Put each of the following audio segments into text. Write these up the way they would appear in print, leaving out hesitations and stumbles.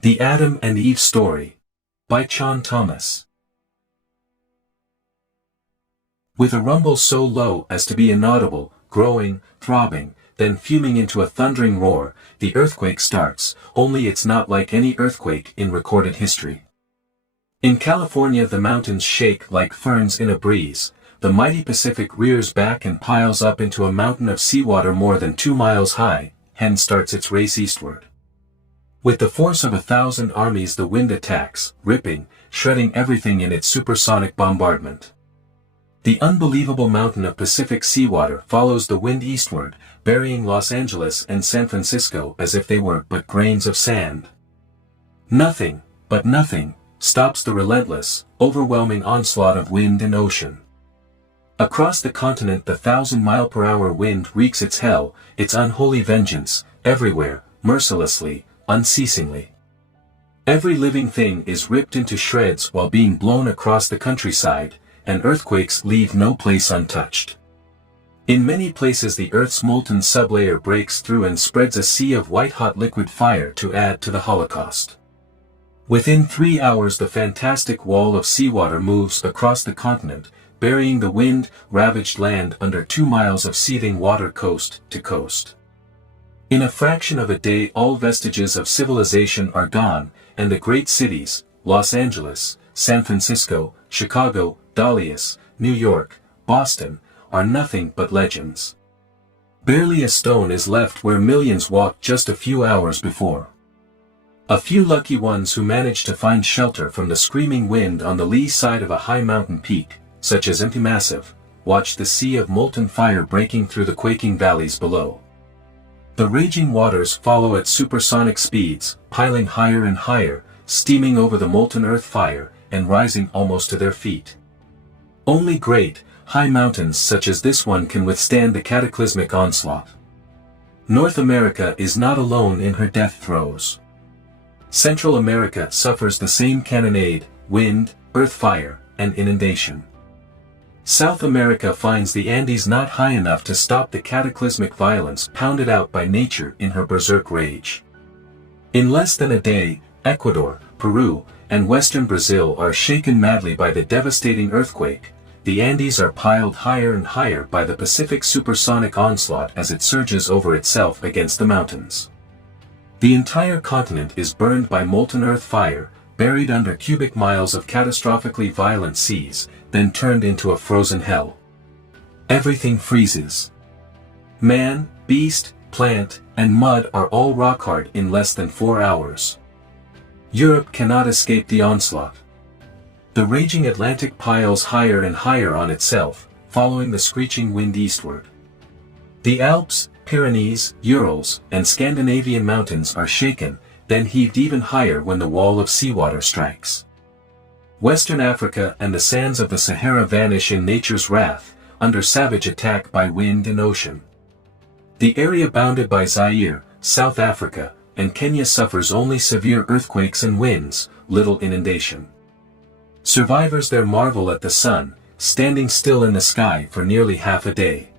The Adam and Eve Story, by John Thomas. With a rumble so low as to be inaudible, growing, throbbing, then fuming into a thundering roar, the earthquake starts, only it's not like any earthquake in recorded history. In California the mountains shake like ferns in a breeze, the mighty Pacific rears back and piles up into a mountain of seawater more than 2 miles high, hence starts its race eastward. With the force of 1,000 armies the wind attacks, ripping, shredding everything in its supersonic bombardment. The unbelievable mountain of Pacific seawater follows the wind eastward, burying Los Angeles and San Francisco as if they were but grains of sand. Nothing, but nothing, stops the relentless, overwhelming onslaught of wind and ocean. Across the continent the 1,000-mile-per-hour wind wreaks its hell, its unholy vengeance, everywhere, mercilessly, unceasingly. Every living thing is ripped into shreds while being blown across the countryside, and earthquakes leave no place untouched. In many places the Earth's molten sublayer breaks through and spreads a sea of white-hot liquid fire to add to the Holocaust. Within 3 hours the fantastic wall of seawater moves across the continent, burying the wind-ravaged land under 2 miles of seething water coast to coast. In a fraction of a day all vestiges of civilization are gone, and the great cities, Los Angeles, San Francisco, Chicago, Dallas, New York, Boston, are nothing but legends. Barely a stone is left where millions walked just a few hours before. A few lucky ones who managed to find shelter from the screaming wind on the lee side of a high mountain peak, such as Empty Massive, watched the sea of molten fire breaking through the quaking valleys below. The raging waters follow at supersonic speeds, piling higher and higher, steaming over the molten earth fire, and rising almost to their feet. Only great, high mountains such as this one can withstand the cataclysmic onslaught. North America is not alone in her death throes. Central America suffers the same cannonade, wind, earth fire, and inundation. South America finds the Andes not high enough to stop the cataclysmic violence pounded out by nature in her berserk rage. In less than a day, Ecuador, Peru, and western Brazil are shaken madly by the devastating earthquake. The Andes are piled higher and higher by the Pacific supersonic onslaught as it surges over itself against the mountains. The entire continent is burned by molten earth fire, buried under cubic miles of catastrophically violent seas, then turned into a frozen hell. Everything freezes. Man, beast, plant, and mud are all rock-hard in less than 4 hours. Europe cannot escape the onslaught. The raging Atlantic piles higher and higher on itself, following the screeching wind eastward. The Alps, Pyrenees, Urals, and Scandinavian mountains are shaken, then heaved even higher when the wall of seawater strikes. Western Africa and the sands of the Sahara vanish in nature's wrath, under savage attack by wind and ocean. The area bounded by Zaire, South Africa, and Kenya suffers only severe earthquakes and winds, little inundation. Survivors there marvel at the sun, standing still in the sky for nearly half a day.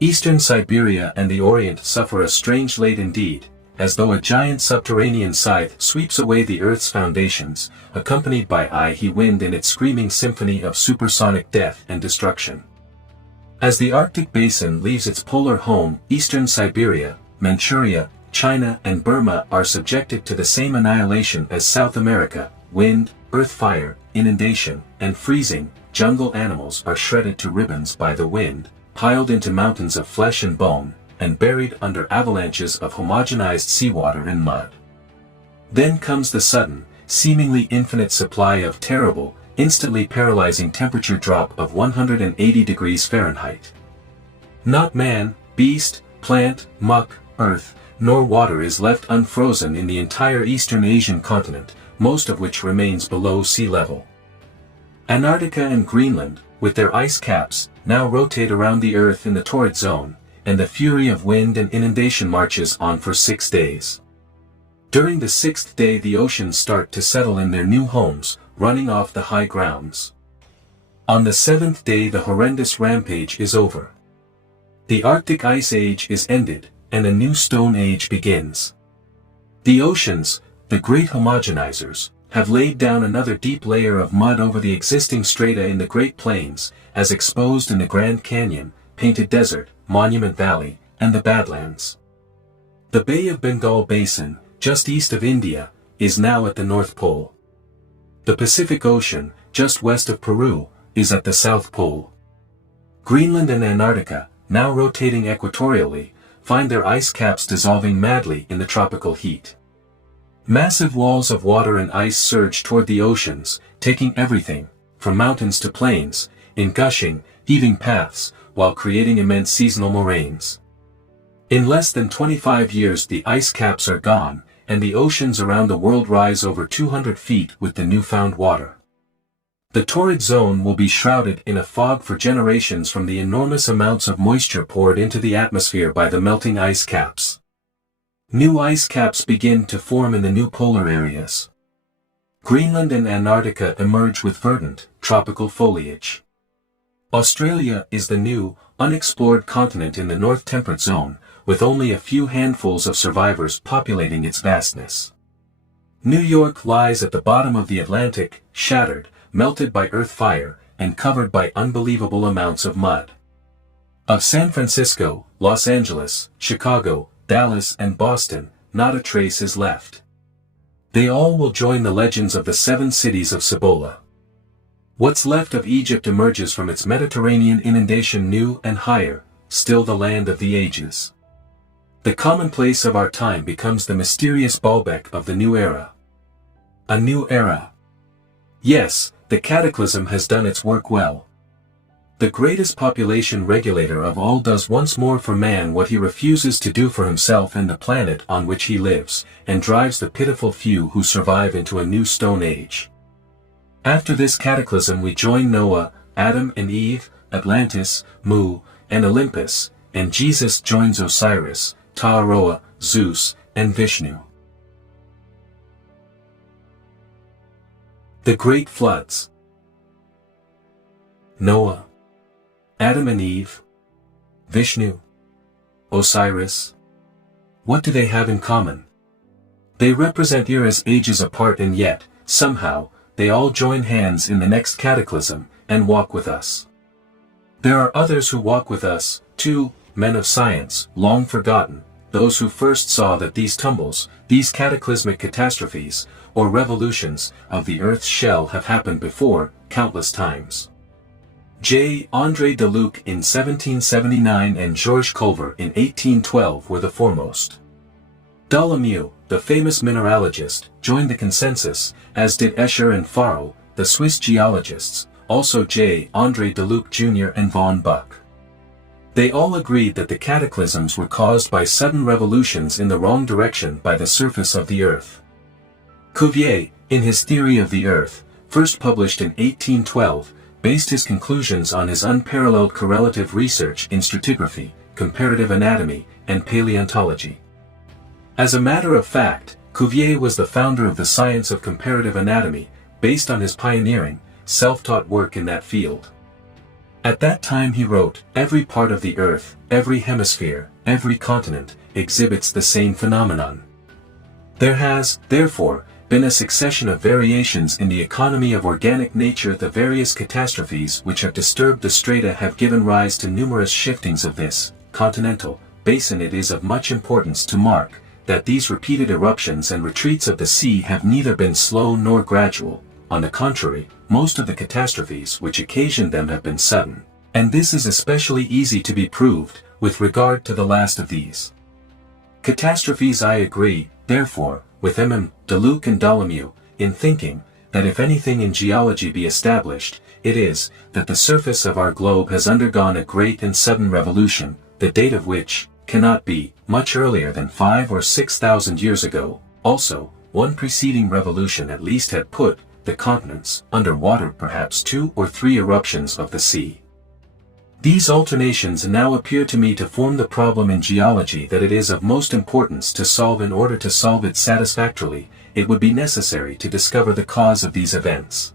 Eastern Siberia and the Orient suffer a strange late indeed, as though a giant subterranean scythe sweeps away the Earth's foundations, accompanied by icy wind in its screaming symphony of supersonic death and destruction. As the Arctic basin leaves its polar home, Eastern Siberia, Manchuria, China and Burma are subjected to the same annihilation as South America. Wind, earth fire, inundation, and freezing, jungle animals are shredded to ribbons by the wind, piled into mountains of flesh and bone, and buried under avalanches of homogenized seawater and mud. Then comes the sudden, seemingly infinite supply of terrible, instantly paralyzing temperature drop of 180 degrees Fahrenheit. Not man, beast, plant, muck, earth, nor water is left unfrozen in the entire Eastern Asian continent, most of which remains below sea level. Antarctica and Greenland, with their ice caps, now rotate around the Earth in the torrid zone, and the fury of wind and inundation marches on for 6 days. During the 6th day the oceans start to settle in their new homes, running off the high grounds. On the 7th day the horrendous rampage is over. The Arctic Ice Age is ended, and a new Stone Age begins. The oceans, the great homogenizers, have laid down another deep layer of mud over the existing strata in the Great Plains, as exposed in the Grand Canyon, Painted Desert, Monument Valley, and the Badlands. The Bay of Bengal Basin, just east of India, is now at the North Pole. The Pacific Ocean, just west of Peru, is at the South Pole. Greenland and Antarctica, now rotating equatorially, find their ice caps dissolving madly in the tropical heat. Massive walls of water and ice surge toward the oceans, taking everything, from mountains to plains, in gushing, heaving paths, while creating immense seasonal moraines. In less than 25 years the ice caps are gone, and the oceans around the world rise over 200 feet with the newfound water. The torrid zone will be shrouded in a fog for generations from the enormous amounts of moisture poured into the atmosphere by the melting ice caps. New ice caps begin to form in the new polar areas. Greenland and Antarctica emerge with verdant, tropical foliage. Australia is the new, unexplored continent in the North Temperate Zone, with only a few handfuls of survivors populating its vastness. New York lies at the bottom of the Atlantic, shattered, melted by earth fire, and covered by unbelievable amounts of mud. Of San Francisco, Los Angeles, Chicago, Dallas, and Boston, not a trace is left. They all will join the legends of the 7 cities of Cibola. What's left of Egypt emerges from its Mediterranean inundation new and higher, still the land of the ages. The commonplace of our time becomes the mysterious Baalbek of the new era. A new era. Yes, the cataclysm has done its work well. The greatest population regulator of all does once more for man what he refuses to do for himself and the planet on which he lives, and drives the pitiful few who survive into a new Stone Age. After this cataclysm we join Noah, Adam and Eve, Atlantis, Mu, and Olympus, and Jesus joins Osiris, Ta'aroa, Zeus, and Vishnu. The Great Floods. Noah, Adam and Eve, Vishnu, Osiris. What do they have in common? They represent eras ages apart, and yet, somehow, they all join hands in the next cataclysm, and walk with us. There are others who walk with us, too, men of science, long forgotten, those who first saw that these tumbles, these cataclysmic catastrophes, or revolutions, of the Earth's shell have happened before, countless times. J. André de Luc in 1779 and Georges Cuvier in 1812 were the foremost. Dolomieu, the famous mineralogist, joined the consensus, as did Escher and Farrell, the Swiss geologists, also J. André de Luc Jr. and von Buch. They all agreed that the cataclysms were caused by sudden revolutions in the wrong direction by the surface of the Earth. Cuvier, in his Theory of the Earth, first published in 1812, based his conclusions on his unparalleled correlative research in stratigraphy, comparative anatomy, and paleontology. As a matter of fact, Cuvier was the founder of the science of comparative anatomy, based on his pioneering, self-taught work in that field. At that time he wrote, "Every part of the Earth, every hemisphere, every continent, exhibits the same phenomenon. There has, therefore, been a succession of variations in the economy of organic nature. The various catastrophes which have disturbed the strata have given rise to numerous shiftings of this continental basin. It is of much importance to mark that these repeated eruptions and retreats of the sea have neither been slow nor gradual. On the contrary, most of the catastrophes which occasioned them have been sudden, and this is especially easy to be proved with regard to the last of these catastrophes. I agree, therefore, with M. de Luc and Dolomieu, in thinking, that if anything in geology be established, it is, that the surface of our globe has undergone a great and sudden revolution, the date of which cannot be much earlier than 5,000 or 6,000 years ago. Also, one preceding revolution at least had put the continents under water, perhaps 2 or 3 eruptions of the sea. These alternations now appear to me to form the problem in geology that it is of most importance to solve. In order to solve it satisfactorily, it would be necessary to discover the cause of these events.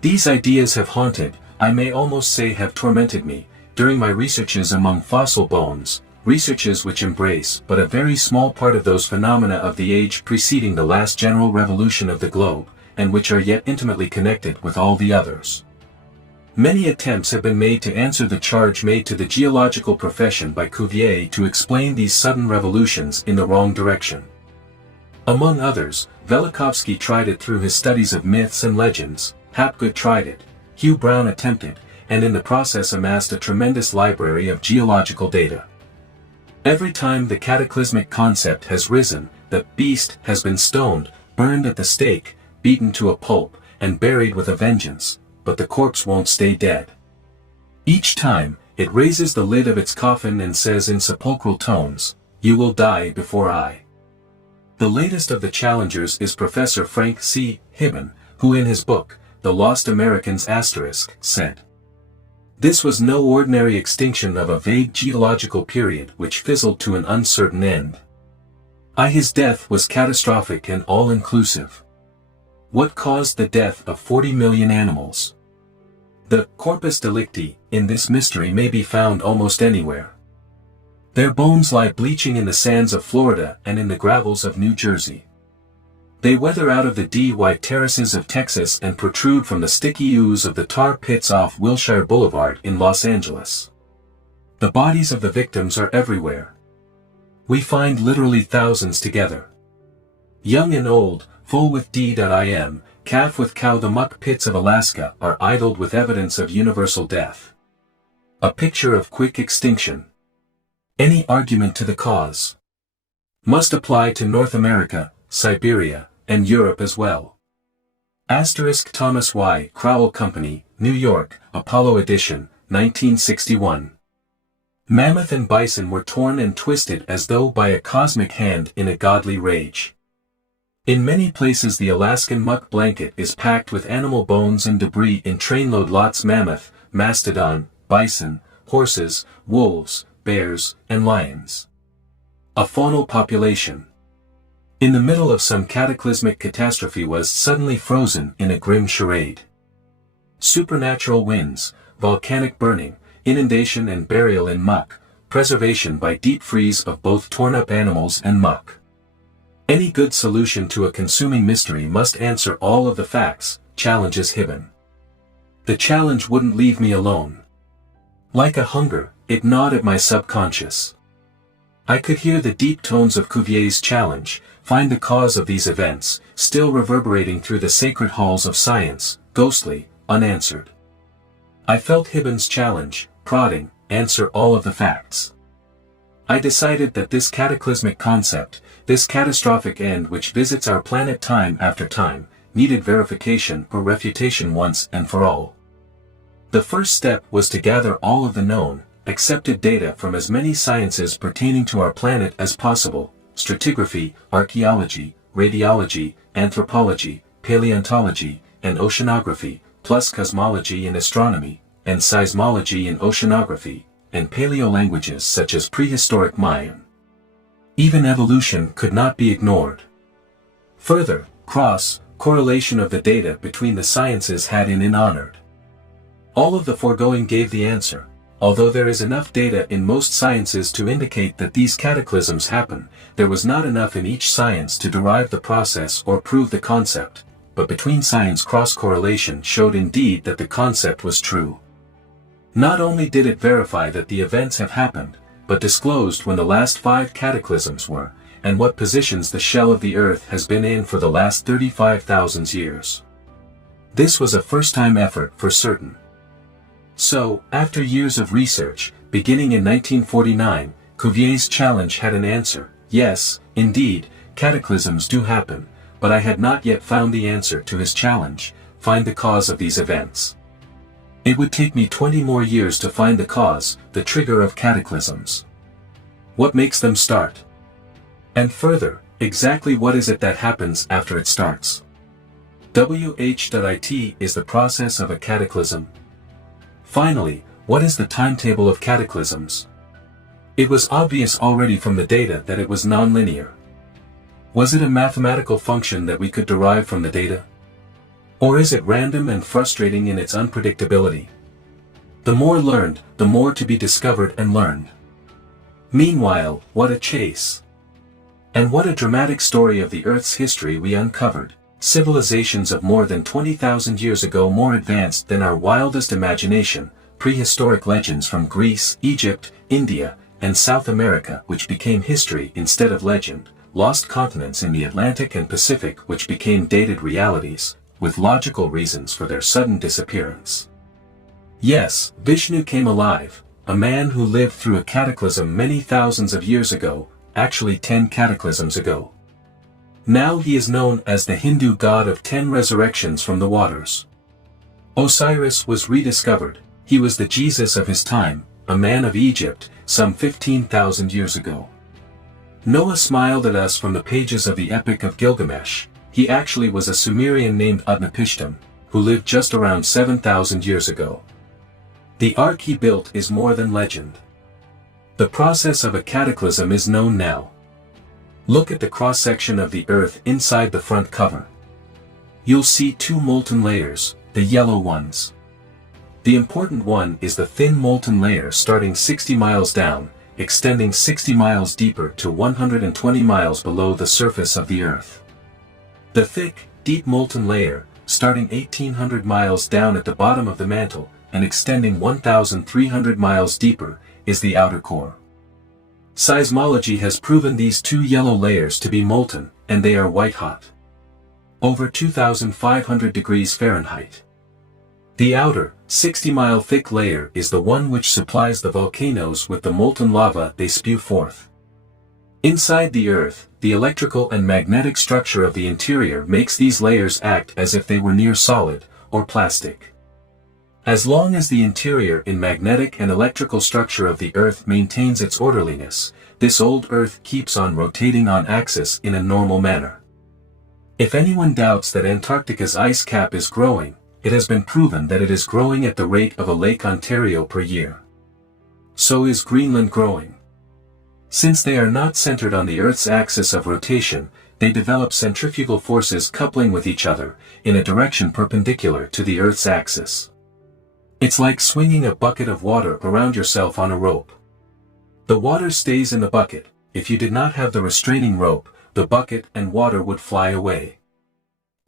These ideas have haunted, I may almost say have tormented me, during my researches among fossil bones, researches which embrace but a very small part of those phenomena of the age preceding the last general revolution of the globe, and which are yet intimately connected with all the others. Many attempts have been made to answer the charge made to the geological profession by Cuvier to explain these sudden revolutions in the wrong direction. Among others, Velikovsky tried it through his studies of myths and legends, Hapgood tried it, Hugh Brown attempted, and in the process amassed a tremendous library of geological data. Every time the cataclysmic concept has risen, the beast has been stoned, burned at the stake, beaten to a pulp, and buried with a vengeance, but the corpse won't stay dead. Each time, it raises the lid of its coffin and says in sepulchral tones, "You will die before I." The latest of the challengers is Professor Frank C. Hibben, who in his book, The Lost Americans*, said, "This was no ordinary extinction of a vague geological period which fizzled to an uncertain end. His death was catastrophic and all-inclusive. What caused the death of 40 million animals? The corpus delicti in this mystery may be found almost anywhere. Their bones lie bleaching in the sands of Florida and in the gravels of New Jersey. They weather out of the D-white terraces of Texas and protrude from the sticky ooze of the tar pits off Wilshire Boulevard in Los Angeles. The bodies of the victims are everywhere. We find literally thousands together. Young and old, full with D.im, calf with cow. The muck pits of Alaska are idled with evidence of universal death. A picture of quick extinction. Any argument to the cause must apply to North America, Siberia, and Europe as well." Thomas Y. Crowell Company, New York, Apollo edition, 1961. Mammoth and bison were torn and twisted as though by a cosmic hand in a godly rage. In many places the Alaskan muck blanket is packed with animal bones and debris in trainload lots. Mammoth, mastodon, bison, horses, wolves, bears, and lions. A faunal population, in the middle of some cataclysmic catastrophe, was suddenly frozen in a grim charade. Supernatural winds, volcanic burning, inundation and burial in muck, preservation by deep freeze of both torn-up animals and muck. Any good solution to a consuming mystery must answer all of the facts, challenges Hibben. The challenge wouldn't leave me alone. Like a hunger, it gnawed at my subconscious. I could hear the deep tones of Cuvier's challenge, find the cause of these events, still reverberating through the sacred halls of science, ghostly, unanswered. I felt Hibben's challenge, prodding, answer all of the facts. I decided that this cataclysmic concept, this catastrophic end which visits our planet time after time, needed verification or refutation once and for all. The first step was to gather all of the known, accepted data from as many sciences pertaining to our planet as possible: stratigraphy, archaeology, radiology, anthropology, paleontology, and oceanography, plus cosmology and astronomy, and seismology and oceanography, and paleolanguages such as prehistoric Mayan. Even evolution could not be ignored. Further, correlation of the data between the sciences had in honored. All of the foregoing gave the answer. Although there is enough data in most sciences to indicate that these cataclysms happen, there was not enough in each science to derive the process or prove the concept, but between science cross-correlation showed indeed that the concept was true. Not only did it verify that the events have happened, but disclosed when the last 5 cataclysms were, and what positions the shell of the Earth has been in for the last 35,000 years. This was a first-time effort for certain. So, after years of research, beginning in 1949, Cuvier's challenge had an answer. Yes, indeed, cataclysms do happen, but I had not yet found the answer to his challenge: find the cause of these events. It would take me 20 more years to find the cause, the trigger of cataclysms. What makes them start? And further, exactly what is it that happens after it starts? It is the process of a cataclysm. Finally, what is the timetable of cataclysms? It was obvious already from the data that it was nonlinear. Was it a mathematical function that we could derive from the data? Or is it random and frustrating in its unpredictability? The more learned, the more to be discovered and learned. Meanwhile, what a chase! And what a dramatic story of the Earth's history we uncovered. Civilizations of more than 20,000 years ago, more advanced than our wildest imagination, prehistoric legends from Greece, Egypt, India, and South America which became history instead of legend, lost continents in the Atlantic and Pacific which became dated realities, with logical reasons for their sudden disappearance. Yes, Vishnu came alive, a man who lived through a cataclysm many thousands of years ago, actually 10 cataclysms ago. Now he is known as the Hindu god of 10 resurrections from the waters. Osiris was rediscovered. He was the Jesus of his time, a man of Egypt, some 15,000 years ago. Noah smiled at us from the pages of the Epic of Gilgamesh. He actually was a Sumerian named Utnapishtim, who lived just around 7,000 years ago. The ark he built is more than legend. The process of a cataclysm is known now. Look at the cross-section of the Earth inside the front cover. You'll see 2 molten layers, the yellow ones. The important one is the thin molten layer starting 60 miles down, extending 60 miles deeper to 120 miles below the surface of the Earth. The thick, deep molten layer, starting 1,800 miles down at the bottom of the mantle, and extending 1,300 miles deeper, is the outer core. Seismology has proven these 2 yellow layers to be molten, and they are white-hot. Over 2,500 degrees Fahrenheit. The outer, 60-mile thick layer is the one which supplies the volcanoes with the molten lava they spew forth. Inside the Earth, the electrical and magnetic structure of the interior makes these layers act as if they were near solid, or plastic. As long as the interior in magnetic and electrical structure of the Earth maintains its orderliness, this old Earth keeps on rotating on axis in a normal manner. If anyone doubts that Antarctica's ice cap is growing, it has been proven that it is growing at the rate of a Lake Ontario per year. So is Greenland growing. Since they are not centered on the Earth's axis of rotation, they develop centrifugal forces coupling with each other, in a direction perpendicular to the Earth's axis. It's like swinging a bucket of water around yourself on a rope. The water stays in the bucket. If you did not have the restraining rope, the bucket and water would fly away.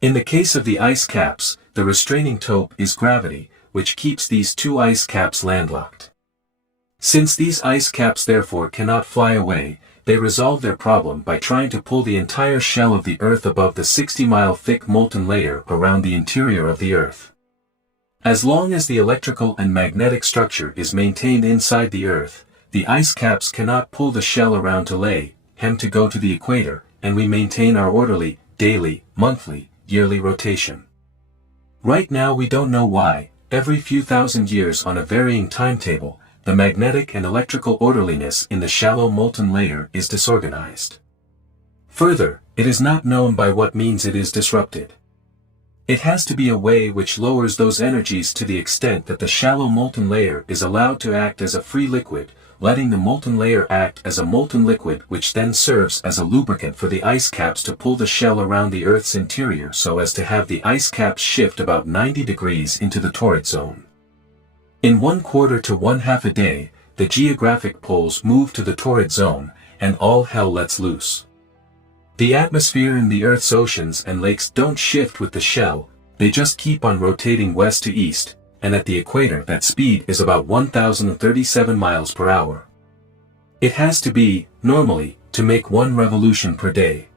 In the case of the ice caps, the restraining tope is gravity, which keeps these 2 ice caps landlocked. Since these ice caps therefore cannot fly away, they resolve their problem by trying to pull the entire shell of the Earth above the 60-mile thick molten layer around the interior of the Earth. As long as the electrical and magnetic structure is maintained inside the Earth, the ice caps cannot pull the shell around to lay hem to go to the equator, and we maintain our orderly, daily, monthly, yearly rotation. Right now we don't know why, every few thousand years on a varying timetable, the magnetic and electrical orderliness in the shallow molten layer is disorganized. Further, it is not known by what means it is disrupted. It has to be a way which lowers those energies to the extent that the shallow molten layer is allowed to act as a free liquid, letting the molten layer act as a molten liquid which then serves as a lubricant for the ice caps to pull the shell around the Earth's interior so as to have the ice caps shift about 90 degrees into the torrid zone. In 1/4 to 1/2 a day, the geographic poles move to the torrid zone, and all hell lets loose. The atmosphere in the Earth's oceans and lakes don't shift with the shell, they just keep on rotating west to east, and at the equator that speed is about 1,037 miles per hour. It has to be, normally, to make 1 revolution per day.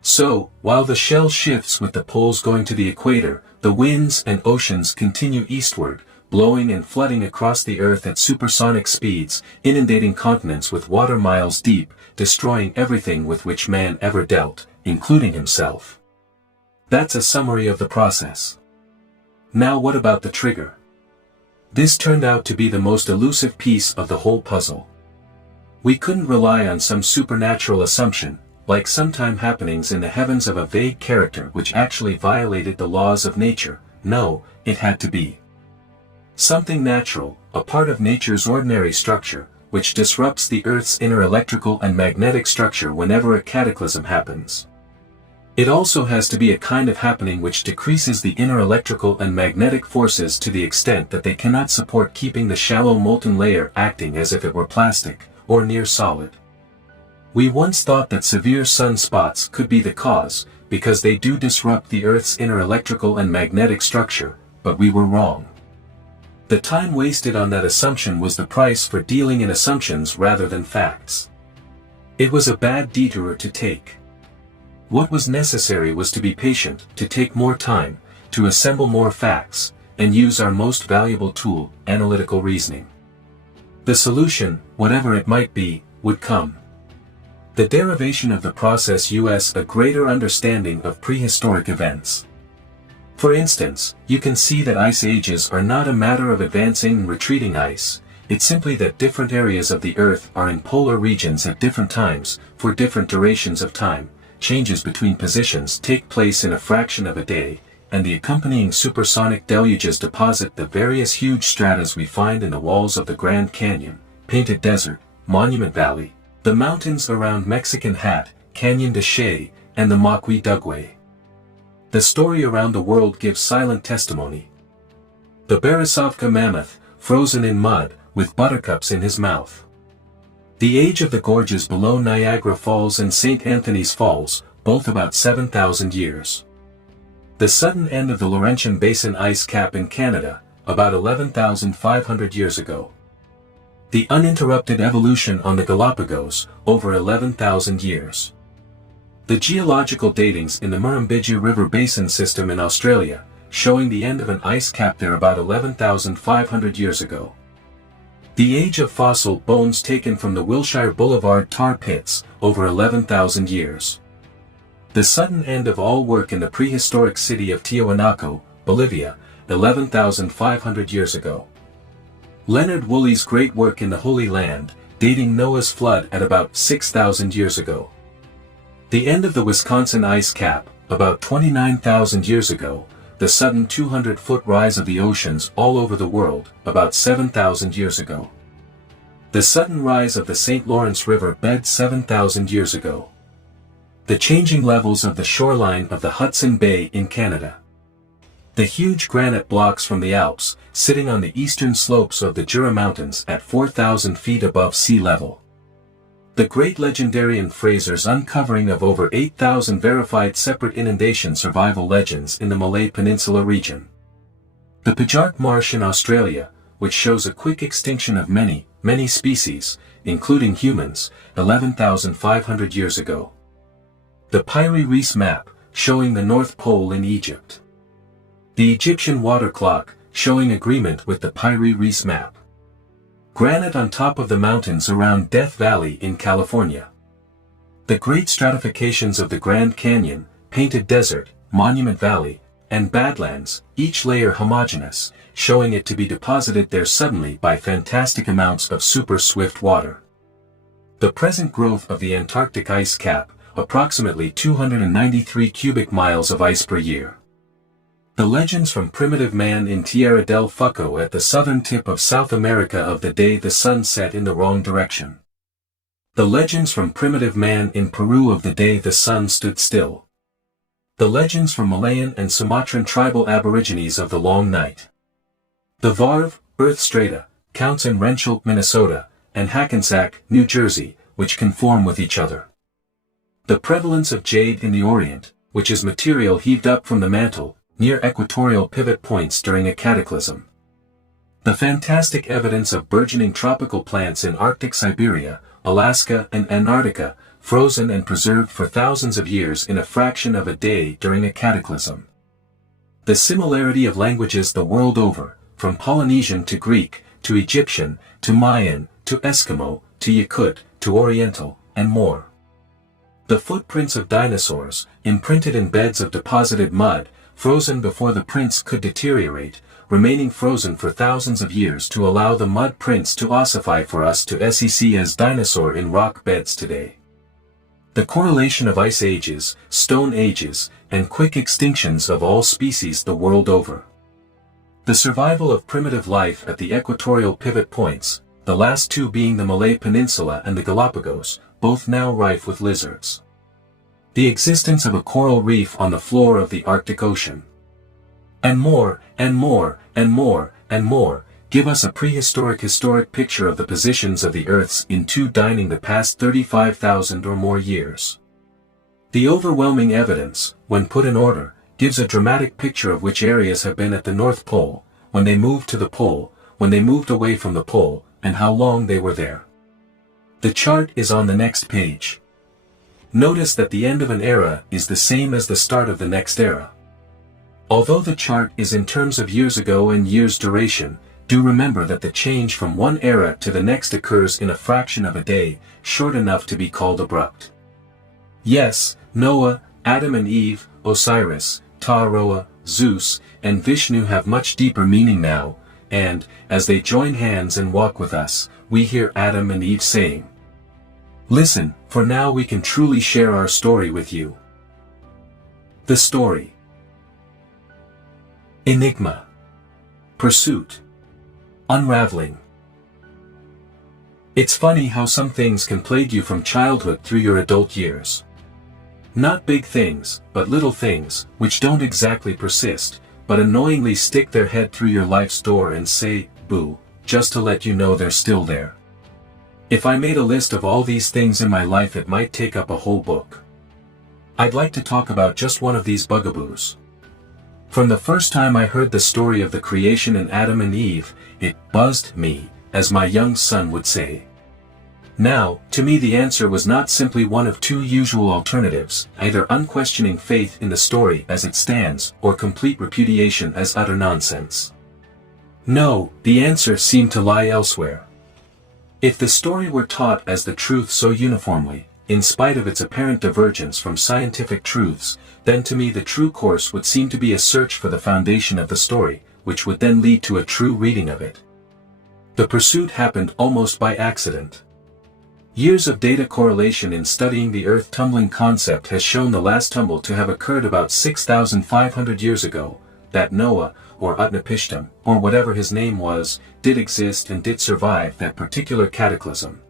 So, while the shell shifts with the poles going to the equator, the winds and oceans continue eastward, blowing and flooding across the Earth at supersonic speeds, inundating continents with water miles deep, destroying everything with which man ever dealt, including himself. That's a summary of the process. Now what about the trigger? This turned out to be the most elusive piece of the whole puzzle. We couldn't rely on some supernatural assumption, like sometime happenings in the heavens of a vague character which actually violated the laws of nature. No, it had to be something natural, a part of nature's ordinary structure, which disrupts the Earth's inner electrical and magnetic structure whenever a cataclysm happens. It also has to be a kind of happening which decreases the inner electrical and magnetic forces to the extent that they cannot support keeping the shallow molten layer acting as if it were plastic, or near solid. We once thought that severe sunspots could be the cause, because they do disrupt the Earth's inner electrical and magnetic structure, but we were wrong. The time wasted on that assumption was the price for dealing in assumptions rather than facts. It was a bad detour to take. What was necessary was to be patient, to take more time, to assemble more facts, and use our most valuable tool, analytical reasoning. The solution, whatever it might be, would come. The derivation of the process us a greater understanding of prehistoric events. For instance, you can see that ice ages are not a matter of advancing and retreating ice, it's simply that different areas of the Earth are in polar regions at different times, for different durations of time, changes between positions take place in a fraction of a day, and the accompanying supersonic deluges deposit the various huge stratas we find in the walls of the Grand Canyon, Painted Desert, Monument Valley, the mountains around Mexican Hat, Canyon de Chelly, and the Maqui Dugway. The story around the world gives silent testimony. The Beresovka mammoth, frozen in mud, with buttercups in his mouth. The age of the gorges below Niagara Falls and St. Anthony's Falls, both about 7,000 years. The sudden end of the Laurentian Basin ice cap in Canada, about 11,500 years ago. The uninterrupted evolution on the Galapagos, over 11,000 years. The geological datings in the Murrumbidgee River Basin system in Australia, showing the end of an ice cap there about 11,500 years ago. The age of fossil bones taken from the Wilshire Boulevard tar pits, over 11,000 years. The sudden end of all work in the prehistoric city of Tiahuanaco, Bolivia, 11,500 years ago. Leonard Woolley's great work in the Holy Land, dating Noah's flood at about 6,000 years ago. The end of the Wisconsin ice cap, about 29,000 years ago, the sudden 200-foot rise of the oceans all over the world, about 7,000 years ago. The sudden rise of the St. Lawrence River bed 7,000 years ago. The changing levels of the shoreline of the Hudson Bay in Canada. The huge granite blocks from the Alps, sitting on the eastern slopes of the Jura Mountains at 4,000 feet above sea level. The great legendarian Fraser's uncovering of over 8,000 verified separate inundation survival legends in the Malay Peninsula region. The Pajark Marsh in Australia, which shows a quick extinction of many, many species, including humans, 11,500 years ago. The Piri Reis map, showing the North Pole in Egypt. The Egyptian water clock, showing agreement with the Piri Reis map. Granite on top of the mountains around Death Valley in California. The great stratifications of the Grand Canyon, Painted Desert, Monument Valley, and Badlands, each layer homogeneous, showing it to be deposited there suddenly by fantastic amounts of super swift water. The present growth of the Antarctic ice cap, approximately 293 cubic miles of ice per year. The legends from primitive man in Tierra del Fuego at the southern tip of South America of the day the sun set in the wrong direction. The legends from primitive man in Peru of the day the sun stood still. The legends from Malayan and Sumatran tribal aborigines of the long night. The Varv, Earth strata, counts in Renschel, Minnesota, and Hackensack, New Jersey, which conform with each other. The prevalence of jade in the Orient, which is material heaved up from the mantle, near equatorial pivot points during a cataclysm. The fantastic evidence of burgeoning tropical plants in Arctic Siberia, Alaska and Antarctica, frozen and preserved for thousands of years in a fraction of a day during a cataclysm. The similarity of languages the world over, from Polynesian to Greek, to Egyptian, to Mayan, to Eskimo, to Yakut, to Oriental, and more. The footprints of dinosaurs, imprinted in beds of deposited mud, frozen before the prints could deteriorate, remaining frozen for thousands of years to allow the mud prints to ossify for us to see as dinosaur in rock beds today. The correlation of ice ages, stone ages, and quick extinctions of all species the world over. The survival of primitive life at the equatorial pivot points, the last two being the Malay Peninsula and the Galapagos, both now rife with lizards. The existence of a coral reef on the floor of the Arctic Ocean. And more, and more, and more, and more, give us a prehistoric historic picture of the positions of the Earths in two dining the past 35,000 or more years. The overwhelming evidence, when put in order, gives a dramatic picture of which areas have been at the North Pole, when they moved to the pole, when they moved away from the pole, and how long they were there. The chart is on the next page. Notice that the end of an era is the same as the start of the next era. Although the chart is in terms of years ago and years duration, do remember that the change from one era to the next occurs in a fraction of a day, short enough to be called abrupt. Yes, Noah, Adam and Eve, Osiris, Ta-Roa, Zeus, and Vishnu have much deeper meaning now, and, as they join hands and walk with us, we hear Adam and Eve saying, "Listen, for now we can truly share our story with you." The story. Enigma. Pursuit. Unraveling. It's funny how some things can plague you from childhood through your adult years. Not big things, but little things, which don't exactly persist, but annoyingly stick their head through your life's door and say, "Boo," just to let you know they're still there. If I made a list of all these things in my life, it might take up a whole book. I'd like to talk about just one of these bugaboos. From the first time I heard the story of the creation in Adam and Eve, it buzzed me, as my young son would say. Now, to me the answer was not simply one of two usual alternatives, either unquestioning faith in the story as it stands, or complete repudiation as utter nonsense. No, the answer seemed to lie elsewhere. If the story were taught as the truth so uniformly, in spite of its apparent divergence from scientific truths, then to me the true course would seem to be a search for the foundation of the story, which would then lead to a true reading of it. The pursuit happened almost by accident. Years of data correlation in studying the Earth tumbling concept has shown the last tumble to have occurred about 6,500 years ago, that Noah, or Utnapishtim, or whatever his name was, did exist and did survive that particular cataclysm.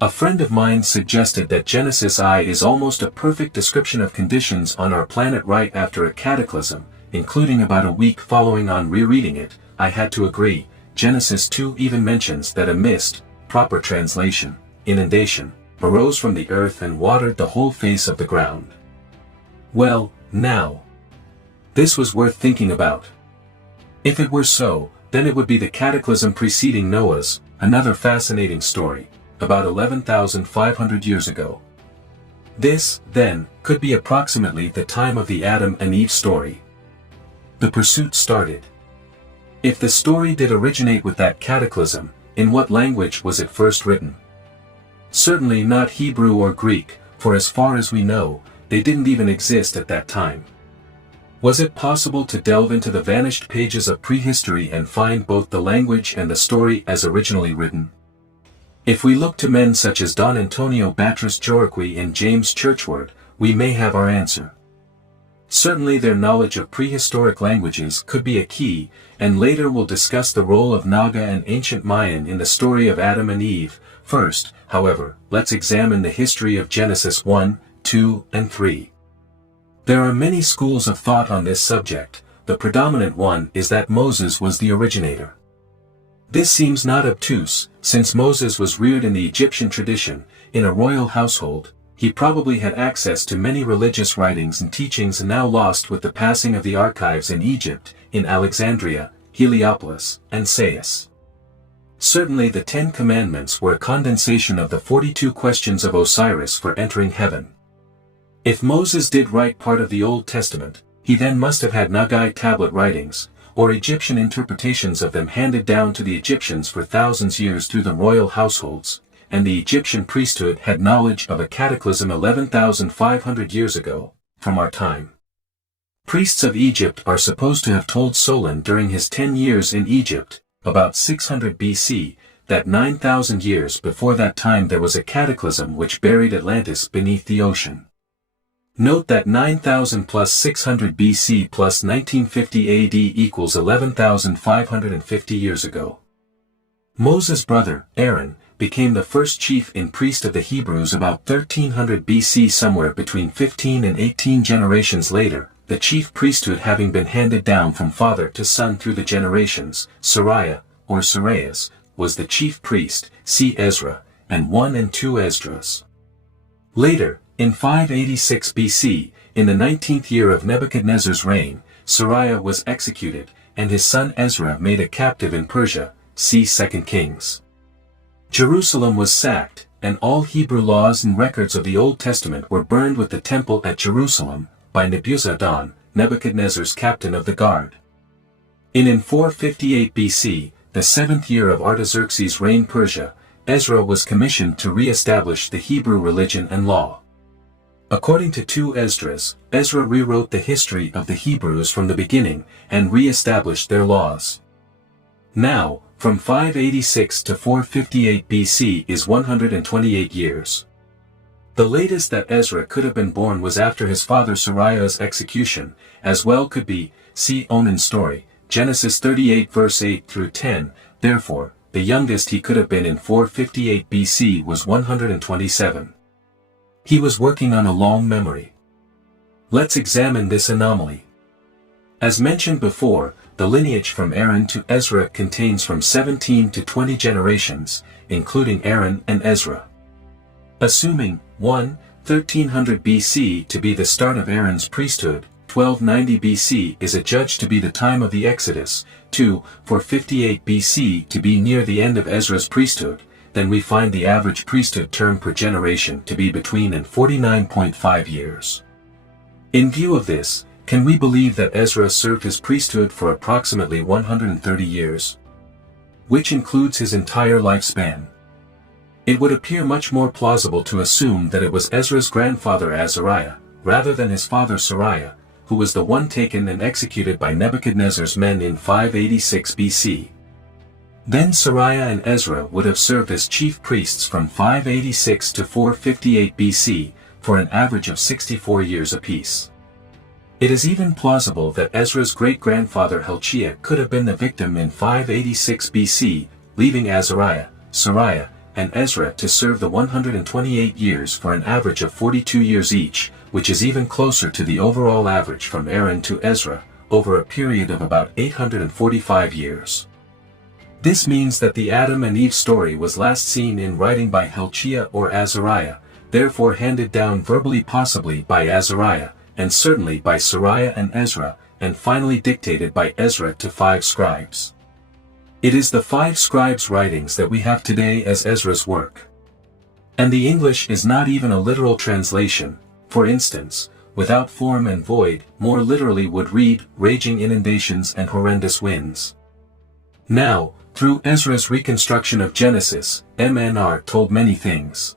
A friend of mine suggested that Genesis I is almost a perfect description of conditions on our planet right after a cataclysm, including about a week following on rereading it. I had to agree. Genesis 2 even mentions that a mist, proper translation, inundation, arose from the earth and watered the whole face of the ground. Well, now. This was worth thinking about. If it were so, then it would be the cataclysm preceding Noah's, another fascinating story, about 11,500 years ago. This, then, could be approximately the time of the Adam and Eve story. The pursuit started. If the story did originate with that cataclysm, in what language was it first written? Certainly not Hebrew or Greek, for as far as we know, they didn't even exist at that time. Was it possible to delve into the vanished pages of prehistory and find both the language and the story as originally written? If we look to men such as Don Antonio Batres Joriqui and James Churchward, we may have our answer. Certainly their knowledge of prehistoric languages could be a key, and later we'll discuss the role of Naga and ancient Mayan in the story of Adam and Eve. First, however, let's examine the history of Genesis 1, 2, and 3. There are many schools of thought on this subject. The predominant one is that Moses was the originator. This seems not obtuse, since Moses was reared in the Egyptian tradition, in a royal household. He probably had access to many religious writings and teachings now lost with the passing of the archives in Egypt, in Alexandria, Heliopolis, and Sais. Certainly the 10 Commandments were a condensation of the 42 questions of Osiris for entering heaven. If Moses did write part of the Old Testament, he then must have had Nagai tablet writings, or Egyptian interpretations of them handed down to the Egyptians for thousands of years through the royal households, and the Egyptian priesthood had knowledge of a cataclysm 11,500 years ago, from our time. Priests of Egypt are supposed to have told Solon during his 10 years in Egypt, about 600 BC, that 9,000 years before that time there was a cataclysm which buried Atlantis beneath the ocean. Note that 9,000 plus 600 BC plus 1950 AD equals 11,550 years ago. Moses' brother, Aaron, became the first chief and priest of the Hebrews about 1300 BC, somewhere between 15 and 18 generations later, the chief priesthood having been handed down from father to son through the generations. Sariah, or Sarias, was the chief priest, see Ezra, and 1 and 2 Esdras. Later, in 586 BC, in the 19th year of Nebuchadnezzar's reign, Sariah was executed, and his son Ezra made a captive in Persia, see 2 Kings. Jerusalem was sacked, and all Hebrew laws and records of the Old Testament were burned with the temple at Jerusalem, by Nebuzaradan, Nebuchadnezzar's captain of the guard. In 458 BC, the 7th year of Artaxerxes' reign Persia, Ezra was commissioned to re-establish the Hebrew religion and law. According to 2 Esdras, Ezra rewrote the history of the Hebrews from the beginning, and re-established their laws. Now, from 586 to 458 BC is 128 years. The latest that Ezra could have been born was after his father Sariah's execution, as well could be, see Onan's story, Genesis 38 verse 8 through 10, therefore, the youngest he could have been in 458 BC was 127. He was working on a long memory. Let's examine this anomaly. As mentioned before, the lineage from Aaron to Ezra contains from 17 to 20 generations, including Aaron and Ezra. Assuming 1. 1300 BC to be the start of Aaron's priesthood, 1290 BC is adjudged to be the time of the Exodus, 2. 458 BC to be near the end of Ezra's priesthood, then we find the average priesthood term per generation to be between and 49.5 years. In view of this, can we believe that Ezra served his priesthood for approximately 130 years? Which includes his entire lifespan. It would appear much more plausible to assume that it was Ezra's grandfather Azariah, rather than his father Sariah, who was the one taken and executed by Nebuchadnezzar's men in 586 BC. Then Sariah and Ezra would have served as chief priests from 586 to 458 BC, for an average of 64 years apiece. It is even plausible that Ezra's great-grandfather Hilkiah could have been the victim in 586 BC, leaving Azariah, Sariah, and Ezra to serve the 128 years for an average of 42 years each, which is even closer to the overall average from Aaron to Ezra, over a period of about 845 years. This means that the Adam and Eve story was last seen in writing by Hilkiah or Azariah, therefore handed down verbally possibly by Azariah, and certainly by Sariah and Ezra, and finally dictated by Ezra to 5 scribes. It is the 5 scribes' writings that we have today as Ezra's work. And the English is not even a literal translation. For instance, without form and void, more literally would read, raging inundations and horrendous winds. Now, through Ezra's reconstruction of Genesis, MNR told many things.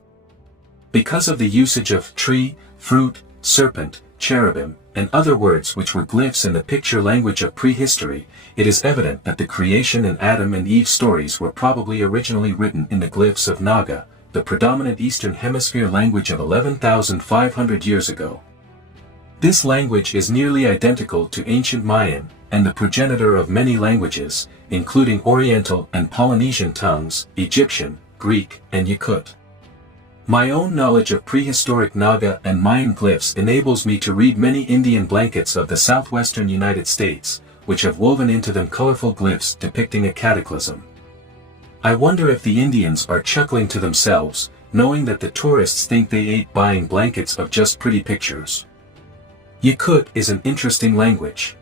Because of the usage of tree, fruit, serpent, cherubim, and other words which were glyphs in the picture language of prehistory, it is evident that the creation and Adam and Eve stories were probably originally written in the glyphs of Naga, the predominant Eastern Hemisphere language of 11,500 years ago. This language is nearly identical to ancient Mayan, and the progenitor of many languages, including Oriental and Polynesian tongues, Egyptian, Greek, and Yakut. My own knowledge of prehistoric Naga and Mayan glyphs enables me to read many Indian blankets of the southwestern United States, which have woven into them colorful glyphs depicting a cataclysm. I wonder if the Indians are chuckling to themselves, knowing that the tourists think they ate buying blankets of just pretty pictures. Yakut is an interesting language.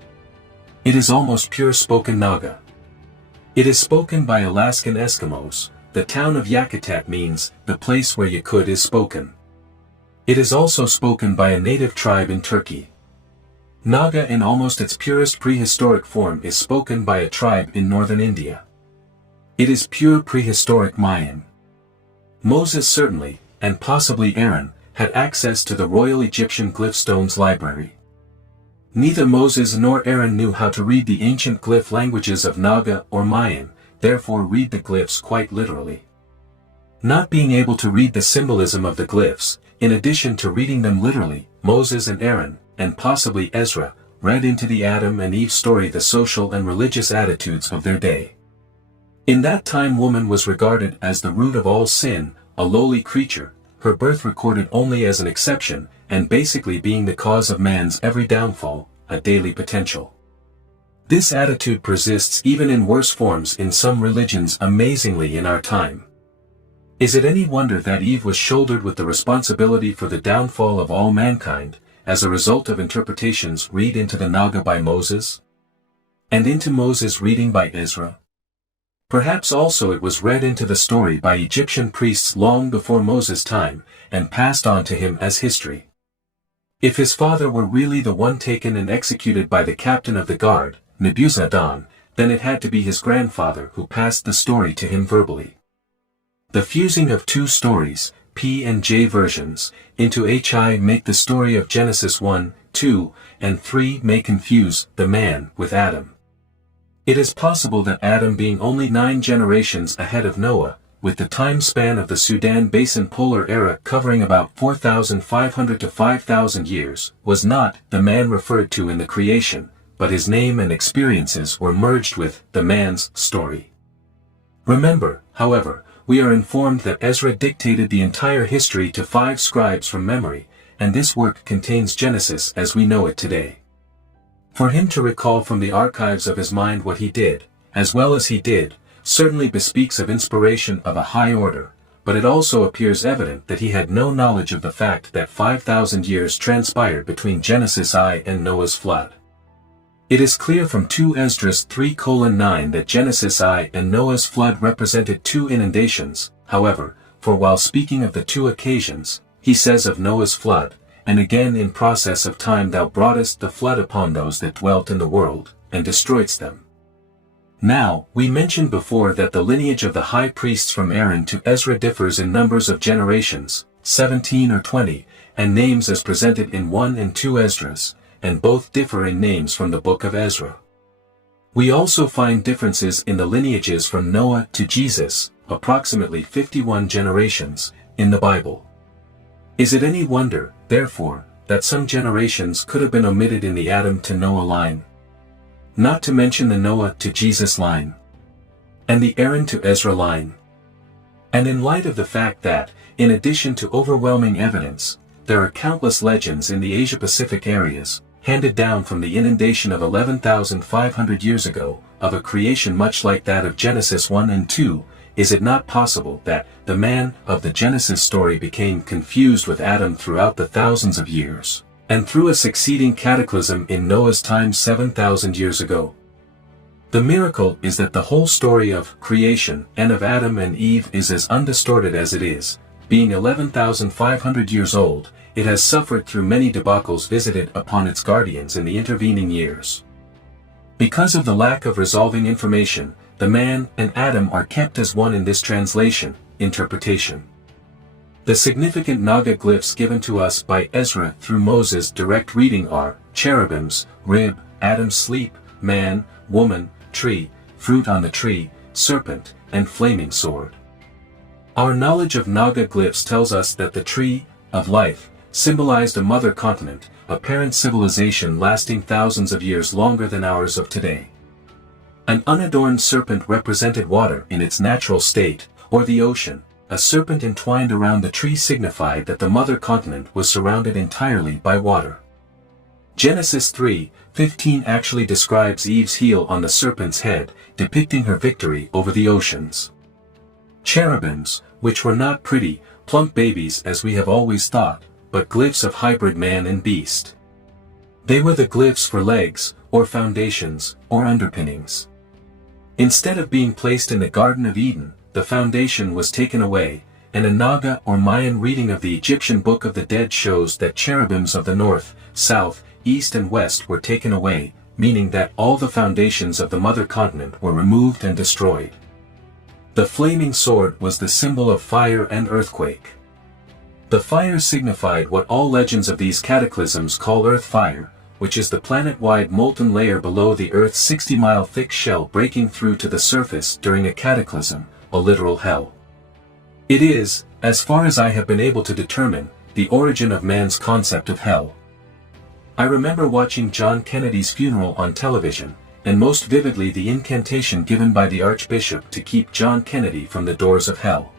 It is almost pure spoken Naga. It is spoken by Alaskan Eskimos. The town of Yakutat means the place where Yakut is spoken. It is also spoken by a native tribe in Turkey. Naga in almost its purest prehistoric form is spoken by a tribe in northern India. It is pure prehistoric Mayan. Moses certainly, and possibly Aaron, had access to the Royal Egyptian Glyphstones library. Neither Moses nor Aaron knew how to read the ancient glyph languages of Naga or Mayan, therefore read the glyphs quite literally. Not being able to read the symbolism of the glyphs, in addition to reading them literally, Moses and Aaron, and possibly Ezra, read into the Adam and Eve story the social and religious attitudes of their day. In that time woman was regarded as the root of all sin, a lowly creature, her birth recorded only as an exception, and basically being the cause of man's every downfall, a daily potential. This attitude persists even in worse forms in some religions amazingly in our time. Is it any wonder that Eve was shouldered with the responsibility for the downfall of all mankind, as a result of interpretations read into the Naga by Moses? And into Moses' reading by Ezra? Perhaps also it was read into the story by Egyptian priests long before Moses' time, and passed on to him as history. If his father were really the one taken and executed by the captain of the guard, Nebuzaradan, then it had to be his grandfather who passed the story to him verbally. The fusing of two stories, P and J versions, into HI make the story of Genesis 1, 2, and 3 may confuse the man with Adam. It is possible that Adam, being only 9 generations ahead of Noah, with the time span of the Sudan Basin Polar Era covering about 4,500 to 5,000 years, was not the man referred to in the creation, but his name and experiences were merged with the man's story. Remember, however, we are informed that Ezra dictated the entire history to 5 scribes from memory, and this work contains Genesis as we know it today. For him to recall from the archives of his mind what he did, as well as he did, certainly bespeaks of inspiration of a high order, but it also appears evident that he had no knowledge of the fact that 5,000 years transpired between Genesis I and Noah's flood. It is clear from 2 Esdras 3:9 that Genesis I and Noah's flood represented 2 inundations, however, for while speaking of the 2 occasions, he says of Noah's flood, and again in process of time thou broughtest the flood upon those that dwelt in the world, and destroyedst them. Now, we mentioned before that the lineage of the high priests from Aaron to Ezra differs in numbers of generations, 17 or 20, and names as presented in 1 and 2 Esdras, and both differ in names from the book of Ezra. We also find differences in the lineages from Noah to Jesus, approximately 51 generations, in the Bible. Is it any wonder, therefore, that some generations could have been omitted in the Adam to Noah line? Not to mention the Noah to Jesus line, and the Aaron to Ezra line. And in light of the fact that, in addition to overwhelming evidence, there are countless legends in the Asia-Pacific areas, handed down from the inundation of 11,500 years ago, of a creation much like that of Genesis 1 and 2, is it not possible that the man of the Genesis story became confused with Adam throughout the thousands of years, and through a succeeding cataclysm in Noah's time 7,000 years ago? The miracle is that the whole story of creation and of Adam and Eve is as undistorted as it is. Being 11,500 years old, it has suffered through many debacles visited upon its guardians in the intervening years. Because of the lack of resolving information, the man and Adam are kept as one in this interpretation. The significant Naga glyphs given to us by Ezra through Moses' direct reading are cherubims, rib, Adam's sleep, man, woman, tree, fruit on the tree, serpent, and flaming sword. Our knowledge of Naga glyphs tells us that the tree of life symbolized a mother continent, a parent civilization lasting thousands of years longer than ours of today. An unadorned serpent represented water in its natural state, or the ocean. A serpent entwined around the tree signified that the mother continent was surrounded entirely by water. Genesis 3:15 actually describes Eve's heel on the serpent's head, depicting her victory over the oceans. Cherubims, which were not pretty, plump babies as we have always thought, but glyphs of hybrid man and beast. They were the glyphs for legs, or foundations, or underpinnings. Instead of being placed in the Garden of Eden, the foundation was taken away, and a Naga or Mayan reading of the Egyptian Book of the Dead shows that cherubims of the north, south, east and west were taken away, meaning that all the foundations of the mother continent were removed and destroyed. The flaming sword was the symbol of fire and earthquake. The fire signified what all legends of these cataclysms call earth fire, which is the planet-wide molten layer below the Earth's 60-mile thick shell breaking through to the surface during a cataclysm, a literal hell. It is, as far as I have been able to determine, the origin of man's concept of hell. I remember watching John Kennedy's funeral on television, and most vividly the incantation given by the Archbishop to keep John Kennedy from the doors of hell.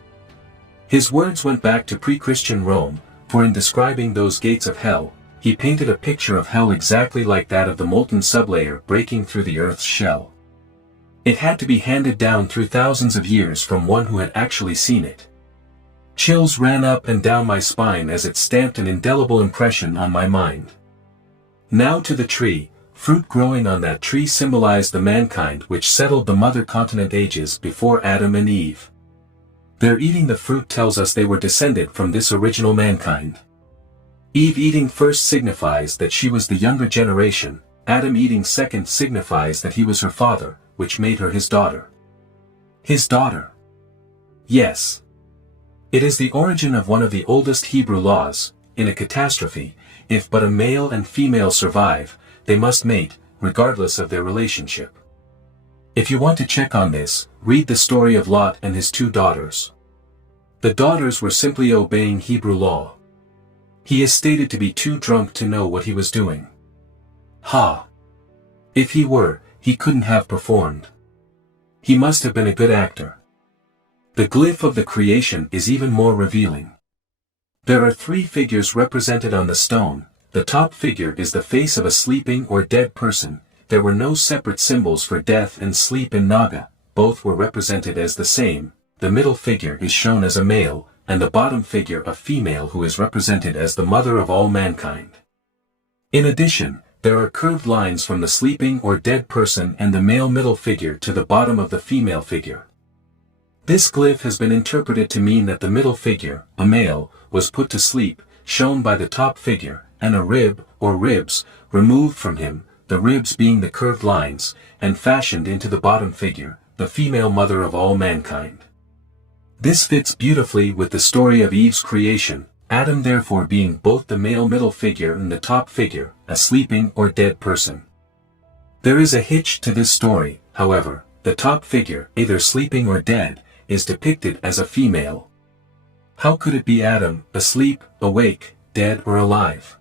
His words went back to pre-Christian Rome, for in describing those gates of hell, he painted a picture of hell exactly like that of the molten sublayer breaking through the Earth's shell. It had to be handed down through thousands of years from one who had actually seen it. Chills ran up and down my spine as it stamped an indelible impression on my mind. Now to the tree. Fruit growing on that tree symbolized the mankind which settled the mother continent ages before Adam and Eve. Their eating the fruit tells us they were descended from this original mankind. Eve eating first signifies that she was the younger generation, Adam eating second signifies that he was her father, which made her his daughter. His daughter. Yes. It is the origin of one of the oldest Hebrew laws. In a catastrophe, if but a male and female survive, they must mate, regardless of their relationship. If you want to check on this, read the story of Lot and his two daughters. The daughters were simply obeying Hebrew law. He is stated to be too drunk to know what he was doing. Ha! If he were, he couldn't have performed. He must have been a good actor. The glyph of the creation is even more revealing. There are three figures represented on the stone. The top figure is the face of a sleeping or dead person. There were no separate symbols for death and sleep in Naga, both were represented as the same. The middle figure is shown as a male, and the bottom figure a female who is represented as the mother of all mankind. In addition, there are curved lines from the sleeping or dead person and the male middle figure to the bottom of the female figure. This glyph has been interpreted to mean that the middle figure, a male, was put to sleep, shown by the top figure, and a rib, or ribs, removed from him, the ribs being the curved lines, and fashioned into the bottom figure, the female mother of all mankind. This fits beautifully with the story of Eve's creation, Adam therefore being both the male middle figure and the top figure, a sleeping or dead person. There is a hitch to this story, however. The top figure, either sleeping or dead, is depicted as a female. How could it be Adam, asleep, awake, dead or alive?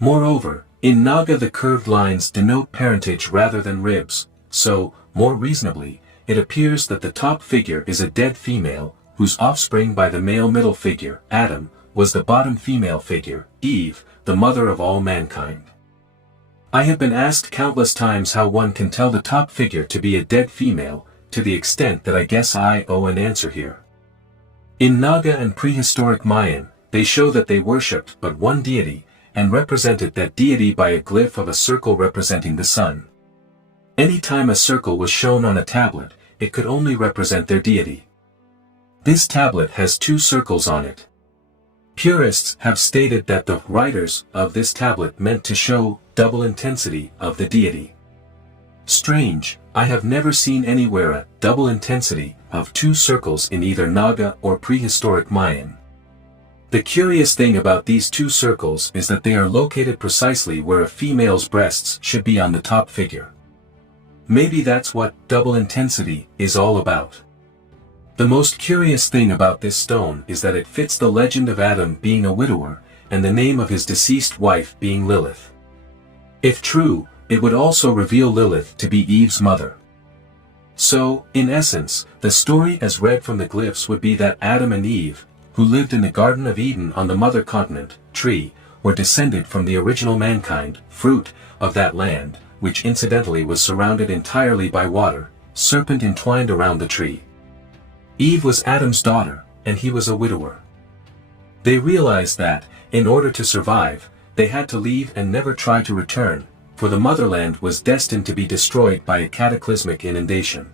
Moreover, in Naga the curved lines denote parentage rather than ribs, so, more reasonably, it appears that the top figure is a dead female, whose offspring by the male middle figure, Adam, was the bottom female figure, Eve, the mother of all mankind. I have been asked countless times how one can tell the top figure to be a dead female, to the extent that I guess I owe an answer here. In Naga and prehistoric Mayan, they show that they worshipped but one deity, and represented that deity by a glyph of a circle representing the sun. Any time a circle was shown on a tablet, it could only represent their deity. This tablet has two circles on it. Purists have stated that the writers of this tablet meant to show double intensity of the deity. Strange, I have never seen anywhere a double intensity of two circles in either Naga or prehistoric Mayan. The curious thing about these two circles is that they are located precisely where a female's breasts should be on the top figure. Maybe that's what double intensity is all about. The most curious thing about this stone is that it fits the legend of Adam being a widower, and the name of his deceased wife being Lilith. If true, it would also reveal Lilith to be Eve's mother. So, in essence, the story as read from the glyphs would be that Adam and Eve, who lived in the Garden of Eden on the mother continent, tree, were descended from the original mankind, fruit, of that land, which incidentally was surrounded entirely by water, serpent entwined around the tree. Eve was Adam's daughter, and he was a widower. They realized that, in order to survive, they had to leave and never try to return, for the motherland was destined to be destroyed by a cataclysmic inundation.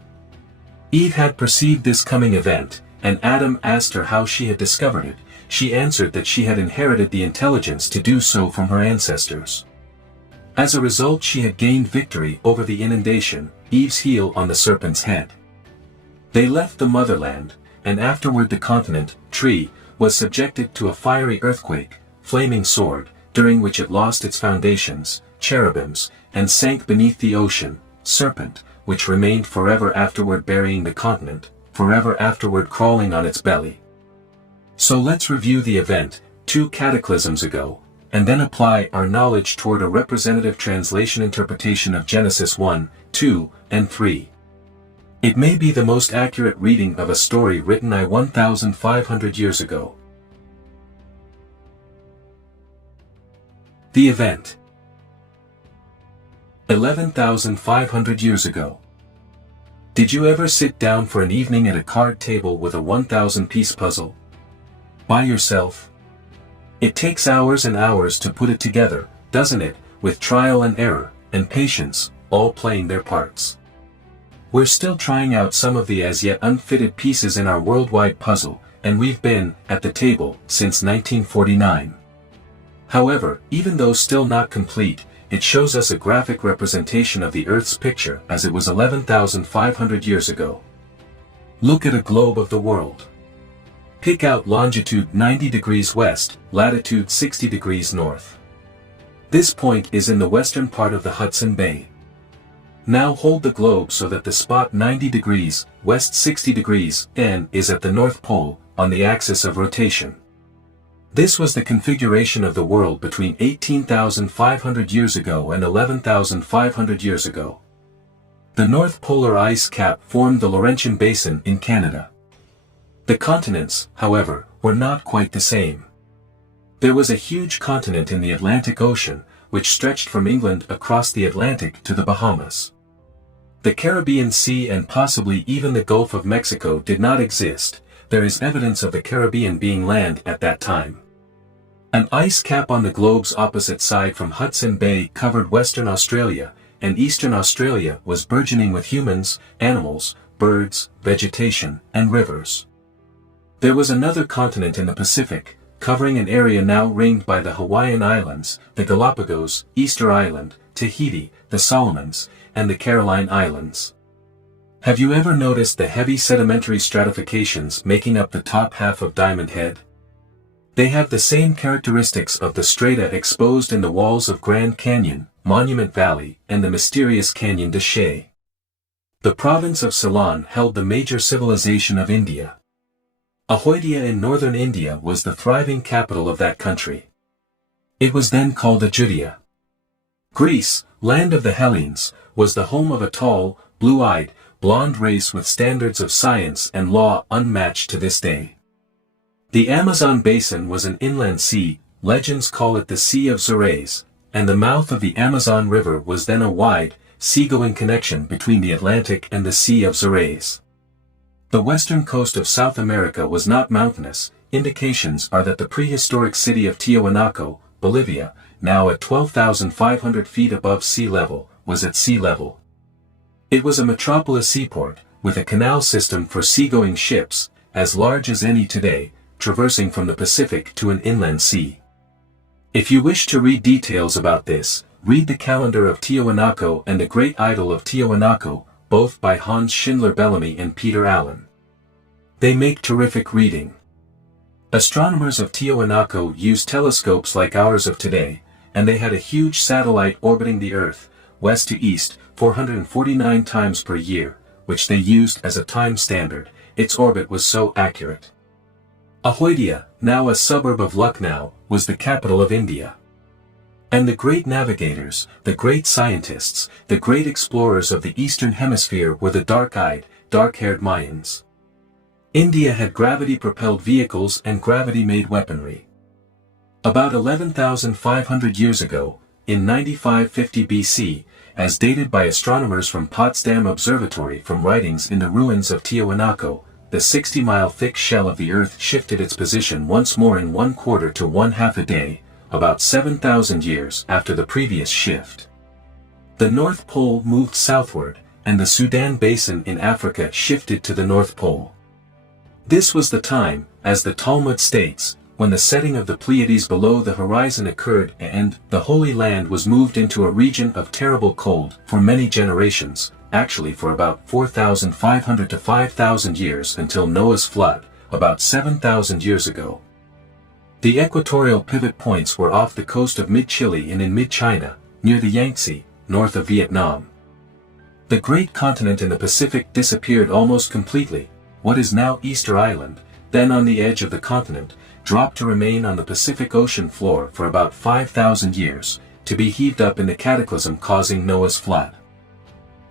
Eve had perceived this coming event, and Adam asked her how she had discovered it. She answered that she had inherited the intelligence to do so from her ancestors. As a result, she had gained victory over the inundation, Eve's heel on the serpent's head. They left the motherland, and afterward the continent, tree, was subjected to a fiery earthquake, flaming sword, during which it lost its foundations, cherubims, and sank beneath the ocean, serpent, which remained forever afterward burying the continent, forever afterward crawling on its belly. So let's review the event, 2 cataclysms ago, and then apply our knowledge toward a representative translation interpretation of Genesis 1, 2, and 3. It may be the most accurate reading of a story written 1,500 years ago. The event. 11,500 years ago. Did you ever sit down for an evening at a card table with a 1,000-piece puzzle? By yourself? It takes hours and hours to put it together, doesn't it, with trial and error, and patience, all playing their parts. We're still trying out some of the as yet unfitted pieces in our worldwide puzzle, and we've been at the table since 1949. However, even though still not complete, it shows us a graphic representation of the Earth's picture as it was 11,500 years ago. Look at a globe of the world. Pick out longitude 90 degrees west, latitude 60 degrees north. This point is in the western part of the Hudson Bay. Now hold the globe so that the spot 90 degrees, west 60 degrees, N is at the North Pole, on the axis of rotation. This was the configuration of the world between 18,500 years ago and 11,500 years ago. The North Polar ice cap formed the Laurentian Basin in Canada. The continents, however, were not quite the same. There was a huge continent in the Atlantic Ocean, which stretched from England across the Atlantic to the Bahamas. The Caribbean Sea and possibly even the Gulf of Mexico did not exist. There is evidence of the Caribbean being land at that time. An ice cap on the globe's opposite side from Hudson Bay covered Western Australia, and Eastern Australia was burgeoning with humans, animals, birds, vegetation, and rivers. There was another continent in the Pacific, covering an area now ringed by the Hawaiian Islands, the Galapagos, Easter Island, Tahiti, the Solomons, and the Caroline Islands. Have you ever noticed the heavy sedimentary stratifications making up the top half of Diamond Head? They have the same characteristics of the strata exposed in the walls of Grand Canyon, Monument Valley, and the mysterious Canyon de Chelly. The province of Ceylon held the major civilization of India. Ayodhya in northern India was the thriving capital of that country. It was then called Ajudea. Greece, land of the Hellenes, was the home of a tall, blue-eyed, blonde race with standards of science and law unmatched to this day. The Amazon basin was an inland sea, legends call it the Sea of Xerxes, and the mouth of the Amazon River was then a wide, seagoing connection between the Atlantic and the Sea of Xerxes. The western coast of South America was not mountainous. Indications are that the prehistoric city of Tiahuanaco, Bolivia, now at 12,500 feet above sea level, was at sea level. It was a metropolis seaport, with a canal system for seagoing ships, as large as any today, traversing from the Pacific to an inland sea. If you wish to read details about this, read the calendar of Tiahuanaco and the Great Idol of Tiahuanaco, both by Hans Schindler Bellamy and Peter Allen. They make terrific reading. Astronomers of Tiahuanaco used telescopes like ours of today, and they had a huge satellite orbiting the Earth, west to east, 449 times per year, which they used as a time standard. Its orbit was so accurate. Ayodhya, now a suburb of Lucknow, was the capital of India. And the great navigators, the great scientists, the great explorers of the Eastern Hemisphere were the dark-eyed, dark-haired Mayans. India had gravity-propelled vehicles and gravity-made weaponry. About 11,500 years ago, in 9550 BC, as dated by astronomers from Potsdam Observatory from writings in the ruins of Tiahuanaco, the 60-mile thick shell of the Earth shifted its position once more in 1/4 to 1/2 a day, about 7,000 years after the previous shift. The North Pole moved southward, and the Sudan Basin in Africa shifted to the North Pole. This was the time, as the Talmud states, when the setting of the Pleiades below the horizon occurred and the Holy Land was moved into a region of terrible cold for many generations, actually for about 4,500 to 5,000 years until Noah's flood, about 7,000 years ago. The equatorial pivot points were off the coast of mid-Chile and in mid-China, near the Yangtze, north of Vietnam. The great continent in the Pacific disappeared almost completely. What is now Easter Island, then on the edge of the continent, dropped to remain on the Pacific Ocean floor for about 5,000 years, to be heaved up in the cataclysm causing Noah's flood.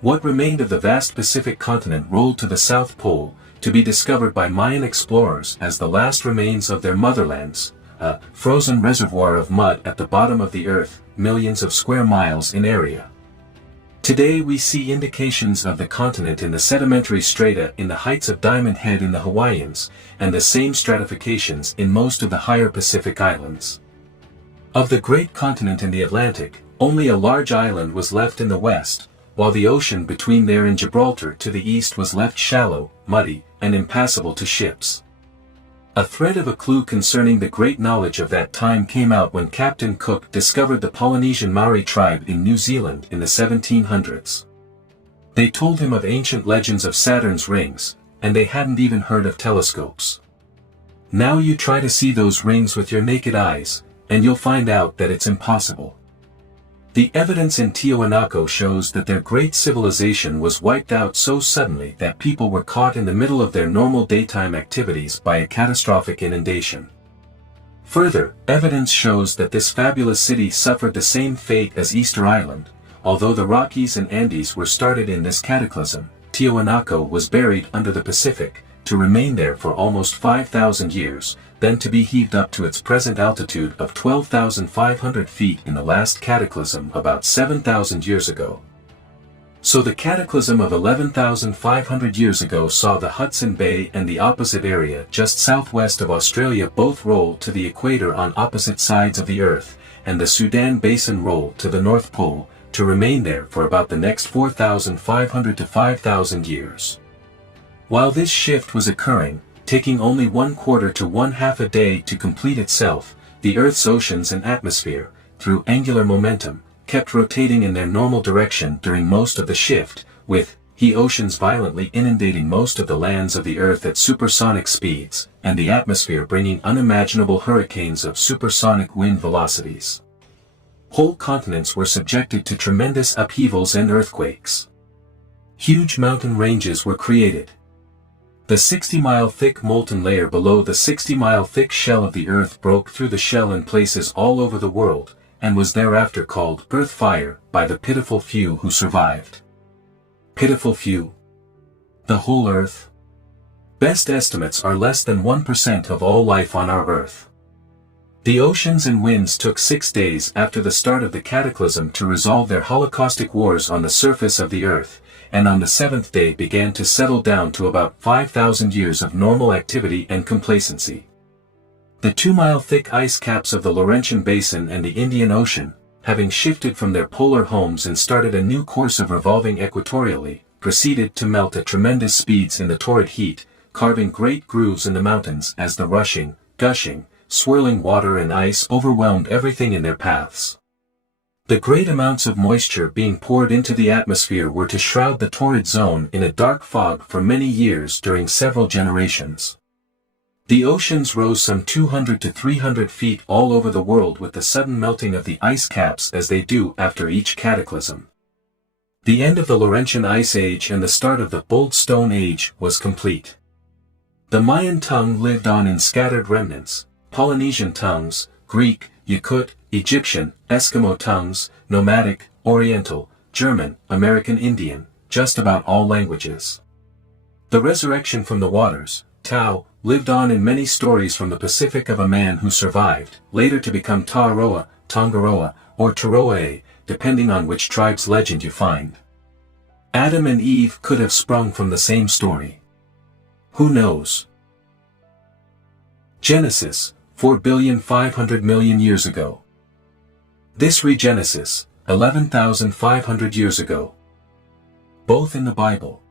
What remained of the vast Pacific continent rolled to the South Pole, to be discovered by Mayan explorers as the last remains of their motherlands, a frozen reservoir of mud at the bottom of the earth, millions of square miles in area. Today we see indications of the continent in the sedimentary strata in the heights of Diamond Head in the Hawaiians, and the same stratifications in most of the higher Pacific islands. Of the great continent in the Atlantic, only a large island was left in the west, while the ocean between there and Gibraltar to the east was left shallow, muddy, and impassable to ships. A thread of a clue concerning the great knowledge of that time came out when Captain Cook discovered the Polynesian Maori tribe in New Zealand in the 1700s. They told him of ancient legends of Saturn's rings, and they hadn't even heard of telescopes. Now you try to see those rings with your naked eyes, and you'll find out that it's impossible. The evidence in Tiwanaku shows that their great civilization was wiped out so suddenly that people were caught in the middle of their normal daytime activities by a catastrophic inundation. Further, evidence shows that this fabulous city suffered the same fate as Easter Island. Although the Rockies and Andes were started in this cataclysm, Tiwanaku was buried under the Pacific, to remain there for almost 5,000 years, then to be heaved up to its present altitude of 12,500 feet in the last cataclysm about 7,000 years ago. So the cataclysm of 11,500 years ago saw the Hudson Bay and the opposite area just southwest of Australia both roll to the equator on opposite sides of the Earth, and the Sudan Basin roll to the North Pole, to remain there for about the next 4,500 to 5,000 years. While this shift was occurring, taking only 1/4 to 1/2 a day to complete itself, the Earth's oceans and atmosphere, through angular momentum, kept rotating in their normal direction during most of the shift, with the oceans violently inundating most of the lands of the Earth at supersonic speeds, and the atmosphere bringing unimaginable hurricanes of supersonic wind velocities. Whole continents were subjected to tremendous upheavals and earthquakes. Huge mountain ranges were created. The 60-mile thick molten layer below the 60-mile thick shell of the Earth broke through the shell in places all over the world, and was thereafter called Earth Fire by the pitiful few who survived. Pitiful few? The whole Earth? Best estimates are less than 1% of all life on our Earth. The oceans and winds took 6 days after the start of the cataclysm to resolve their holocaustic wars on the surface of the Earth, and on the 7th day began to settle down to about 5,000 years of normal activity and complacency. The 2-mile thick ice caps of the Laurentian Basin and the Indian Ocean, having shifted from their polar homes and started a new course of revolving equatorially, proceeded to melt at tremendous speeds in the torrid heat, carving great grooves in the mountains as the rushing, gushing, swirling water and ice overwhelmed everything in their paths. The great amounts of moisture being poured into the atmosphere were to shroud the torrid zone in a dark fog for many years during several generations. The oceans rose some 200 to 300 feet all over the world with the sudden melting of the ice caps as they do after each cataclysm. The end of the Laurentian Ice Age and the start of the Bold Stone Age was complete. The Mayan tongue lived on in scattered remnants, Polynesian tongues, Greek, Yakut, Egyptian, Eskimo tongues, nomadic, Oriental, German, American Indian, just about all languages. The resurrection from the waters, Tao, lived on in many stories from the Pacific of a man who survived, later to become Taaroa, Tongaroa, or Taroae, depending on which tribe's legend you find. Adam and Eve could have sprung from the same story. Who knows? Genesis, 4,500,000,000 years ago. This regenesis, 11,500 years ago. Both in the Bible.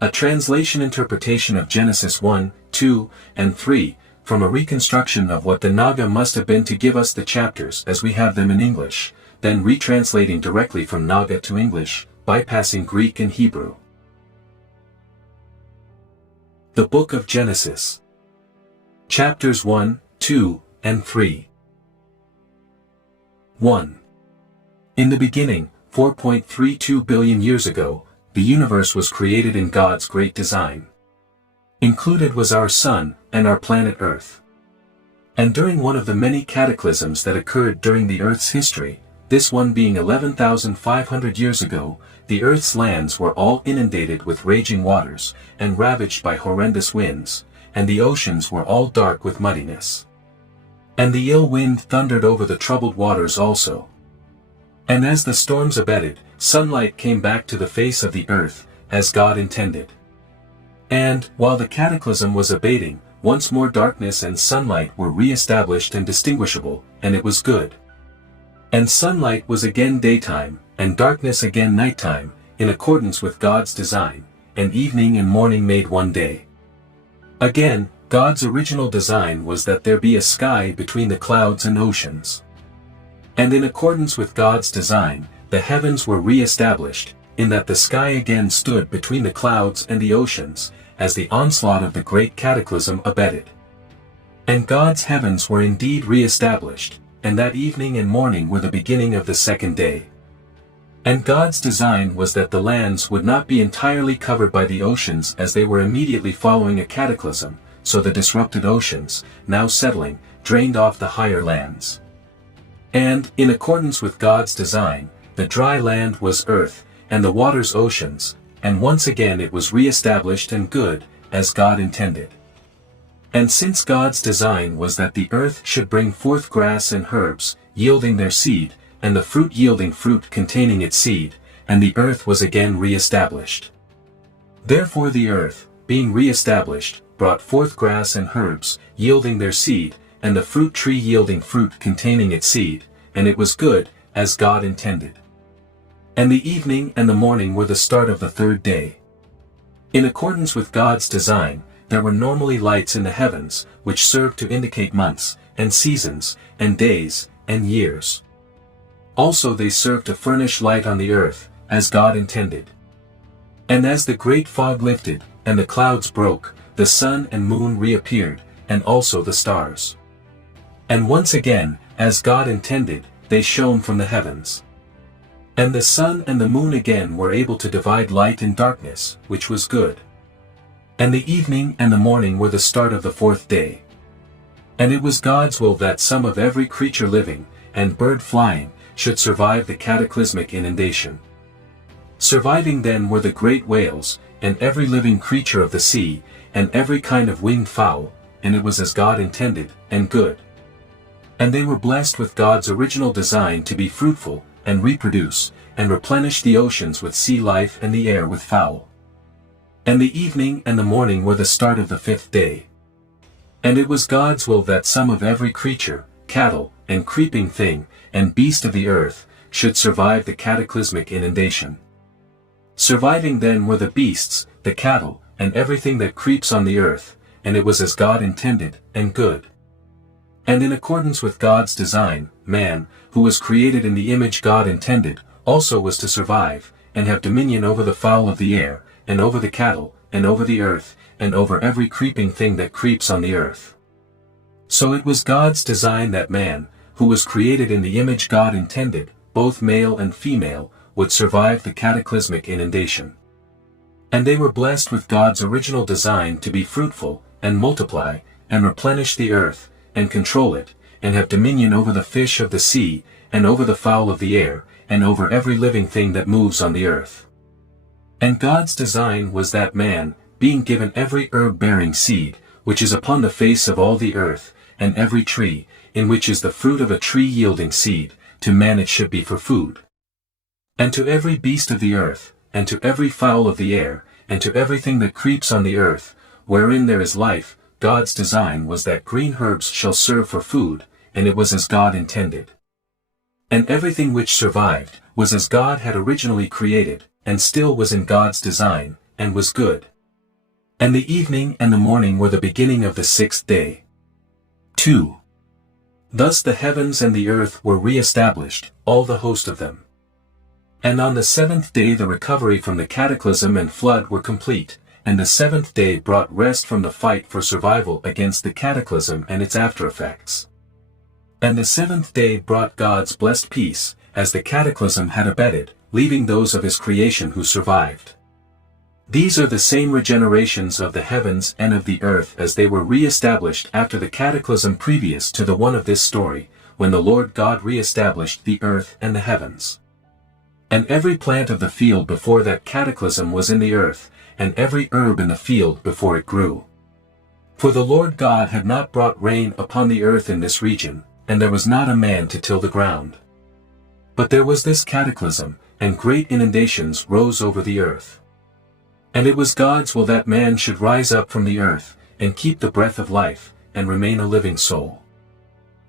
A translation interpretation of Genesis 1, 2, and 3, from a reconstruction of what the Naga must have been to give us the chapters as we have them in English, then retranslating directly from Naga to English, bypassing Greek and Hebrew. The Book of Genesis. Chapters 1, 2, and 3. 1. In the beginning, 4.32 billion years ago, the universe was created in God's great design. Included was our sun, and our planet Earth. And during one of the many cataclysms that occurred during the Earth's history, this one being 11,500 years ago, the Earth's lands were all inundated with raging waters, and ravaged by horrendous winds, and the oceans were all dark with muddiness. And the ill wind thundered over the troubled waters also. And as the storms abated, sunlight came back to the face of the earth, as God intended. And, while the cataclysm was abating, once more darkness and sunlight were re-established and distinguishable, and it was good. And sunlight was again daytime, and darkness again nighttime, in accordance with God's design, and evening and morning made one day. Again, God's original design was that there be a sky between the clouds and oceans. And in accordance with God's design, the heavens were re-established, in that the sky again stood between the clouds and the oceans, as the onslaught of the great cataclysm abated. And God's heavens were indeed re-established, and that evening and morning were the beginning of the second day. And God's design was that the lands would not be entirely covered by the oceans as they were immediately following a cataclysm, so the disrupted oceans, now settling, drained off the higher lands. And, in accordance with God's design, the dry land was earth, and the waters oceans, and once again it was re-established and good, as God intended. And since God's design was that the earth should bring forth grass and herbs, yielding their seed, and the fruit yielding fruit containing its seed, and the earth was again re-established. Therefore the earth, being re-established, brought forth grass and herbs, yielding their seed, and the fruit tree yielding fruit containing its seed, and it was good, as God intended. And the evening and the morning were the start of the third day. In accordance with God's design, there were normally lights in the heavens, which served to indicate months, and seasons, and days, and years. Also they served to furnish light on the earth, as God intended. And as the great fog lifted, and the clouds broke, the sun and moon reappeared, and also the stars. And once again, as God intended, they shone from the heavens. And the sun and the moon again were able to divide light and darkness, which was good. And the evening and the morning were the start of the fourth day. And it was God's will that some of every creature living, and bird flying, should survive the cataclysmic inundation. Surviving then were the great whales, and every living creature of the sea, and every kind of winged fowl, and it was as God intended, and good. And they were blessed with God's original design to be fruitful, and reproduce, and replenish the oceans with sea life and the air with fowl. And the evening and the morning were the start of the fifth day. And it was God's will that some of every creature, cattle, and creeping thing, and beast of the earth, should survive the cataclysmic inundation. Surviving then were the beasts, the cattle, and everything that creeps on the earth, and it was as God intended, and good. And in accordance with God's design, man, who was created in the image God intended, also was to survive, and have dominion over the fowl of the air, and over the cattle, and over the earth, and over every creeping thing that creeps on the earth. So it was God's design that man, who was created in the image God intended, both male and female, would survive the cataclysmic inundation. And they were blessed with God's original design to be fruitful, and multiply, and replenish the earth, and control it, and have dominion over the fish of the sea, and over the fowl of the air, and over every living thing that moves on the earth. And God's design was that man, being given every herb-bearing seed, which is upon the face of all the earth, and every tree, in which is the fruit of a tree yielding seed, to man it should be for food. And to every beast of the earth, and to every fowl of the air, and to everything that creeps on the earth, wherein there is life, God's design was that green herbs shall serve for food, and it was as God intended. And everything which survived, was as God had originally created, and still was in God's design, and was good. And the evening and the morning were the beginning of the sixth day. 2. Thus the heavens and the earth were re-established, all the host of them. And on the seventh day the recovery from the cataclysm and flood were complete, and the seventh day brought rest from the fight for survival against the cataclysm and its after-effects. And the seventh day brought God's blessed peace, as the cataclysm had abated, leaving those of his creation who survived. These are the same regenerations of the heavens and of the earth as they were re-established after the cataclysm previous to the one of this story, when the Lord God re-established the earth and the heavens. And every plant of the field before that cataclysm was in the earth, and every herb in the field before it grew. For the Lord God had not brought rain upon the earth in this region, and there was not a man to till the ground. But there was this cataclysm, and great inundations rose over the earth. And it was God's will that man should rise up from the earth, and keep the breath of life, and remain a living soul.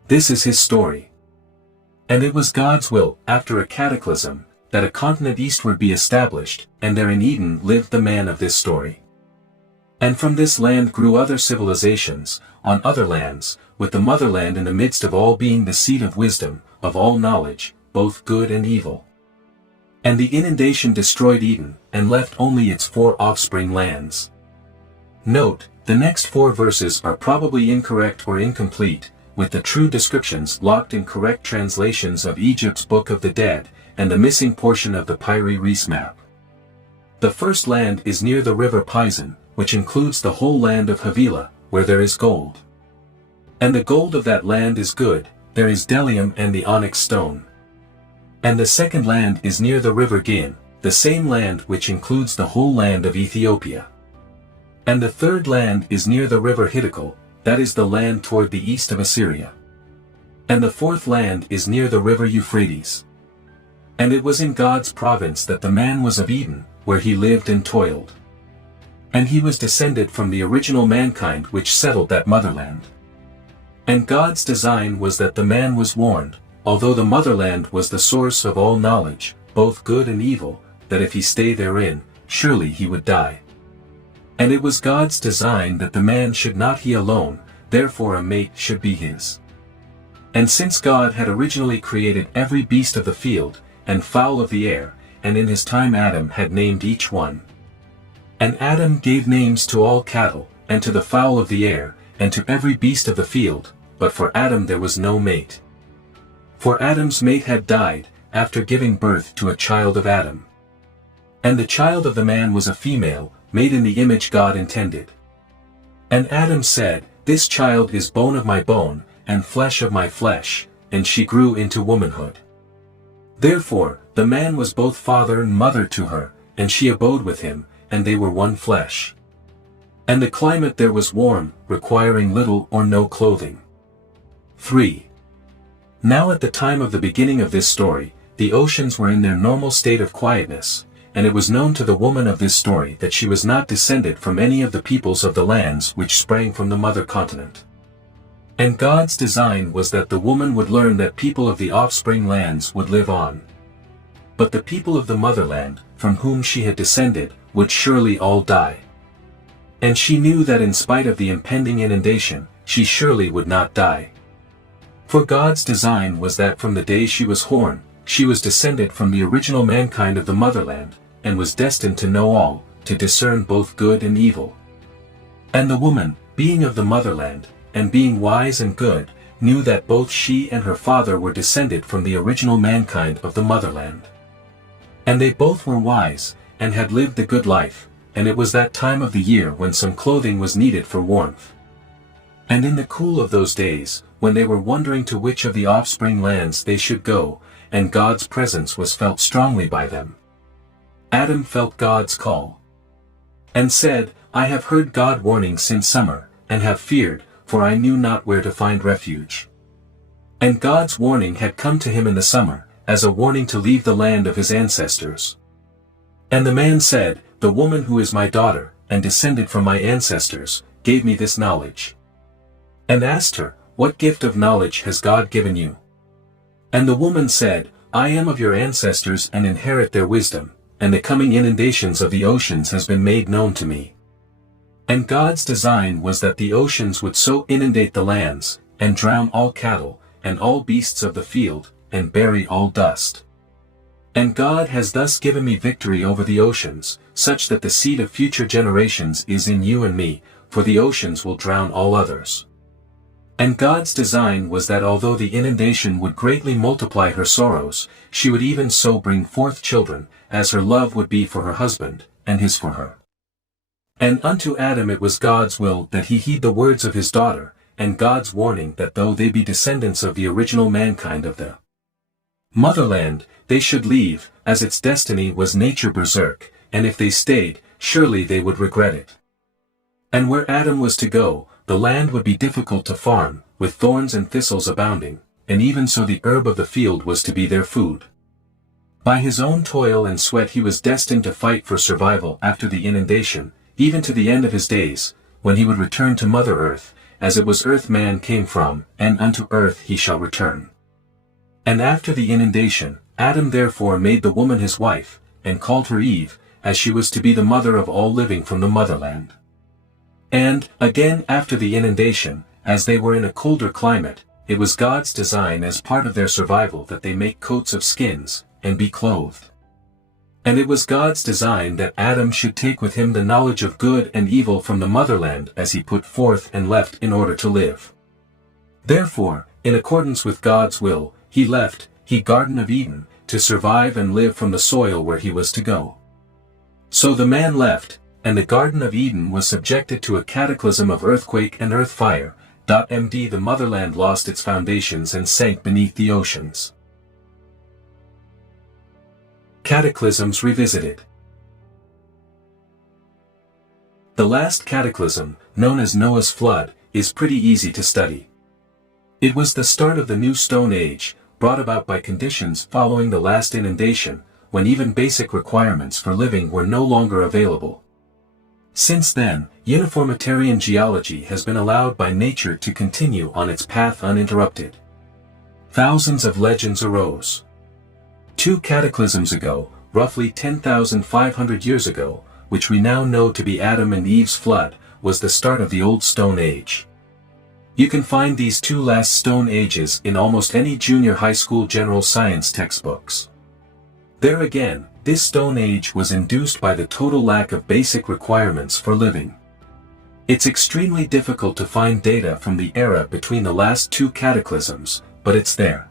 This is his story. And it was God's will, after a cataclysm, that a continent eastward be established, and there in Eden lived the man of this story. And from this land grew other civilizations, on other lands, with the motherland in the midst of all being the seat of wisdom, of all knowledge, both good and evil. And the inundation destroyed Eden, and left only its 4 offspring lands. Note, the next 4 verses are probably incorrect or incomplete, with the true descriptions locked in correct translations of Egypt's Book of the Dead, and the missing portion of the Piri Reis map. The first land is near the river Pison, which includes the whole land of Havilah, where there is gold. And the gold of that land is good, there is bdellium and the onyx stone. And the second land is near the river Gin, the same land which includes the whole land of Ethiopia. And the third land is near the river Hiddekel, that is the land toward the east of Assyria. And the fourth land is near the river Euphrates. And it was in God's province that the man was of Eden, where he lived and toiled. And he was descended from the original mankind which settled that motherland. And God's design was that the man was warned, although the motherland was the source of all knowledge, both good and evil, that if he stay therein, surely he would die. And it was God's design that the man should not he alone, therefore a mate should be his. And since God had originally created every beast of the field, and fowl of the air, and in his time Adam had named each one. And Adam gave names to all cattle, and to the fowl of the air, and to every beast of the field, but for Adam there was no mate. For Adam's mate had died, after giving birth to a child of Adam. And the child of the man was a female, made in the image God intended. And Adam said, This child is bone of my bone, and flesh of my flesh, and she grew into womanhood. Therefore, the man was both father and mother to her, and she abode with him, and they were one flesh. And the climate there was warm, requiring little or no clothing. 3. Now at the time of the beginning of this story, the oceans were in their normal state of quietness, and it was known to the woman of this story that she was not descended from any of the peoples of the lands which sprang from the mother continent. And God's design was that the woman would learn that people of the offspring lands would live on. But the people of the motherland, from whom she had descended, would surely all die. And she knew that in spite of the impending inundation, she surely would not die. For God's design was that from the day she was born, she was descended from the original mankind of the motherland, and was destined to know all, to discern both good and evil. And the woman, being of the motherland, and being wise and good, knew that both she and her father were descended from the original mankind of the motherland. And they both were wise, and had lived the good life, and it was that time of the year when some clothing was needed for warmth. And in the cool of those days, when they were wondering to which of the offspring lands they should go, and God's presence was felt strongly by them, Adam felt God's call, and said, I have heard God warning since summer, and have feared, for I knew not where to find refuge. And God's warning had come to him in the summer, as a warning to leave the land of his ancestors. And the man said, The woman who is my daughter, and descended from my ancestors, gave me this knowledge. And asked her, What gift of knowledge has God given you? And the woman said, I am of your ancestors and inherit their wisdom, and the coming inundations of the oceans has been made known to me. And God's design was that the oceans would so inundate the lands, and drown all cattle, and all beasts of the field, and bury all dust. And God has thus given me victory over the oceans, such that the seed of future generations is in you and me, for the oceans will drown all others. And God's design was that although the inundation would greatly multiply her sorrows, she would even so bring forth children, as her love would be for her husband, and his for her. And unto Adam it was God's will that he heed the words of his daughter, and God's warning that though they be descendants of the original mankind of the motherland, they should leave, as its destiny was nature berserk, and if they stayed, surely they would regret it. And where Adam was to go, the land would be difficult to farm, with thorns and thistles abounding, and even so the herb of the field was to be their food. By his own toil and sweat he was destined to fight for survival after the inundation, even to the end of his days, when he would return to Mother Earth, as it was earth man came from, and unto earth he shall return. And after the inundation, Adam therefore made the woman his wife, and called her Eve, as she was to be the mother of all living from the motherland. And, again after the inundation, as they were in a colder climate, it was God's design as part of their survival that they make coats of skins, and be clothed. And it was God's design that Adam should take with him the knowledge of good and evil from the motherland as he put forth and left in order to live. Therefore, in accordance with God's will, he left, Garden of Eden, to survive and live from the soil where he was to go. So the man left, and the Garden of Eden was subjected to a cataclysm of earthquake and earth fire. The motherland lost its foundations and sank beneath the oceans. Cataclysms Revisited. The last cataclysm, known as Noah's flood, is pretty easy to study. It was the start of the new Stone Age, brought about by conditions following the last inundation, when even basic requirements for living were no longer available. Since then, uniformitarian geology has been allowed by nature to continue on its path uninterrupted. Thousands of legends arose. 2 cataclysms ago, roughly 10,500 years ago, which we now know to be Adam and Eve's flood, was the start of the Old Stone Age. You can find these 2 last Stone Ages in almost any junior high school general science textbooks. There again, this Stone Age was induced by the total lack of basic requirements for living. It's extremely difficult to find data from the era between the last 2 cataclysms, but it's there.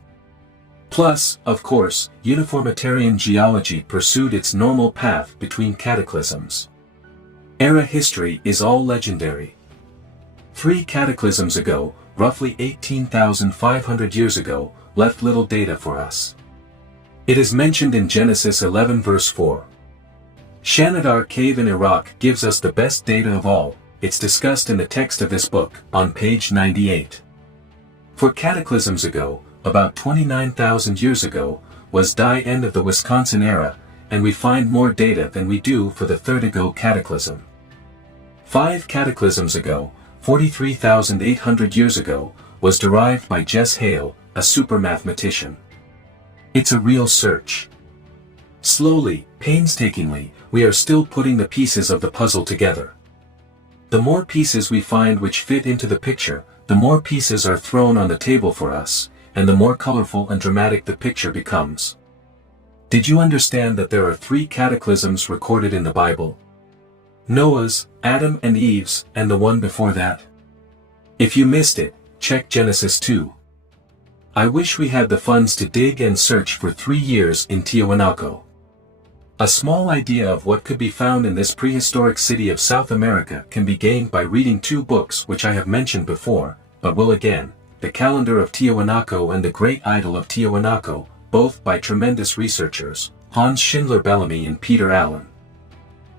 Plus, of course, uniformitarian geology pursued its normal path between cataclysms. Era history is all legendary. 3 cataclysms ago, roughly 18,500 years ago, left little data for us. It is mentioned in Genesis 11 verse 4. Shanidar Cave in Iraq gives us the best data of all. It's discussed in the text of this book, on page 98. For cataclysms ago, about 29,000 years ago, was die end of the Wisconsin era, and we find more data than we do for the third ago cataclysm. 5 cataclysms ago, 43,800 years ago, was derived by Jess Hale, a super mathematician. It's a real search. Slowly, painstakingly, we are still putting the pieces of the puzzle together. The more pieces we find which fit into the picture, the more pieces are thrown on the table for us, and the more colorful and dramatic the picture becomes. Did you understand that there are 3 cataclysms recorded in the Bible? Noah's, Adam and Eve's, and the one before that? If you missed it, check Genesis 2. I wish we had the funds to dig and search for 3 years in Tiahuanaco. A small idea of what could be found in this prehistoric city of South America can be gained by reading 2 books which I have mentioned before, but will again, The Calendar of Tiahuanaco and The Great Idol of Tiahuanaco, both by tremendous researchers, Hans Schindler Bellamy and Peter Allen.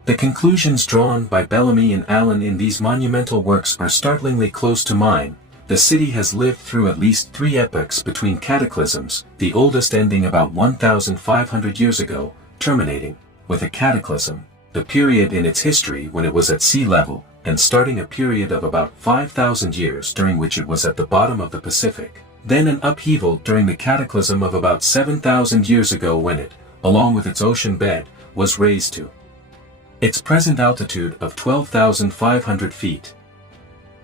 The conclusions drawn by Bellamy and Allen in these monumental works are startlingly close to mine. The city has lived through at least 3 epochs between cataclysms, the oldest ending about 1,500 years ago, terminating, with a cataclysm, the period in its history when it was at sea level, and starting a period of about 5,000 years during which it was at the bottom of the Pacific, then an upheaval during the cataclysm of about 7,000 years ago when it, along with its ocean bed, was raised to its present altitude of 12,500 feet.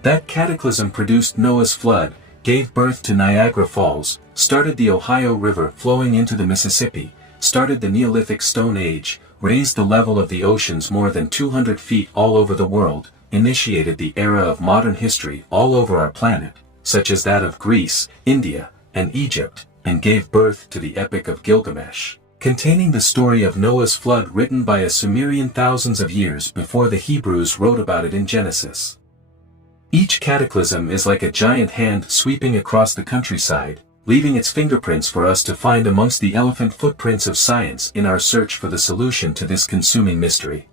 That cataclysm produced Noah's flood, gave birth to Niagara Falls, started the Ohio River flowing into the Mississippi, started the Neolithic Stone Age, raised the level of the oceans more than 200 feet all over the world, initiated the era of modern history all over our planet, such as that of Greece, India, and Egypt, and gave birth to the Epic of Gilgamesh, containing the story of Noah's flood written by a Sumerian thousands of years before the Hebrews wrote about it in Genesis. Each cataclysm is like a giant hand sweeping across the countryside, leaving its fingerprints for us to find amongst the elephant footprints of science in our search for the solution to this consuming mystery.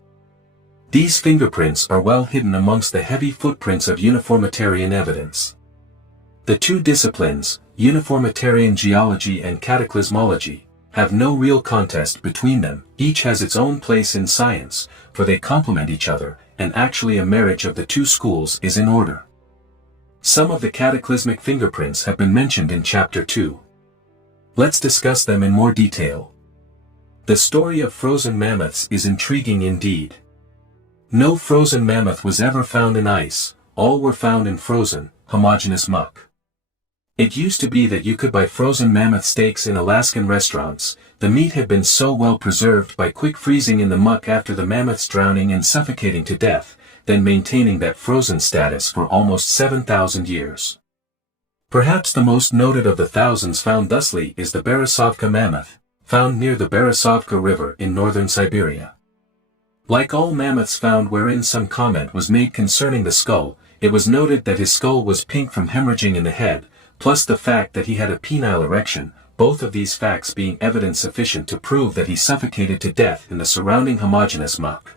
These fingerprints are well hidden amongst the heavy footprints of uniformitarian evidence. The two disciplines, uniformitarian geology and cataclysmology, have no real contest between them. Each has its own place in science, for they complement each other, and actually a marriage of the two schools is in order. Some of the cataclysmic fingerprints have been mentioned in Chapter 2. Let's discuss them in more detail. The story of frozen mammoths is intriguing indeed. No frozen mammoth was ever found in ice, all were found in frozen, homogeneous muck. It used to be that you could buy frozen mammoth steaks in Alaskan restaurants. The meat had been so well preserved by quick freezing in the muck after the mammoths drowning and suffocating to death, then maintaining that frozen status for almost 7,000 years. Perhaps the most noted of the thousands found thusly is the Beresovka mammoth, found near the Beresovka River in northern Siberia. Like all mammoths found wherein some comment was made concerning the skull, it was noted that his skull was pink from hemorrhaging in the head, plus the fact that he had a penile erection, both of these facts being evidence sufficient to prove that he suffocated to death in the surrounding homogeneous muck.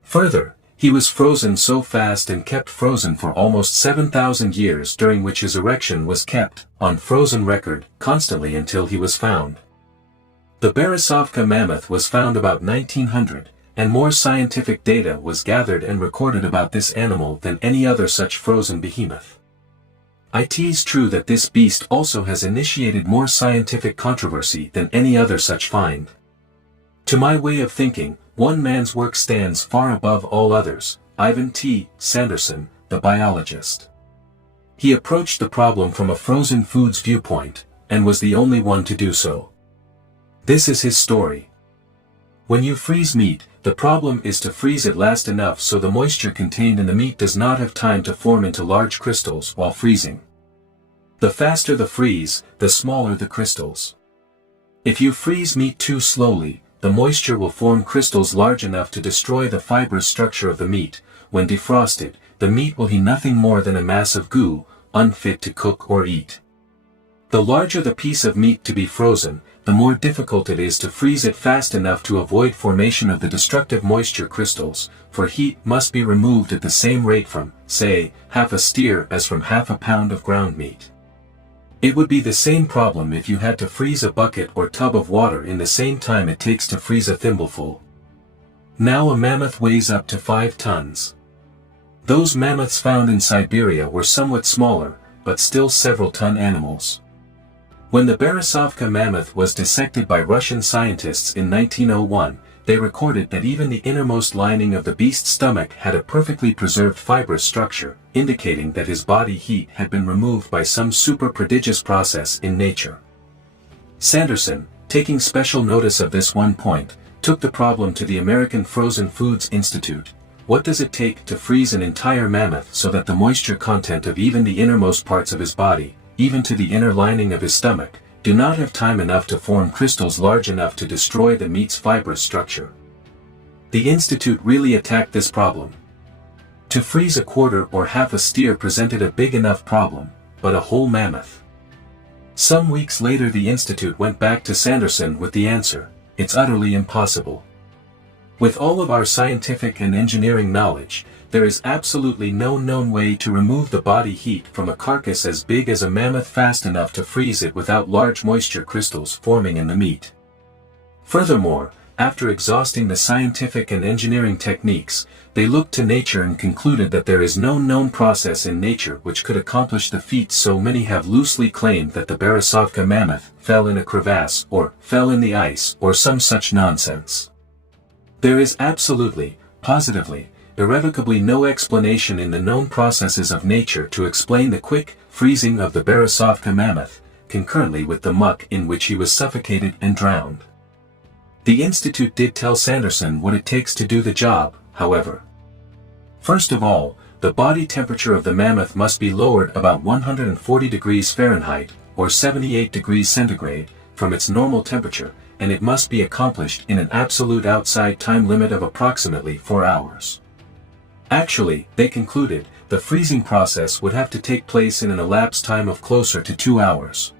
Further, he was frozen so fast and kept frozen for almost 7,000 years, during which his erection was kept, on frozen record, constantly until he was found. The Beresovka mammoth was found about 1900, and more scientific data was gathered and recorded about this animal than any other such frozen behemoth. It is true that this beast also has initiated more scientific controversy than any other such find. To my way of thinking, one man's work stands far above all others, Ivan T. Sanderson, the biologist. He approached the problem from a frozen foods viewpoint, and was the only one to do so. This is his story. When you freeze meat, the problem is to freeze it last enough so the moisture contained in the meat does not have time to form into large crystals while freezing. The faster the freeze, the smaller the crystals. If you freeze meat too slowly, the moisture will form crystals large enough to destroy the fibrous structure of the meat. When defrosted, the meat will be nothing more than a mass of goo, unfit to cook or eat. The larger the piece of meat to be frozen, the more difficult it is to freeze it fast enough to avoid formation of the destructive moisture crystals, for heat must be removed at the same rate from, say, half a steer as from half a pound of ground meat. It would be the same problem if you had to freeze a bucket or tub of water in the same time it takes to freeze a thimbleful. Now a mammoth weighs up to 5 tons. Those mammoths found in Siberia were somewhat smaller, but still several ton animals. When the Beresovka mammoth was dissected by Russian scientists in 1901, they recorded that even the innermost lining of the beast's stomach had a perfectly preserved fibrous structure, indicating that his body heat had been removed by some super-prodigious process in nature. Sanderson, taking special notice of this one point, took the problem to the American Frozen Foods Institute. What does it take to freeze an entire mammoth so that the moisture content of even the innermost parts of his body, even to the inner lining of his stomach, do not have time enough to form crystals large enough to destroy the meat's fibrous structure? The Institute really attacked this problem. To freeze a quarter or half a steer presented a big enough problem, but a whole mammoth? Some weeks later the Institute went back to Sanderson with the answer: it's utterly impossible. With all of our scientific and engineering knowledge, there is absolutely no known way to remove the body heat from a carcass as big as a mammoth fast enough to freeze it without large moisture crystals forming in the meat. Furthermore, after exhausting the scientific and engineering techniques, they looked to nature and concluded that there is no known process in nature which could accomplish the feat. So many have loosely claimed that the Beresovka mammoth fell in a crevasse or fell in the ice or some such nonsense. There is absolutely, positively, irrevocably no explanation in the known processes of nature to explain the quick freezing of the Beresovka mammoth, concurrently with the muck in which he was suffocated and drowned. The Institute did tell Sanderson what it takes to do the job, however. First of all, the body temperature of the mammoth must be lowered about 140 degrees Fahrenheit, or 78 degrees centigrade, from its normal temperature, and it must be accomplished in an absolute outside time limit of approximately 4 hours. Actually, they concluded, the freezing process would have to take place in an elapsed time of closer to 2 hours.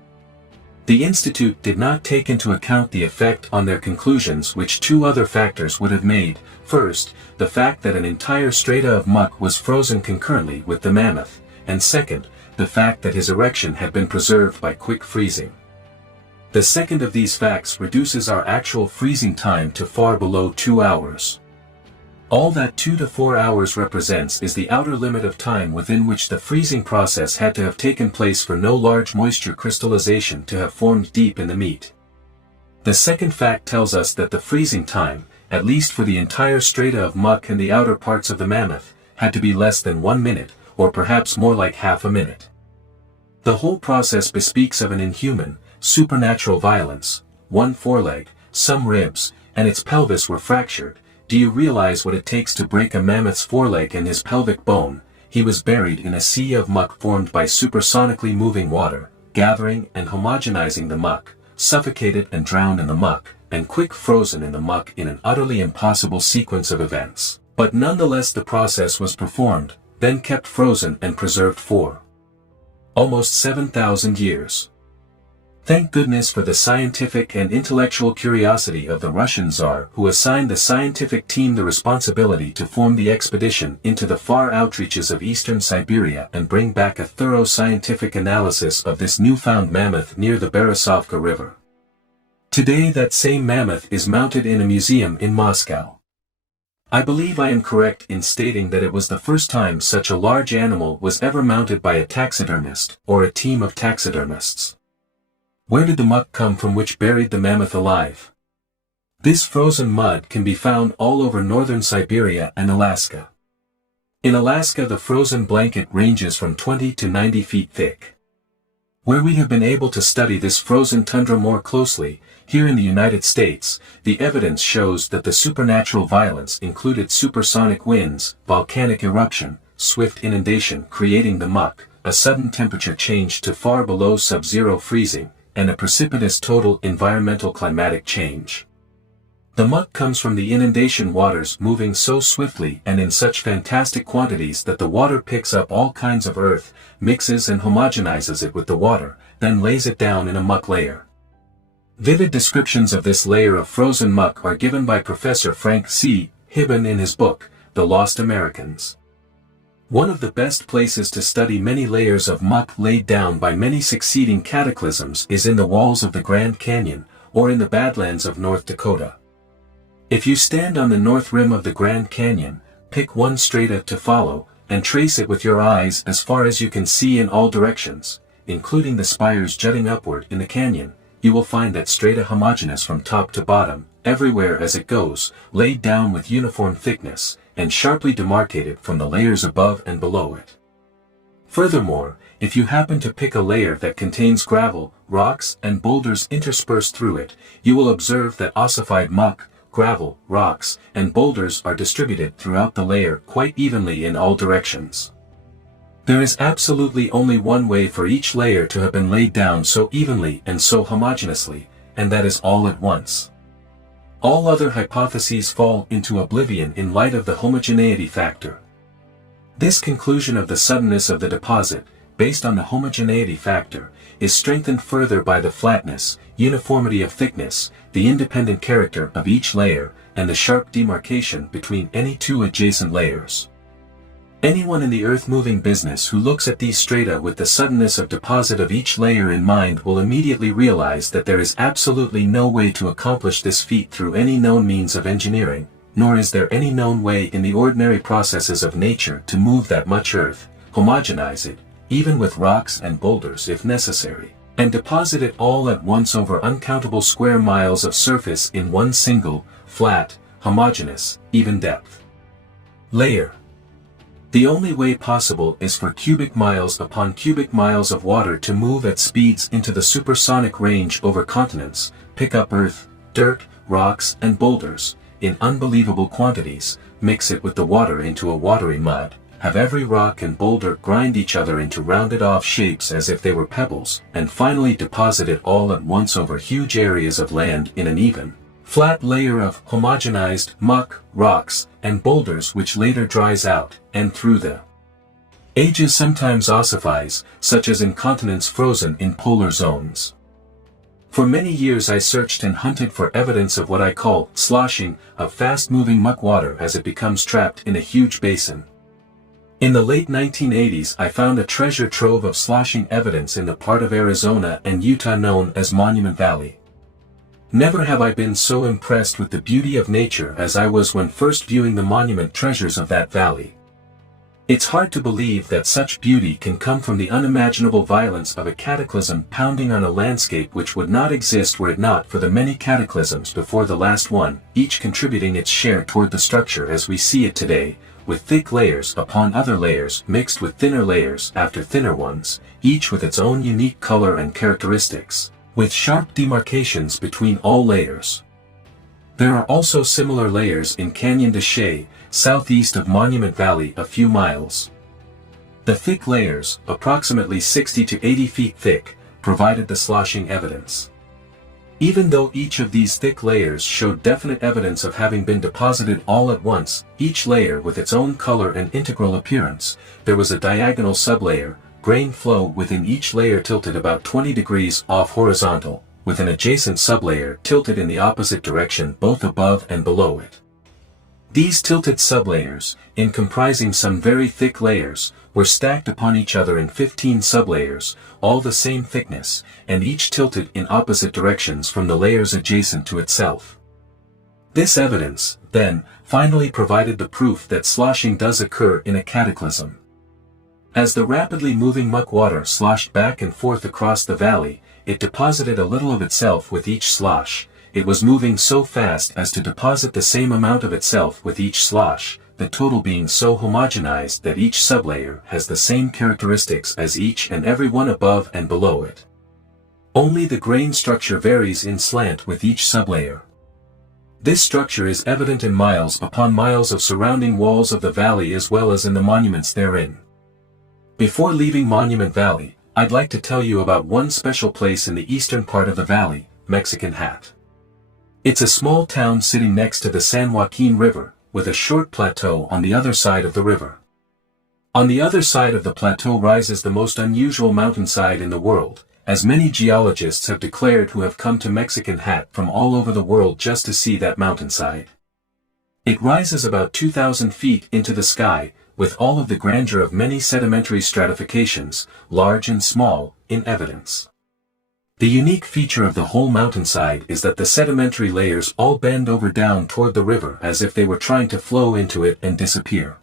The Institute did not take into account the effect on their conclusions which two other factors would have made. First, the fact that an entire strata of muck was frozen concurrently with the mammoth, and second, the fact that his erection had been preserved by quick freezing. The second of these facts reduces our actual freezing time to far below 2 hours. All that 2 to 4 hours represents is the outer limit of time within which the freezing process had to have taken place for no large moisture crystallization to have formed deep in the meat. The second fact tells us that the freezing time, at least for the entire strata of muck and the outer parts of the mammoth, had to be less than 1 minute, or perhaps more like half a minute. The whole process bespeaks of an inhuman, supernatural violence. One foreleg, some ribs, and its pelvis were fractured. Do you realize what it takes to break a mammoth's foreleg and his pelvic bone? He was buried in a sea of muck formed by supersonically moving water, gathering and homogenizing the muck, suffocated and drowned in the muck, and quick frozen in the muck in an utterly impossible sequence of events. But nonetheless the process was performed, then kept frozen and preserved for almost 7,000 years. Thank goodness for the scientific and intellectual curiosity of the Russian Tsar, who assigned the scientific team the responsibility to form the expedition into the far outreaches of eastern Siberia and bring back a thorough scientific analysis of this newfound mammoth near the Berezovka River. Today that same mammoth is mounted in a museum in Moscow. I believe I am correct in stating that it was the first time such a large animal was ever mounted by a taxidermist, or a team of taxidermists. Where did the muck come from which buried the mammoth alive? This frozen mud can be found all over northern Siberia and Alaska. In Alaska the frozen blanket ranges from 20 to 90 feet thick. Where we have been able to study this frozen tundra more closely, here in the United States, the evidence shows that the supernatural violence included supersonic winds, volcanic eruption, swift inundation creating the muck, a sudden temperature change to far below sub-zero freezing, and a precipitous total environmental climatic change. The muck comes from the inundation waters moving so swiftly and in such fantastic quantities that the water picks up all kinds of earth, mixes and homogenizes it with the water, then lays it down in a muck layer. Vivid descriptions of this layer of frozen muck are given by Professor Frank C. Hibben in his book, The Lost Americans. One of the best places to study many layers of muck laid down by many succeeding cataclysms is in the walls of the Grand Canyon, or in the Badlands of North Dakota. If you stand on the north rim of the Grand Canyon, pick one strata to follow, and trace it with your eyes as far as you can see in all directions, including the spires jutting upward in the canyon, you will find that strata homogeneous from top to bottom, everywhere as it goes, laid down with uniform thickness, and sharply demarcated from the layers above and below it. Furthermore, if you happen to pick a layer that contains gravel, rocks, and boulders interspersed through it, you will observe that ossified muck, gravel, rocks, and boulders are distributed throughout the layer quite evenly in all directions. There is absolutely only one way for each layer to have been laid down so evenly and so homogeneously, and that is all at once. All other hypotheses fall into oblivion in light of the homogeneity factor. This conclusion of the suddenness of the deposit, based on the homogeneity factor, is strengthened further by the flatness, uniformity of thickness, the independent character of each layer, and the sharp demarcation between any two adjacent layers. Anyone in the earth-moving business who looks at these strata with the suddenness of deposit of each layer in mind will immediately realize that there is absolutely no way to accomplish this feat through any known means of engineering, nor is there any known way in the ordinary processes of nature to move that much earth, homogenize it, even with rocks and boulders if necessary, and deposit it all at once over uncountable square miles of surface in one single, flat, homogeneous, even depth layer. The only way possible is for cubic miles upon cubic miles of water to move at speeds into the supersonic range over continents, pick up earth, dirt, rocks, and boulders, in unbelievable quantities, mix it with the water into a watery mud, have every rock and boulder grind each other into rounded-off shapes as if they were pebbles, and finally deposit it all at once over huge areas of land in an even, flat layer of homogenized muck, rocks, and boulders which later dries out, and through the ages sometimes ossifies, such as in continents frozen in polar zones. For many years I searched and hunted for evidence of what I call sloshing of fast-moving muck water as it becomes trapped in a huge basin. In the late 1980s I found a treasure trove of sloshing evidence in the part of Arizona and Utah known as Monument Valley. Never have I been so impressed with the beauty of nature as I was when first viewing the monument treasures of that valley. It's hard to believe that such beauty can come from the unimaginable violence of a cataclysm pounding on a landscape which would not exist were it not for the many cataclysms before the last one, each contributing its share toward the structure as we see it today, with thick layers upon other layers mixed with thinner layers after thinner ones, each with its own unique color and characteristics, with sharp demarcations between all layers. There are also similar layers in Canyon de Chelly, southeast of Monument Valley a few miles. The thick layers, approximately 60 to 80 feet thick, provided the sloshing evidence. Even though each of these thick layers showed definite evidence of having been deposited all at once, each layer with its own color and integral appearance, there was a diagonal sublayer, grain flow within each layer tilted about 20 degrees off horizontal, with an adjacent sublayer tilted in the opposite direction both above and below it. These tilted sublayers, in comprising some very thick layers, were stacked upon each other in 15 sublayers, all the same thickness, and each tilted in opposite directions from the layers adjacent to itself. This evidence, then, finally provided the proof that sloshing does occur in a cataclysm. As the rapidly moving muck water sloshed back and forth across the valley, it deposited a little of itself with each slosh. It was moving so fast as to deposit the same amount of itself with each slosh, the total being so homogenized that each sublayer has the same characteristics as each and every one above and below it. Only the grain structure varies in slant with each sublayer. This structure is evident in miles upon miles of surrounding walls of the valley as well as in the monuments therein. Before leaving Monument Valley, I'd like to tell you about one special place in the eastern part of the valley, Mexican Hat. It's a small town sitting next to the San Joaquin River, with a short plateau on the other side of the river. On the other side of the plateau rises the most unusual mountainside in the world, as many geologists have declared who have come to Mexican Hat from all over the world just to see that mountainside. It rises about 2,000 feet into the sky, with all of the grandeur of many sedimentary stratifications, large and small, in evidence. The unique feature of the whole mountainside is that the sedimentary layers all bend over down toward the river as if they were trying to flow into it and disappear.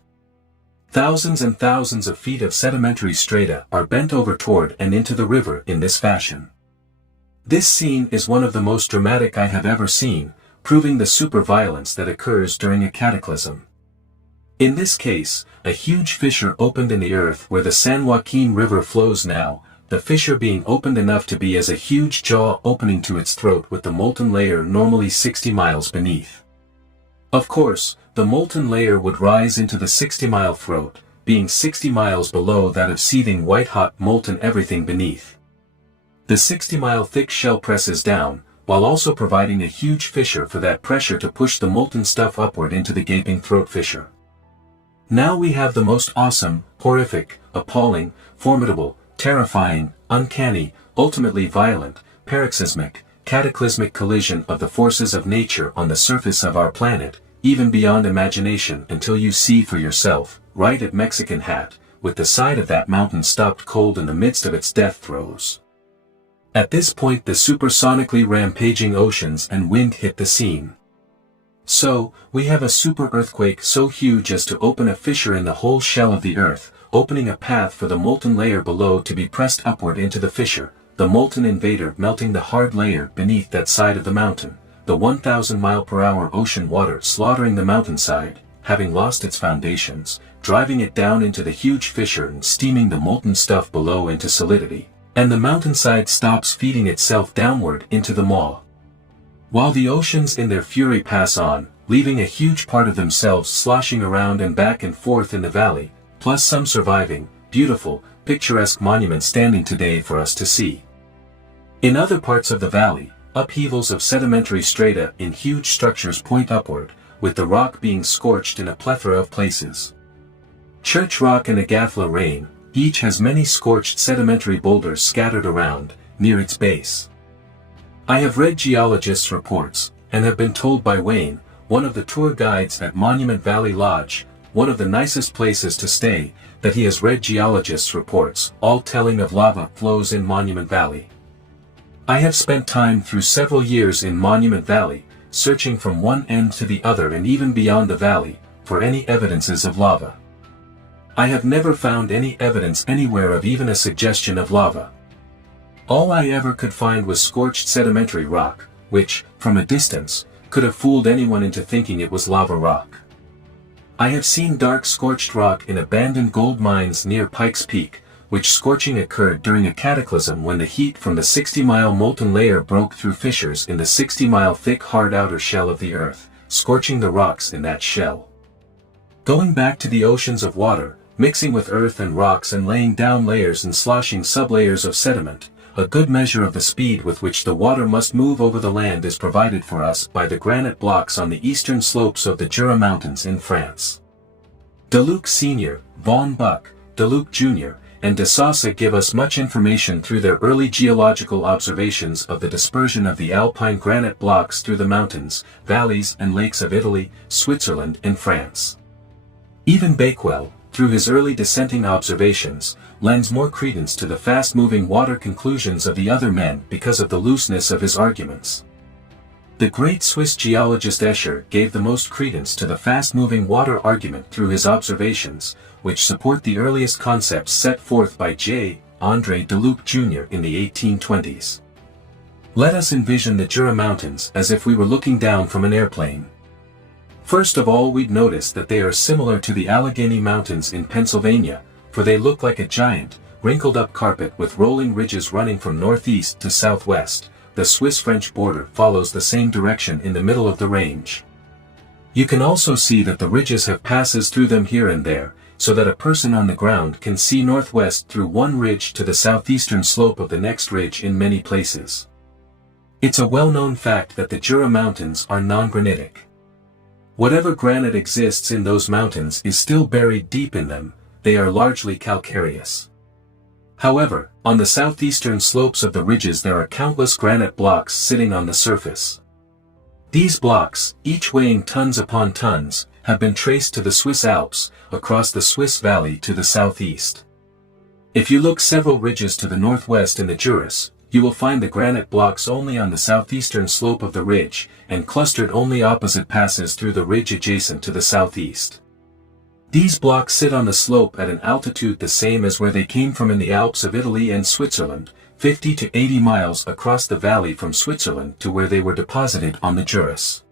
Thousands and thousands of feet of sedimentary strata are bent over toward and into the river in this fashion. This scene is one of the most dramatic I have ever seen, proving the superviolence that occurs during a cataclysm. In this case, a huge fissure opened in the earth where the San Joaquin River flows now, the fissure being opened enough to be as a huge jaw opening to its throat with the molten layer normally 60 miles beneath. Of course, the molten layer would rise into the 60-mile throat, being 60 miles below that of seething white-hot molten everything beneath. The 60-mile thick shell presses down, while also providing a huge fissure for that pressure to push the molten stuff upward into the gaping throat fissure. Now we have the most awesome, horrific, appalling, formidable, terrifying, uncanny, ultimately violent, paroxysmic, cataclysmic collision of the forces of nature on the surface of our planet, even beyond imagination until you see for yourself, right at Mexican Hat, with the side of that mountain stopped cold in the midst of its death throes. At this point the supersonically rampaging oceans and wind hit the scene. So, we have a super earthquake so huge as to open a fissure in the whole shell of the earth, opening a path for the molten layer below to be pressed upward into the fissure, the molten invader melting the hard layer beneath that side of the mountain, the 1,000 mile/hour ocean water slaughtering the mountainside, having lost its foundations, driving it down into the huge fissure and steaming the molten stuff below into solidity, and the mountainside stops feeding itself downward into the maw. While the oceans in their fury pass on, leaving a huge part of themselves sloshing around and back and forth in the valley, plus some surviving, beautiful, picturesque monuments standing today for us to see. In other parts of the valley, upheavals of sedimentary strata in huge structures point upward, with the rock being scorched in a plethora of places. Church Rock and Agathla Rain, each has many scorched sedimentary boulders scattered around, near its base. I have read geologists' reports, and have been told by Wayne, one of the tour guides at Monument Valley Lodge, one of the nicest places to stay, that he has read geologists' reports, all telling of lava flows in Monument Valley. I have spent time through several years in Monument Valley, searching from one end to the other and even beyond the valley, for any evidences of lava. I have never found any evidence anywhere of even a suggestion of lava. All I ever could find was scorched sedimentary rock, which, from a distance, could have fooled anyone into thinking it was lava rock. I have seen dark scorched rock in abandoned gold mines near Pikes Peak, which scorching occurred during a cataclysm when the heat from the 60-mile molten layer broke through fissures in the 60-mile thick hard outer shell of the Earth, scorching the rocks in that shell. Going back to the oceans of water, mixing with earth and rocks and laying down layers and sloshing sublayers of sediment, a good measure of the speed with which the water must move over the land is provided for us by the granite blocks on the eastern slopes of the Jura Mountains in France. Deluc Sr., Von Buck, Deluc Jr., and de Sousa give us much information through their early geological observations of the dispersion of the alpine granite blocks through the mountains, valleys and lakes of Italy, Switzerland and France. Even Bakewell, through his early dissenting observations, lends more credence to the fast-moving water conclusions of the other men because of the looseness of his arguments. The great Swiss geologist Escher gave the most credence to the fast-moving water argument through his observations, which support the earliest concepts set forth by J. André Deluc Jr. in the 1820s. Let us envision the Jura Mountains as if we were looking down from an airplane. First of all, we'd notice that they are similar to the Allegheny Mountains in Pennsylvania, for they look like a giant, wrinkled-up carpet with rolling ridges running from northeast to southwest. The Swiss-French border follows the same direction in the middle of the range. You can also see that the ridges have passes through them here and there, so that a person on the ground can see northwest through one ridge to the southeastern slope of the next ridge in many places. It's a well-known fact that the Jura Mountains are non-granitic. Whatever granite exists in those mountains is still buried deep in them, they are largely calcareous. However, on the southeastern slopes of the ridges there are countless granite blocks sitting on the surface. These blocks, each weighing tons upon tons, have been traced to the Swiss Alps, across the Swiss Valley to the southeast. If you look several ridges to the northwest in the Juras, you will find the granite blocks only on the southeastern slope of the ridge, and clustered only opposite passes through the ridge adjacent to the southeast. These blocks sit on the slope at an altitude the same as where they came from in the Alps of Italy and Switzerland, 50 to 80 miles across the valley from Switzerland to where they were deposited on the Juras.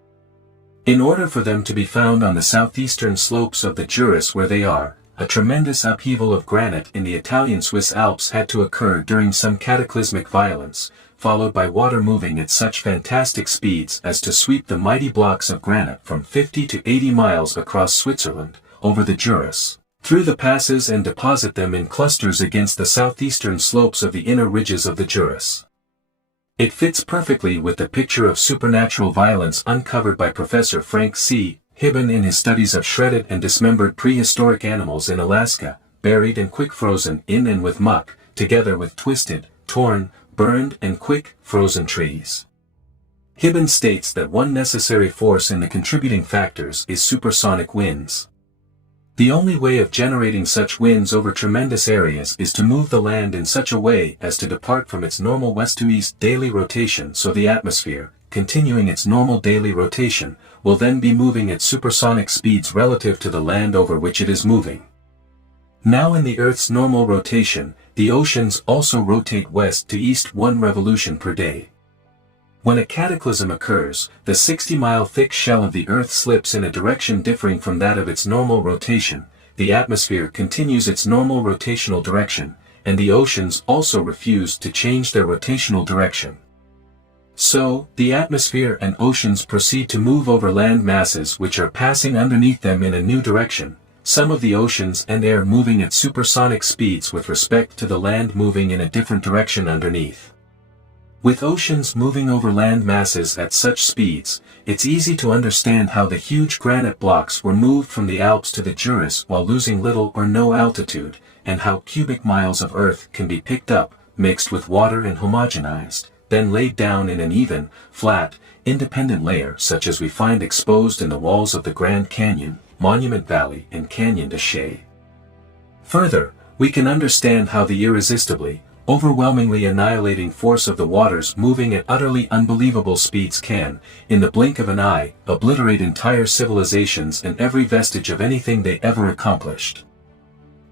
In order for them to be found on the southeastern slopes of the Juras where they are, a tremendous upheaval of granite in the Italian-Swiss Alps had to occur during some cataclysmic violence, followed by water moving at such fantastic speeds as to sweep the mighty blocks of granite from 50 to 80 miles across Switzerland, over the Juras, through the passes and deposit them in clusters against the southeastern slopes of the inner ridges of the Juras. It fits perfectly with the picture of supernatural violence uncovered by Professor Frank C. Hibben in his studies of shredded and dismembered prehistoric animals in Alaska, buried and quick-frozen in and with muck, together with twisted, torn, burned and quick-frozen trees. Hibben states that one necessary force in the contributing factors is supersonic winds. The only way of generating such winds over tremendous areas is to move the land in such a way as to depart from its normal west-to-east daily rotation, so the atmosphere, continuing its normal daily rotation, will then be moving at supersonic speeds relative to the land over which it is moving. Now in the Earth's normal rotation, the oceans also rotate west to east 1 revolution per day. When a cataclysm occurs, the 60-mile thick shell of the Earth slips in a direction differing from that of its normal rotation, the atmosphere continues its normal rotational direction, and the oceans also refuse to change their rotational direction. So, the atmosphere and oceans proceed to move over land masses which are passing underneath them in a new direction, some of the oceans and air moving at supersonic speeds with respect to the land moving in a different direction underneath. With oceans moving over land masses at such speeds, it's easy to understand how the huge granite blocks were moved from the Alps to the Juras while losing little or no altitude, and how cubic miles of earth can be picked up, mixed with water and homogenized, then laid down in an even, flat, independent layer such as we find exposed in the walls of the Grand Canyon, Monument Valley and Canyon de Chelly. Further, we can understand how the irresistibly, overwhelmingly annihilating force of the waters moving at utterly unbelievable speeds can, in the blink of an eye, obliterate entire civilizations and every vestige of anything they ever accomplished.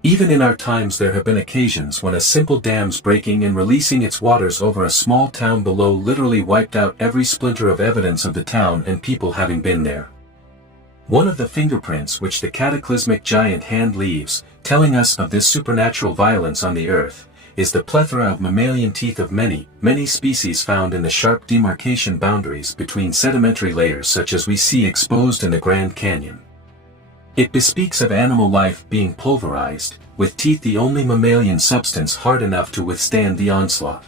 Even in our times there have been occasions when a simple dam's breaking and releasing its waters over a small town below literally wiped out every splinter of evidence of the town and people having been there. One of the fingerprints which the cataclysmic giant hand leaves, telling us of this supernatural violence on the earth, is the plethora of mammalian teeth of many, many species found in the sharp demarcation boundaries between sedimentary layers such as we see exposed in the Grand Canyon. It bespeaks of animal life being pulverized, with teeth the only mammalian substance hard enough to withstand the onslaught.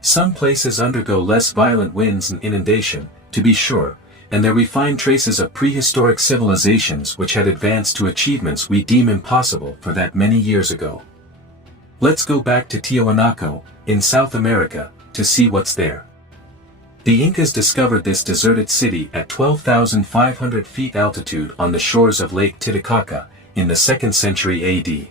Some places undergo less violent winds and inundation, to be sure, and there we find traces of prehistoric civilizations which had advanced to achievements we deem impossible for that many years ago. Let's go back to Tiwanaku, in South America, to see what's there. The Incas discovered this deserted city at 12,500 feet altitude on the shores of Lake Titicaca, in the 2nd century AD.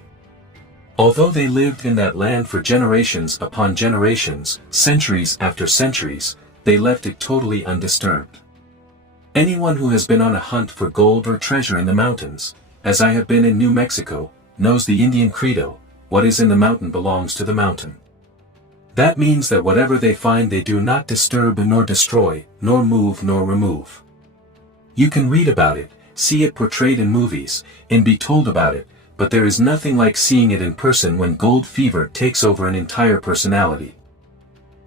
Although they lived in that land for generations upon generations, centuries after centuries, they left it totally undisturbed. Anyone who has been on a hunt for gold or treasure in the mountains, as I have been in New Mexico, knows the Indian credo, what is in the mountain belongs to the mountain. That means that whatever they find they do not disturb nor destroy, nor move nor remove. You can read about it, see it portrayed in movies, and be told about it, but there is nothing like seeing it in person when gold fever takes over an entire personality.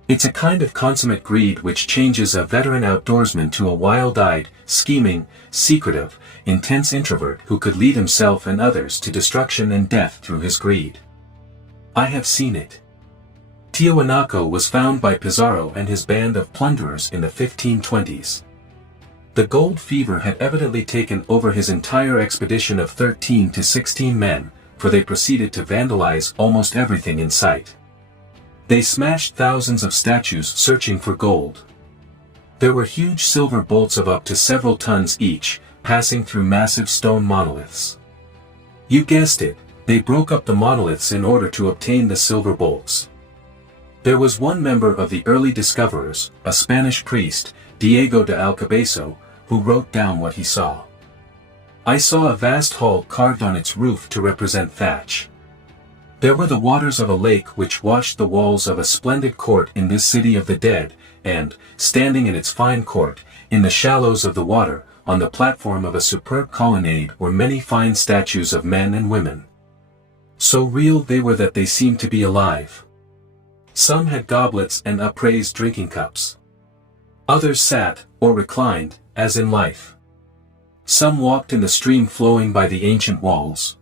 It's a kind of consummate greed which changes a veteran outdoorsman to a wild-eyed, scheming, secretive, intense introvert who could lead himself and others to destruction and death through his greed. I have seen it. Tiwanaku was found by Pizarro and his band of plunderers in the 1520s. The gold fever had evidently taken over his entire expedition of 13 to 16 men, for they proceeded to vandalize almost everything in sight. They smashed thousands of statues searching for gold. There were huge silver bolts of up to several tons each, passing through massive stone monoliths. You guessed it, they broke up the monoliths in order to obtain the silver bolts. There was one member of the early discoverers, a Spanish priest, Diego de Alcabeso, who wrote down what he saw. I saw a vast hall carved on its roof to represent thatch. There were the waters of a lake which washed the walls of a splendid court in this city of the dead, and, standing in its fine court, in the shallows of the water, on the platform of a superb colonnade were many fine statues of men and women. So real they were that they seemed to be alive. Some had goblets and upraised drinking cups. Others sat, or reclined, as in life. Some walked in the stream flowing by the ancient walls.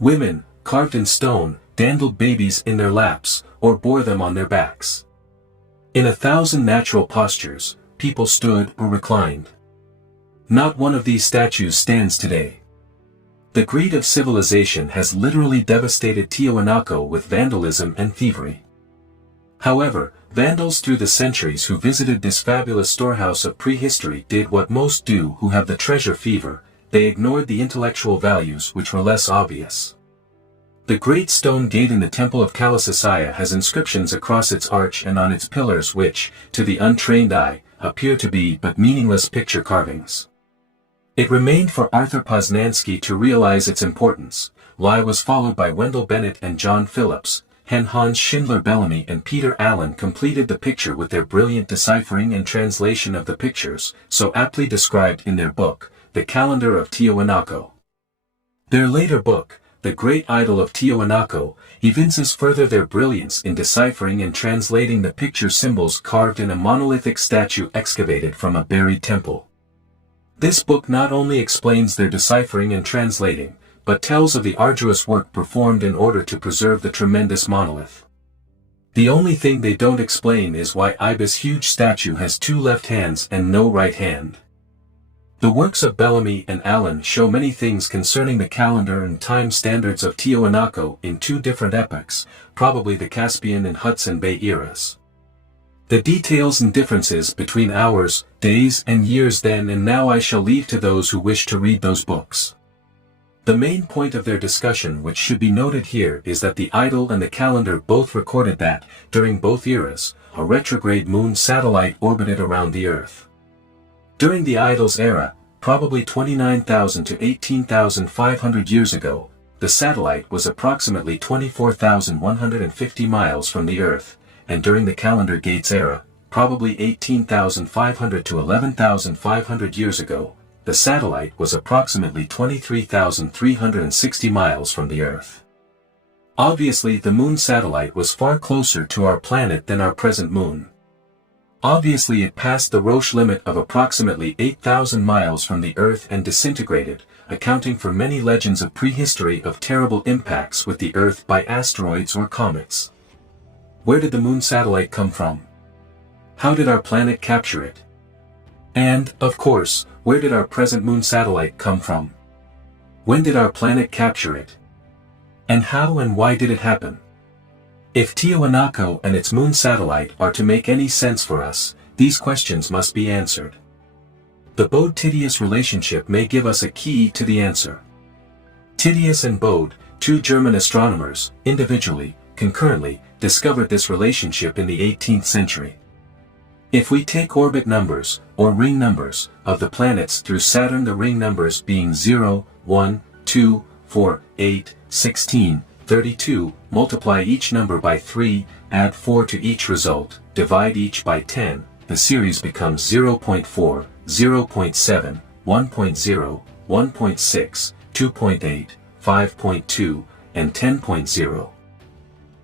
Women, carved in stone, dandled babies in their laps, or bore them on their backs. In 1,000 natural postures, people stood or reclined. Not one of these statues stands today. The greed of civilization has literally devastated Tiwanaku with vandalism and thievery. However, vandals through the centuries who visited this fabulous storehouse of prehistory did what most do who have the treasure fever, they ignored the intellectual values which were less obvious. The great stone gate in the Temple of Kalasasaya has inscriptions across its arch and on its pillars which, to the untrained eye, appear to be but meaningless picture carvings. It remained for Arthur Poznansky to realize its importance. Lie was followed by Wendell Bennett and John Phillips. Hans Schindler Bellamy and Peter Allen completed the picture with their brilliant deciphering and translation of the pictures, so aptly described in their book, The Calendar of Tiwanaku. Their later book, The Great Idol of Tiwanaku, evinces further their brilliance in deciphering and translating the picture symbols carved in a monolithic statue excavated from a buried temple. This book not only explains their deciphering and translating, but tells of the arduous work performed in order to preserve the tremendous monolith. The only thing they don't explain is why Ibis' huge statue has 2 left hands and no right hand. The works of Bellamy and Allen show many things concerning the calendar and time standards of Tiwanaku in 2 different epochs, probably the Caspian and Hudson Bay eras. The details and differences between hours, days, and years then and now I shall leave to those who wish to read those books. The main point of their discussion which should be noted here is that the idol and the calendar both recorded that, during both eras, a retrograde moon satellite orbited around the Earth. During the idol's era, probably 29,000 to 18,500 years ago, the satellite was approximately 24,150 miles from the Earth, and during the calendar Gates era, probably 18,500 to 11,500 years ago, the satellite was approximately 23,360 miles from the Earth. Obviously the moon satellite was far closer to our planet than our present moon. Obviously it passed the Roche limit of approximately 8,000 miles from the Earth and disintegrated, accounting for many legends of prehistory of terrible impacts with the Earth by asteroids or comets. Where did the moon satellite come from? How did our planet capture it? And, of course, where did our present moon satellite come from? When did our planet capture it? And how and why did it happen? If Tiwanaku and its moon satellite are to make any sense for us, these questions must be answered. The Bode-Titius relationship may give us a key to the answer. Titius and Bode, two German astronomers, individually, concurrently, discovered this relationship in the 18th century. If we take orbit numbers, or ring numbers, of the planets through Saturn, the ring numbers being 0, 1, 2, 4, 8, 16, 32, multiply each number by 3, add 4 to each result, divide each by 10, the series becomes 0.4, 0.7, 1.0, 1.6, 2.8, 5.2, and 10.0.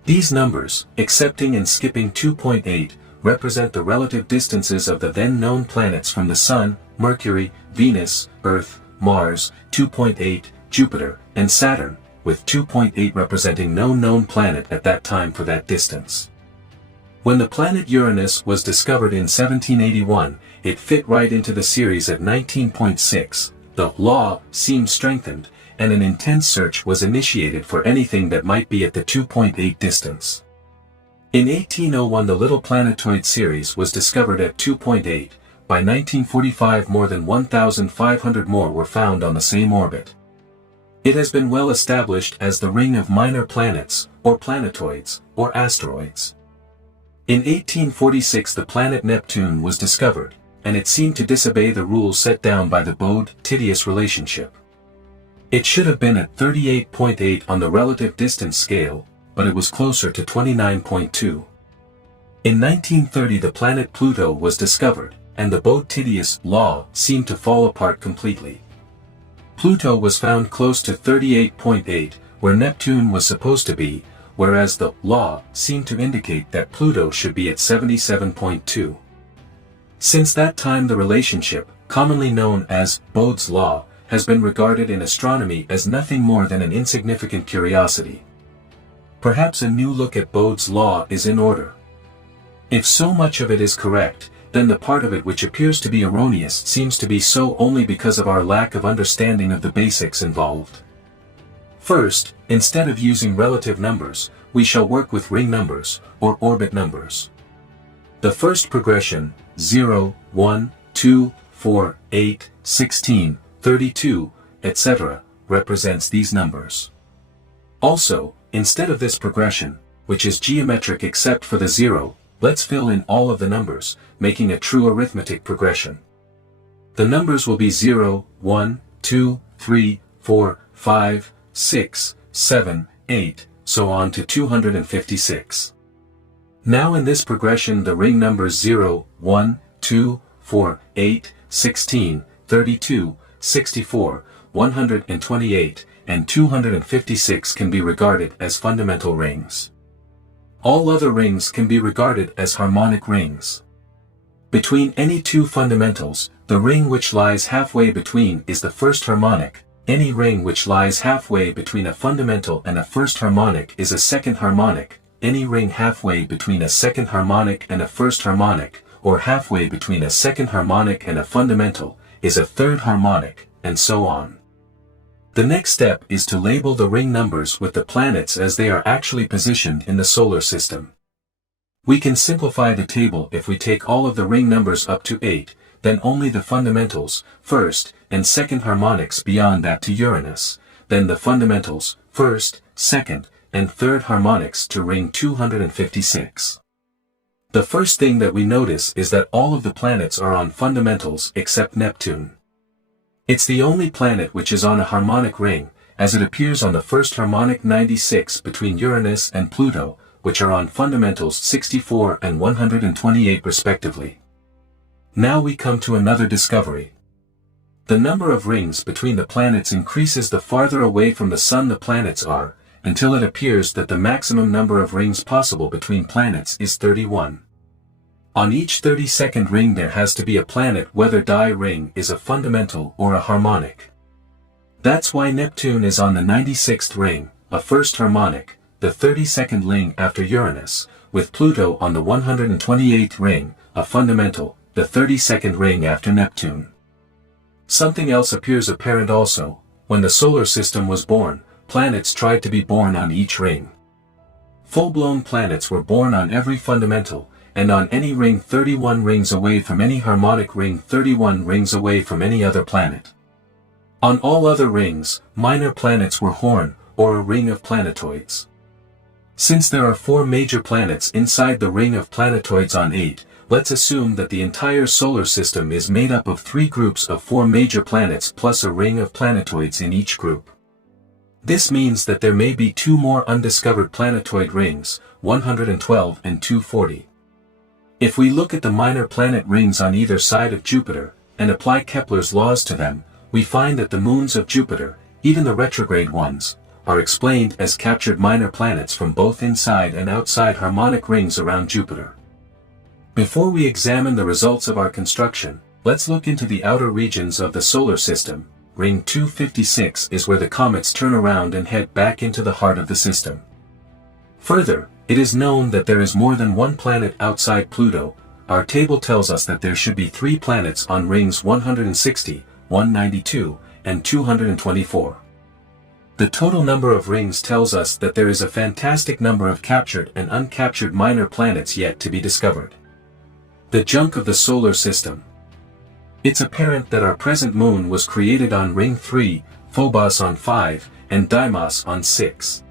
These numbers, accepting and skipping 2.8, represent the relative distances of the then known planets from the Sun, Mercury, Venus, Earth, Mars, 2.8, Jupiter, and Saturn, with 2.8 representing no known planet at that time for that distance. When the planet Uranus was discovered in 1781, it fit right into the series at 19.6, the law seemed strengthened, and an intense search was initiated for anything that might be at the 2.8 distance. In 1801 the little planetoid series was discovered at 2.8, by 1945 more than 1,500 more were found on the same orbit. It has been well established as the ring of minor planets, or planetoids, or asteroids. In 1846 the planet Neptune was discovered, and it seemed to disobey the rules set down by the Bode-Titius relationship. It should have been at 38.8 on the relative distance scale, but it was closer to 29.2. In 1930 the planet Pluto was discovered, and the Bode-Titius law seemed to fall apart completely. Pluto was found close to 38.8, where Neptune was supposed to be, whereas the law seemed to indicate that Pluto should be at 77.2. Since that time the relationship, commonly known as Bode's law, has been regarded in astronomy as nothing more than an insignificant curiosity. Perhaps a new look at Bode's law is in order. If so much of it is correct, then the part of it which appears to be erroneous seems to be so only because of our lack of understanding of the basics involved. First, instead of using relative numbers, we shall work with ring numbers, or orbit numbers. The first progression, 0, 1, 2, 4, 8, 16, 32, etc., represents these numbers. Also, instead of this progression, which is geometric except for the 0, let's fill in all of the numbers, making a true arithmetic progression. The numbers will be 0, 1, 2, 3, 4, 5, 6, 7, 8, so on to 256. Now in this progression the ring numbers 0, 1, 2, 4, 8, 16, 32, 64, 128, and 256 can be regarded as fundamental rings. All other rings can be regarded as harmonic rings. Between any two fundamentals, the ring which lies halfway between is the first harmonic. Any ring which lies halfway between a fundamental and a first harmonic is a second harmonic. Any ring halfway between a second harmonic and a first harmonic, or halfway between a second harmonic and a fundamental, is a third harmonic, and so on. The next step is to label the ring numbers with the planets as they are actually positioned in the solar system. We can simplify the table if we take all of the ring numbers up to 8, then only the fundamentals, first and second harmonics beyond that to Uranus, then the fundamentals, first, second, and third harmonics to ring 256. The first thing that we notice is that all of the planets are on fundamentals except Neptune. It's the only planet which is on a harmonic ring, as it appears on the first harmonic 96 between Uranus and Pluto, which are on fundamentals 64 and 128 respectively. Now we come to another discovery. The number of rings between the planets increases the farther away from the Sun the planets are, until it appears that the maximum number of rings possible between planets is 31. On each 32nd ring there has to be a planet whether die ring is a fundamental or a harmonic. That's why Neptune is on the 96th ring, a first harmonic, the 32nd ring after Uranus, with Pluto on the 128th ring, a fundamental, the 32nd ring after Neptune. Something else appears apparent also. When the solar system was born, planets tried to be born on each ring. Full-blown planets were born on every fundamental, and on any ring 31 rings away from any harmonic ring 31 rings away from any other planet. On all other rings, minor planets were horn, or a ring of planetoids. Since there are 4 major planets inside the ring of planetoids on 8, let's assume that the entire solar system is made up of 3 groups of 4 major planets plus a ring of planetoids in each group. This means that there may be 2 more undiscovered planetoid rings, 112 and 240. If we look at the minor planet rings on either side of Jupiter, and apply Kepler's laws to them, we find that the moons of Jupiter, even the retrograde ones, are explained as captured minor planets from both inside and outside harmonic rings around Jupiter. Before we examine the results of our construction, let's look into the outer regions of the solar system. Ring 256 is where the comets turn around and head back into the heart of the system. Further, it is known that there is more than one planet outside Pluto. Our table tells us that there should be 3 planets on rings 160, 192, and 224. The total number of rings tells us that there is a fantastic number of captured and uncaptured minor planets yet to be discovered. The junk of the solar system. It's apparent that our present moon was created on ring 3, Phobos on 5, and Deimos on 6.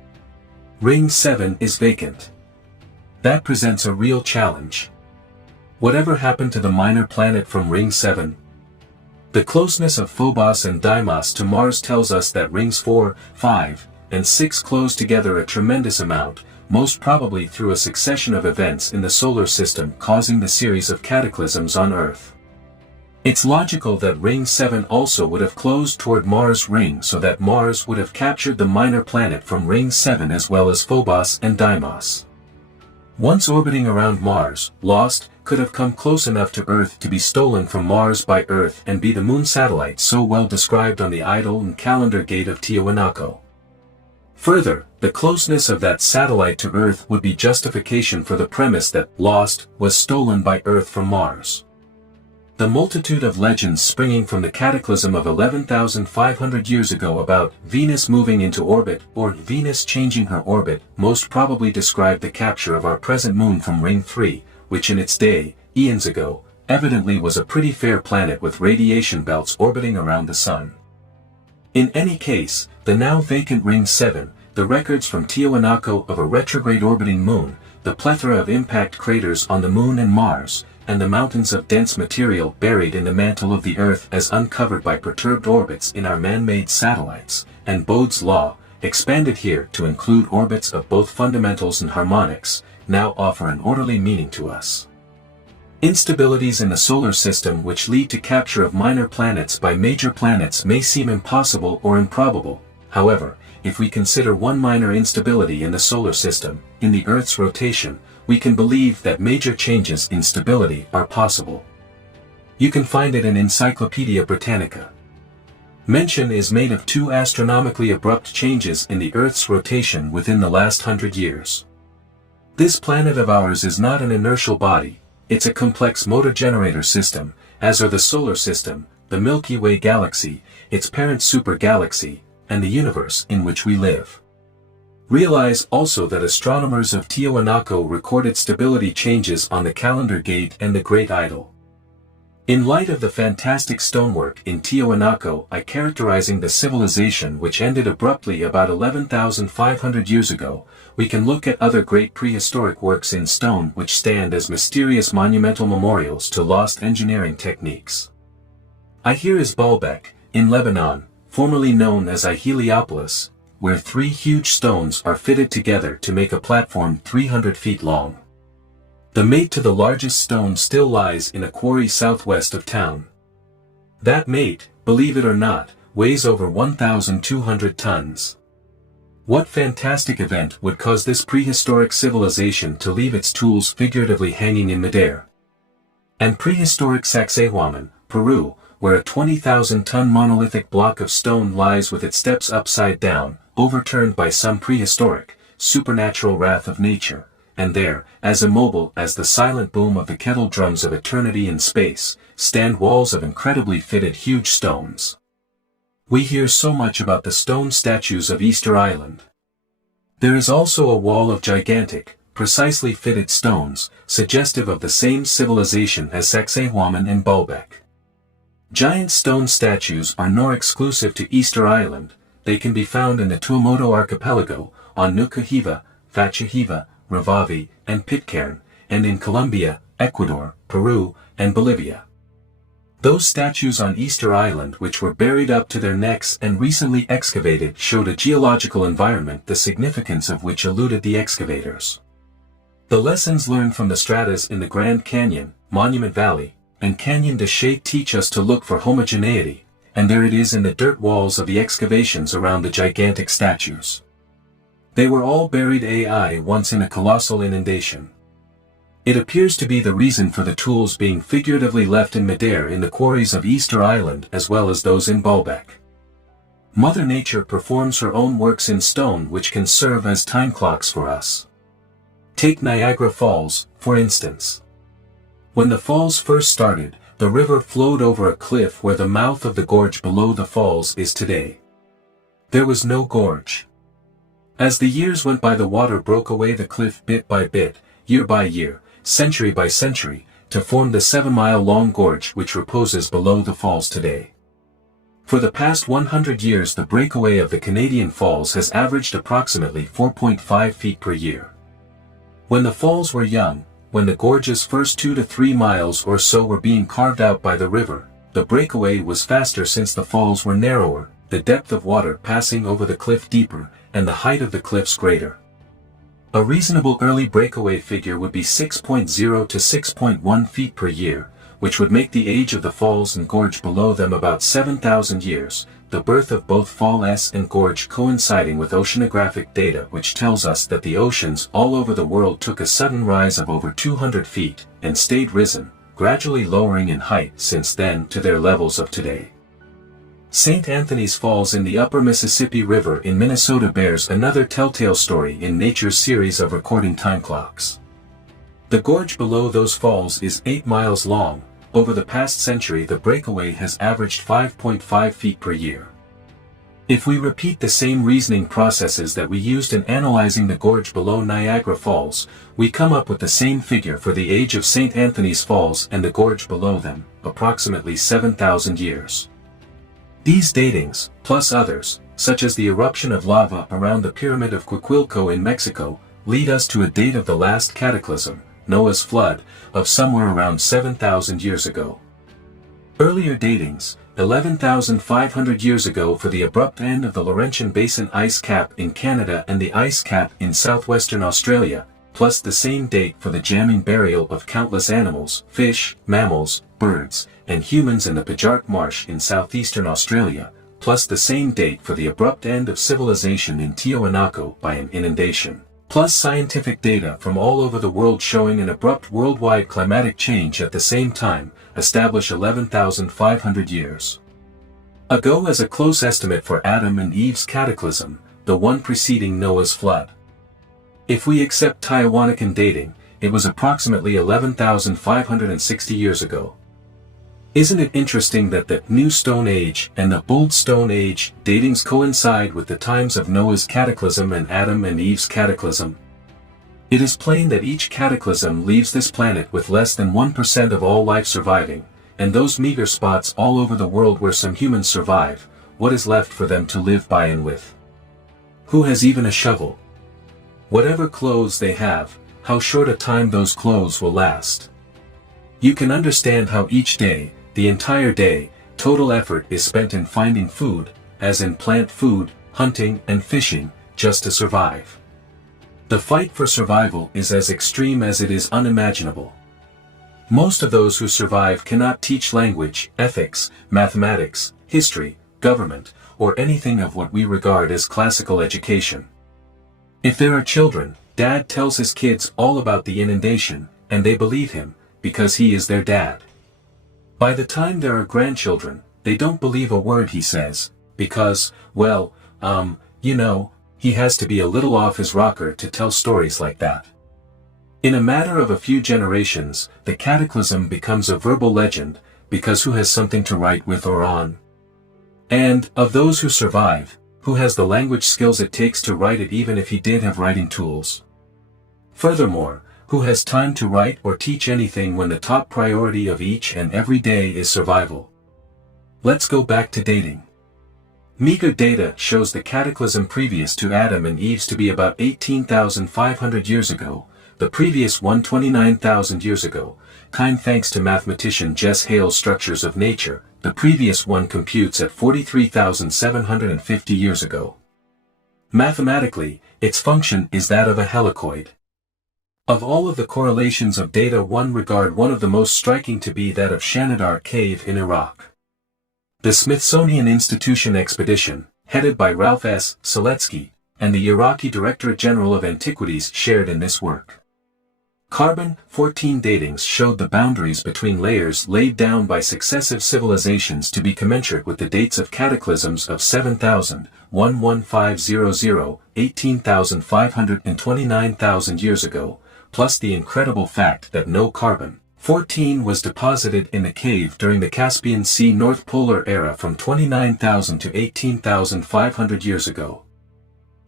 Ring 7 is vacant. That presents a real challenge. Whatever happened to the minor planet from ring 7? The closeness of Phobos and Deimos to Mars tells us that rings 4, 5, and 6 close together a tremendous amount, most probably through a succession of events in the solar system causing the series of cataclysms on Earth. It's logical that ring 7 also would have closed toward Mars' ring so that Mars would have captured the minor planet from ring 7 as well as Phobos and Deimos. Once orbiting around Mars, lost, could have come close enough to Earth to be stolen from Mars by Earth and be the moon satellite so well described on the idol and calendar gate of Tiahuanaco. Further, the closeness of that satellite to Earth would be justification for the premise that lost was stolen by Earth from Mars. The multitude of legends springing from the cataclysm of 11,500 years ago about Venus moving into orbit or Venus changing her orbit most probably describe the capture of our present moon from ring 3, which in its day, eons ago, evidently was a pretty fair planet with radiation belts orbiting around the Sun. In any case, the now vacant ring 7, the records from Tiahuanaco of a retrograde orbiting moon, the plethora of impact craters on the Moon and Mars, and the mountains of dense material buried in the mantle of the Earth as uncovered by perturbed orbits in our man-made satellites, and Bode's law, expanded here to include orbits of both fundamentals and harmonics, now offer an orderly meaning to us. Instabilities in the solar system which lead to capture of minor planets by major planets may seem impossible or improbable. However, if we consider one minor instability in the solar system, in the Earth's rotation, we can believe that major changes in stability are possible. You can find it in Encyclopedia Britannica. Mention is made of 2 astronomically abrupt changes in the Earth's rotation within the last 100 years. This planet of ours is not an inertial body, it's a complex motor generator system, as are the solar system, the Milky Way galaxy, its parent super galaxy, and the universe in which we live. Realize also that astronomers of Tiwanaku recorded stability changes on the Calendar Gate and the Great Idol. In light of the fantastic stonework in Tiwanaku characterizing the civilization which ended abruptly about 11,500 years ago, we can look at other great prehistoric works in stone which stand as mysterious monumental memorials to lost engineering techniques. Here is Baalbek, in Lebanon, formerly known as Heliopolis, where 3 huge stones are fitted together to make a platform 300 feet long. The mate to the largest stone still lies in a quarry southwest of town. That mate, believe it or not, weighs over 1,200 tons. What fantastic event would cause this prehistoric civilization to leave its tools figuratively hanging in midair? And prehistoric Sacsayhuaman, Peru, where a 20,000-ton monolithic block of stone lies with its steps upside down, overturned by some prehistoric, supernatural wrath of nature, and there, as immobile as the silent boom of the kettle drums of eternity in space, stand walls of incredibly fitted huge stones. We hear so much about the stone statues of Easter Island. There is also a wall of gigantic, precisely fitted stones, suggestive of the same civilization as Sacsayhuaman and Baalbek. Giant stone statues are nor exclusive to Easter Island, they can be found in the Tuamotu archipelago, on Nuku Hiva, Facha Hiva, Ravavi, and Pitcairn, and in Colombia, Ecuador, Peru, and Bolivia. Those statues on Easter Island which were buried up to their necks and recently excavated showed a geological environment the significance of which eluded the excavators. The lessons learned from the stratas in the Grand Canyon, Monument Valley, and Canyon de Chelly teach us to look for homogeneity, and there it is in the dirt walls of the excavations around the gigantic statues. They were all buried once in a colossal inundation. It appears to be the reason for the tools being figuratively left in midair in the quarries of Easter Island as well as those in Baalbek. Mother Nature performs her own works in stone which can serve as time clocks for us. Take Niagara Falls, for instance. When the falls first started, the river flowed over a cliff where the mouth of the gorge below the falls is today. There was no gorge. As the years went by, the water broke away the cliff bit by bit, year by year, century by century, to form the 7-mile-long gorge which reposes below the falls today. For the past 100 years the breakaway of the Canadian Falls has averaged approximately 4.5 feet per year. When the falls were young, when the gorge's first 2 to 3 miles or so were being carved out by the river, the breakaway was faster since the falls were narrower, the depth of water passing over the cliff deeper, and the height of the cliffs greater. A reasonable early breakaway figure would be 6.0 to 6.1 feet per year, which would make the age of the falls and gorge below them about 7,000 years, the birth of both falls and gorge coinciding with oceanographic data which tells us that the oceans all over the world took a sudden rise of over 200 feet, and stayed risen, gradually lowering in height since then to their levels of today. St. Anthony's Falls in the upper Mississippi River in Minnesota bears another telltale story in nature's series of recording time clocks. The gorge below those falls is 8 miles long. Over the past century the breakaway has averaged 5.5 feet per year. If we repeat the same reasoning processes that we used in analyzing the gorge below Niagara Falls, we come up with the same figure for the age of St. Anthony's Falls and the gorge below them, approximately 7,000 years. These datings, plus others, such as the eruption of lava around the Pyramid of Coquilco in Mexico, lead us to a date of the last cataclysm, Noah's flood, of somewhere around 7,000 years ago. Earlier datings, 11,500 years ago for the abrupt end of the Laurentian Basin ice cap in Canada and the ice cap in southwestern Australia, plus the same date for the jamming burial of countless animals, fish, mammals, birds, and humans in the Pajark Marsh in southeastern Australia, plus the same date for the abrupt end of civilization in Tiwanaku by an inundation, plus scientific data from all over the world showing an abrupt worldwide climatic change at the same time, establish 11,500 years ago as a close estimate for Adam and Eve's cataclysm, the one preceding Noah's flood. If we accept Tiwanakan dating, it was approximately 11,560 years ago. Isn't it interesting that the New Stone Age and the Old Stone Age datings coincide with the times of Noah's cataclysm and Adam and Eve's cataclysm? It is plain that each cataclysm leaves this planet with less than 1% of all life surviving, and those meager spots all over the world where some humans survive, what is left for them to live by and with? Who has even a shovel? Whatever clothes they have, how short a time those clothes will last. You can understand how each day, the entire day, total effort is spent in finding food, as in plant food, hunting and fishing, just to survive. The fight for survival is as extreme as it is unimaginable. Most of those who survive cannot teach language, ethics, mathematics, history, government, or anything of what we regard as classical education. If there are children, Dad tells his kids all about the inundation, and they believe him, because he is their dad. By the time there are grandchildren, they don't believe a word he says, because, well, he has to be a little off his rocker to tell stories like that. In a matter of a few generations, the cataclysm becomes a verbal legend, because who has something to write with or on? And, of those who survive, who has the language skills it takes to write it even if he did have writing tools? Furthermore, who has time to write or teach anything when the top priority of each and every day is survival? Let's go back to dating. Meager data shows the cataclysm previous to Adam and Eve's to be about 18,500 years ago, the previous one 29,000 years ago, thanks to mathematician Jess Hale's Structures of Nature, the previous one computes at 43,750 years ago. Mathematically, its function is that of a helicoid. Of all of the correlations of data one regard one of the most striking to be that of Shanidar Cave in Iraq. The Smithsonian Institution expedition, headed by Ralph S. Seletsky, and the Iraqi Directorate General of Antiquities shared in this work. Carbon-14 datings showed the boundaries between layers laid down by successive civilizations to be commensurate with the dates of cataclysms of 7,000, 11500, 18,500 and 29,000 years ago, plus the incredible fact that no carbon-14 was deposited in the cave during the Caspian Sea North Polar era from 29,000 to 18,500 years ago.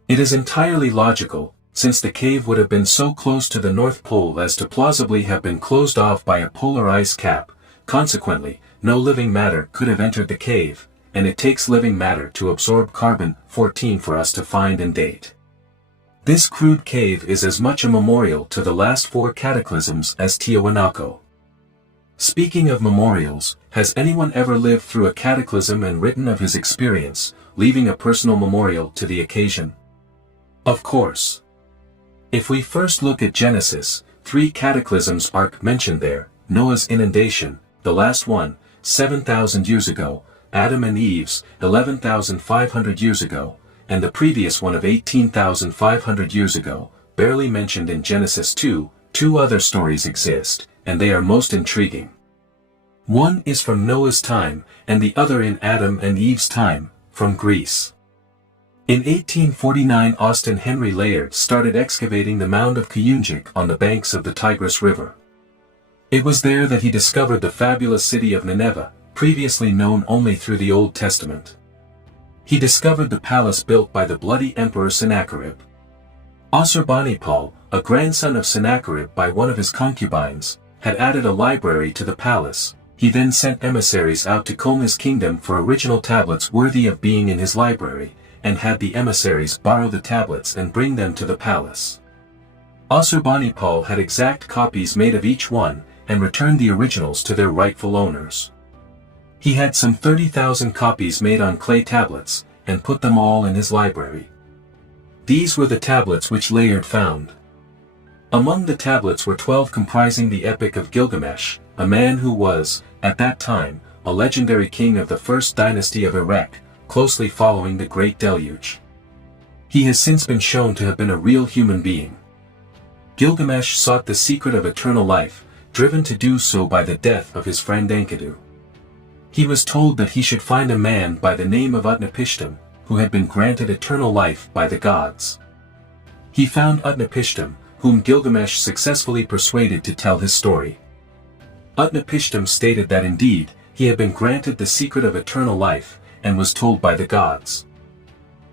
It is entirely logical, since the cave would have been so close to the North Pole as to plausibly have been closed off by a polar ice cap. Consequently, no living matter could have entered the cave, and it takes living matter to absorb carbon-14 for us to find and date. This crude cave is as much a memorial to the last four cataclysms as Tiahuanaco. Speaking of memorials, has anyone ever lived through a cataclysm and written of his experience, leaving a personal memorial to the occasion? Of course. If we first look at Genesis, 3 cataclysms are mentioned there: Noah's inundation, the last one, 7,000 years ago, Adam and Eve's, 11,500 years ago, and the previous one of 18,500 years ago, barely mentioned in Genesis 2. Two other stories exist, and they are most intriguing. One is from Noah's time, and the other in Adam and Eve's time, from Greece. In 1849, Austin Henry Layard started excavating the mound of Kuyunjik on the banks of the Tigris River. It was there that he discovered the fabulous city of Nineveh, previously known only through the Old Testament. He discovered the palace built by the bloody Emperor Sennacherib. Assurbanipal, a grandson of Sennacherib by one of his concubines, had added a library to the palace. He then sent emissaries out to comb his kingdom for original tablets worthy of being in his library, and had the emissaries borrow the tablets and bring them to the palace. Assurbanipal had exact copies made of each one, and returned the originals to their rightful owners. He had some 30,000 copies made on clay tablets, and put them all in his library. These were the tablets which Layard found. Among the tablets were 12 comprising the epic of Gilgamesh, a man who was, at that time, a legendary king of the first dynasty of Erech, closely following the Great Deluge. He has since been shown to have been a real human being. Gilgamesh sought the secret of eternal life, driven to do so by the death of his friend Enkidu. He was told that he should find a man by the name of Utnapishtim, who had been granted eternal life by the gods. He found Utnapishtim, whom Gilgamesh successfully persuaded to tell his story. Utnapishtim stated that indeed, he had been granted the secret of eternal life, and was told by the gods,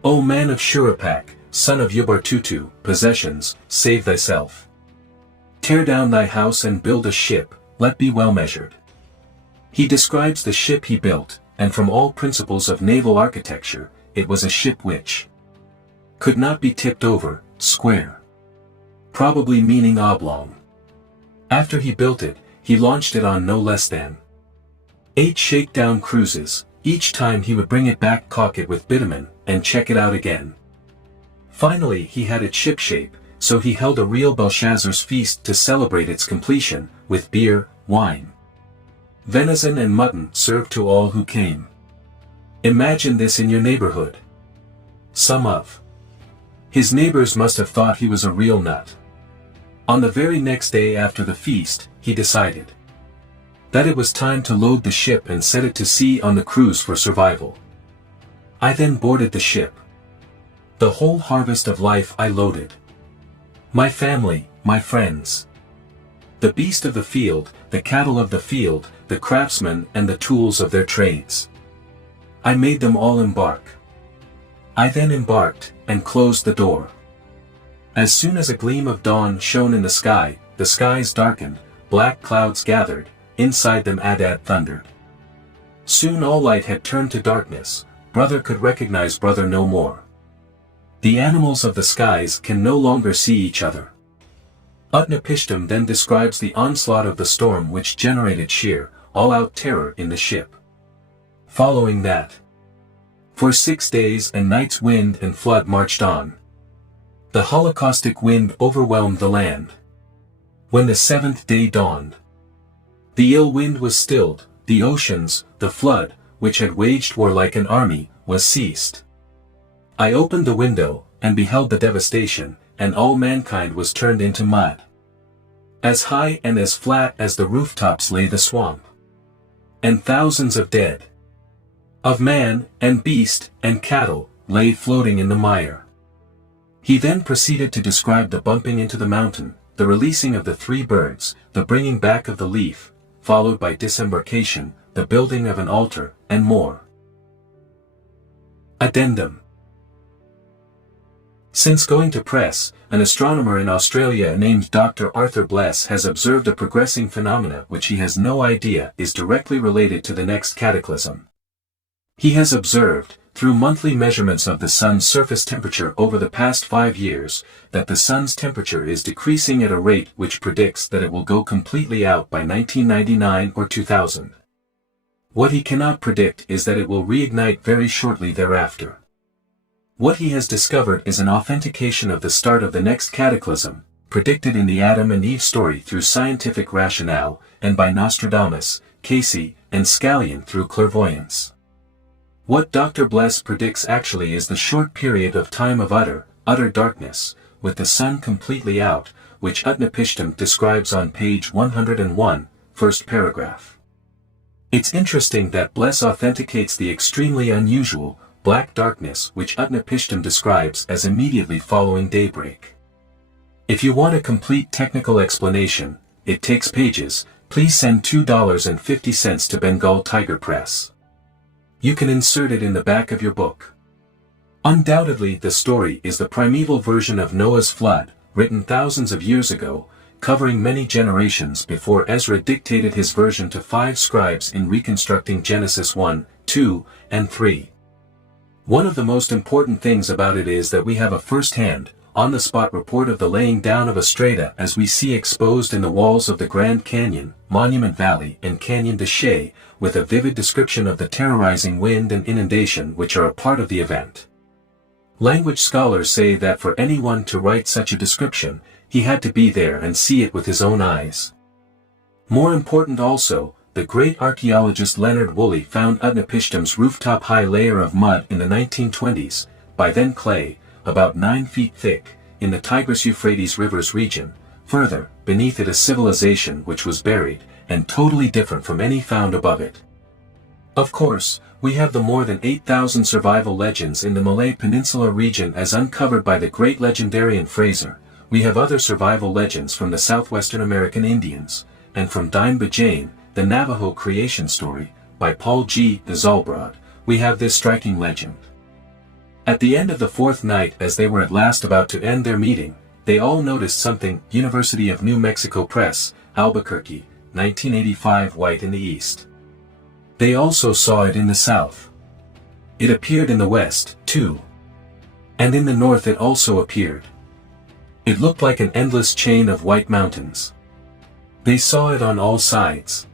"O man of Shuruppak, son of Yubartutu, possessions, save thyself. Tear down thy house and build a ship, let be well measured." He describes the ship he built, and from all principles of naval architecture, it was a ship which could not be tipped over, square. Probably meaning oblong. After he built it, he launched it on no less than 8 shakedown cruises. Each time he would bring it back, caulk it with bitumen, and check it out again. Finally he had it shipshape, so he held a real Belshazzar's feast to celebrate its completion, with beer, wine, venison and mutton served to all who came. Imagine this in your neighborhood. Some of his neighbors must have thought he was a real nut. On the very next day after the feast, he decided that it was time to load the ship and set it to sea on the cruise for survival. I then boarded the ship. The whole harvest of life I loaded. My family, my friends. The beast of the field, the cattle of the field, the craftsmen and the tools of their trades. I made them all embark. I then embarked, and closed the door. As soon as a gleam of dawn shone in the skies darkened, black clouds gathered, inside them Adad thundered. Soon all light had turned to darkness, brother could recognize brother no more. The animals of the skies can no longer see each other. Utnapishtim then describes the onslaught of the storm which generated sheer, all-out terror in the ship. Following that, for 6 days and nights wind and flood marched on. The holocaustic wind overwhelmed the land. When the 7th day dawned, the ill wind was stilled, the oceans, the flood, which had waged war like an army, was ceased. I opened the window, and beheld the devastation, and all mankind was turned into mud. As high and as flat as the rooftops lay the swamp. And thousands of dead, of man, and beast, and cattle, lay floating in the mire. He then proceeded to describe the bumping into the mountain, the releasing of the 3 birds, the bringing back of the leaf, followed by disembarkation, the building of an altar, and more. Addendum. Since going to press, an astronomer in Australia named Dr. Arthur Bless has observed a progressing phenomena which he has no idea is directly related to the next cataclysm. He has observed, through monthly measurements of the sun's surface temperature over the past 5 years, that the sun's temperature is decreasing at a rate which predicts that it will go completely out by 1999 or 2000. What he cannot predict is that it will reignite very shortly thereafter. What he has discovered is an authentication of the start of the next cataclysm, predicted in the Adam and Eve story through scientific rationale, and by Nostradamus, Casey, and Scallion through clairvoyance. What Dr. Bless predicts actually is the short period of time of utter darkness, with the sun completely out, which Utnapishtim describes on page 101, first paragraph. It's interesting that Bless authenticates the extremely unusual, black darkness which Utnapishtim describes as immediately following daybreak. If you want a complete technical explanation, it takes pages, please send $2.50 to Bengal Tiger Press. You can insert it in the back of your book. Undoubtedly the story is the primeval version of Noah's flood, written thousands of years ago, covering many generations before Ezra dictated his version to 5 scribes in reconstructing Genesis 1, 2, and 3. One of the most important things about it is that we have a first-hand, on-the-spot report of the laying down of a strata as we see exposed in the walls of the Grand Canyon, Monument Valley and Canyon de Chelly, with a vivid description of the terrorizing wind and inundation which are a part of the event. Language scholars say that for anyone to write such a description, he had to be there and see it with his own eyes. More important also, the great archaeologist Leonard Woolley found Utnapishtim's rooftop-high layer of mud in the 1920s, by then clay, about 9 feet thick, in the Tigris-Euphrates rivers region, further, beneath it a civilization which was buried, and totally different from any found above it. Of course, we have the more than 8,000 survival legends in the Malay Peninsula region as uncovered by the great legendarian Fraser. We have other survival legends from the southwestern American Indians, and from Dime Bajane, the Navajo creation story, by Paul G. Zalbrod, we have this striking legend. At the end of the fourth night, as they were at last about to end their meeting, they all noticed something. University of New Mexico Press, Albuquerque, 1985. White in the east. They also saw it in the south. It appeared in the west, too. And in the north it also appeared. It looked like an endless chain of white mountains. They saw it on all sides.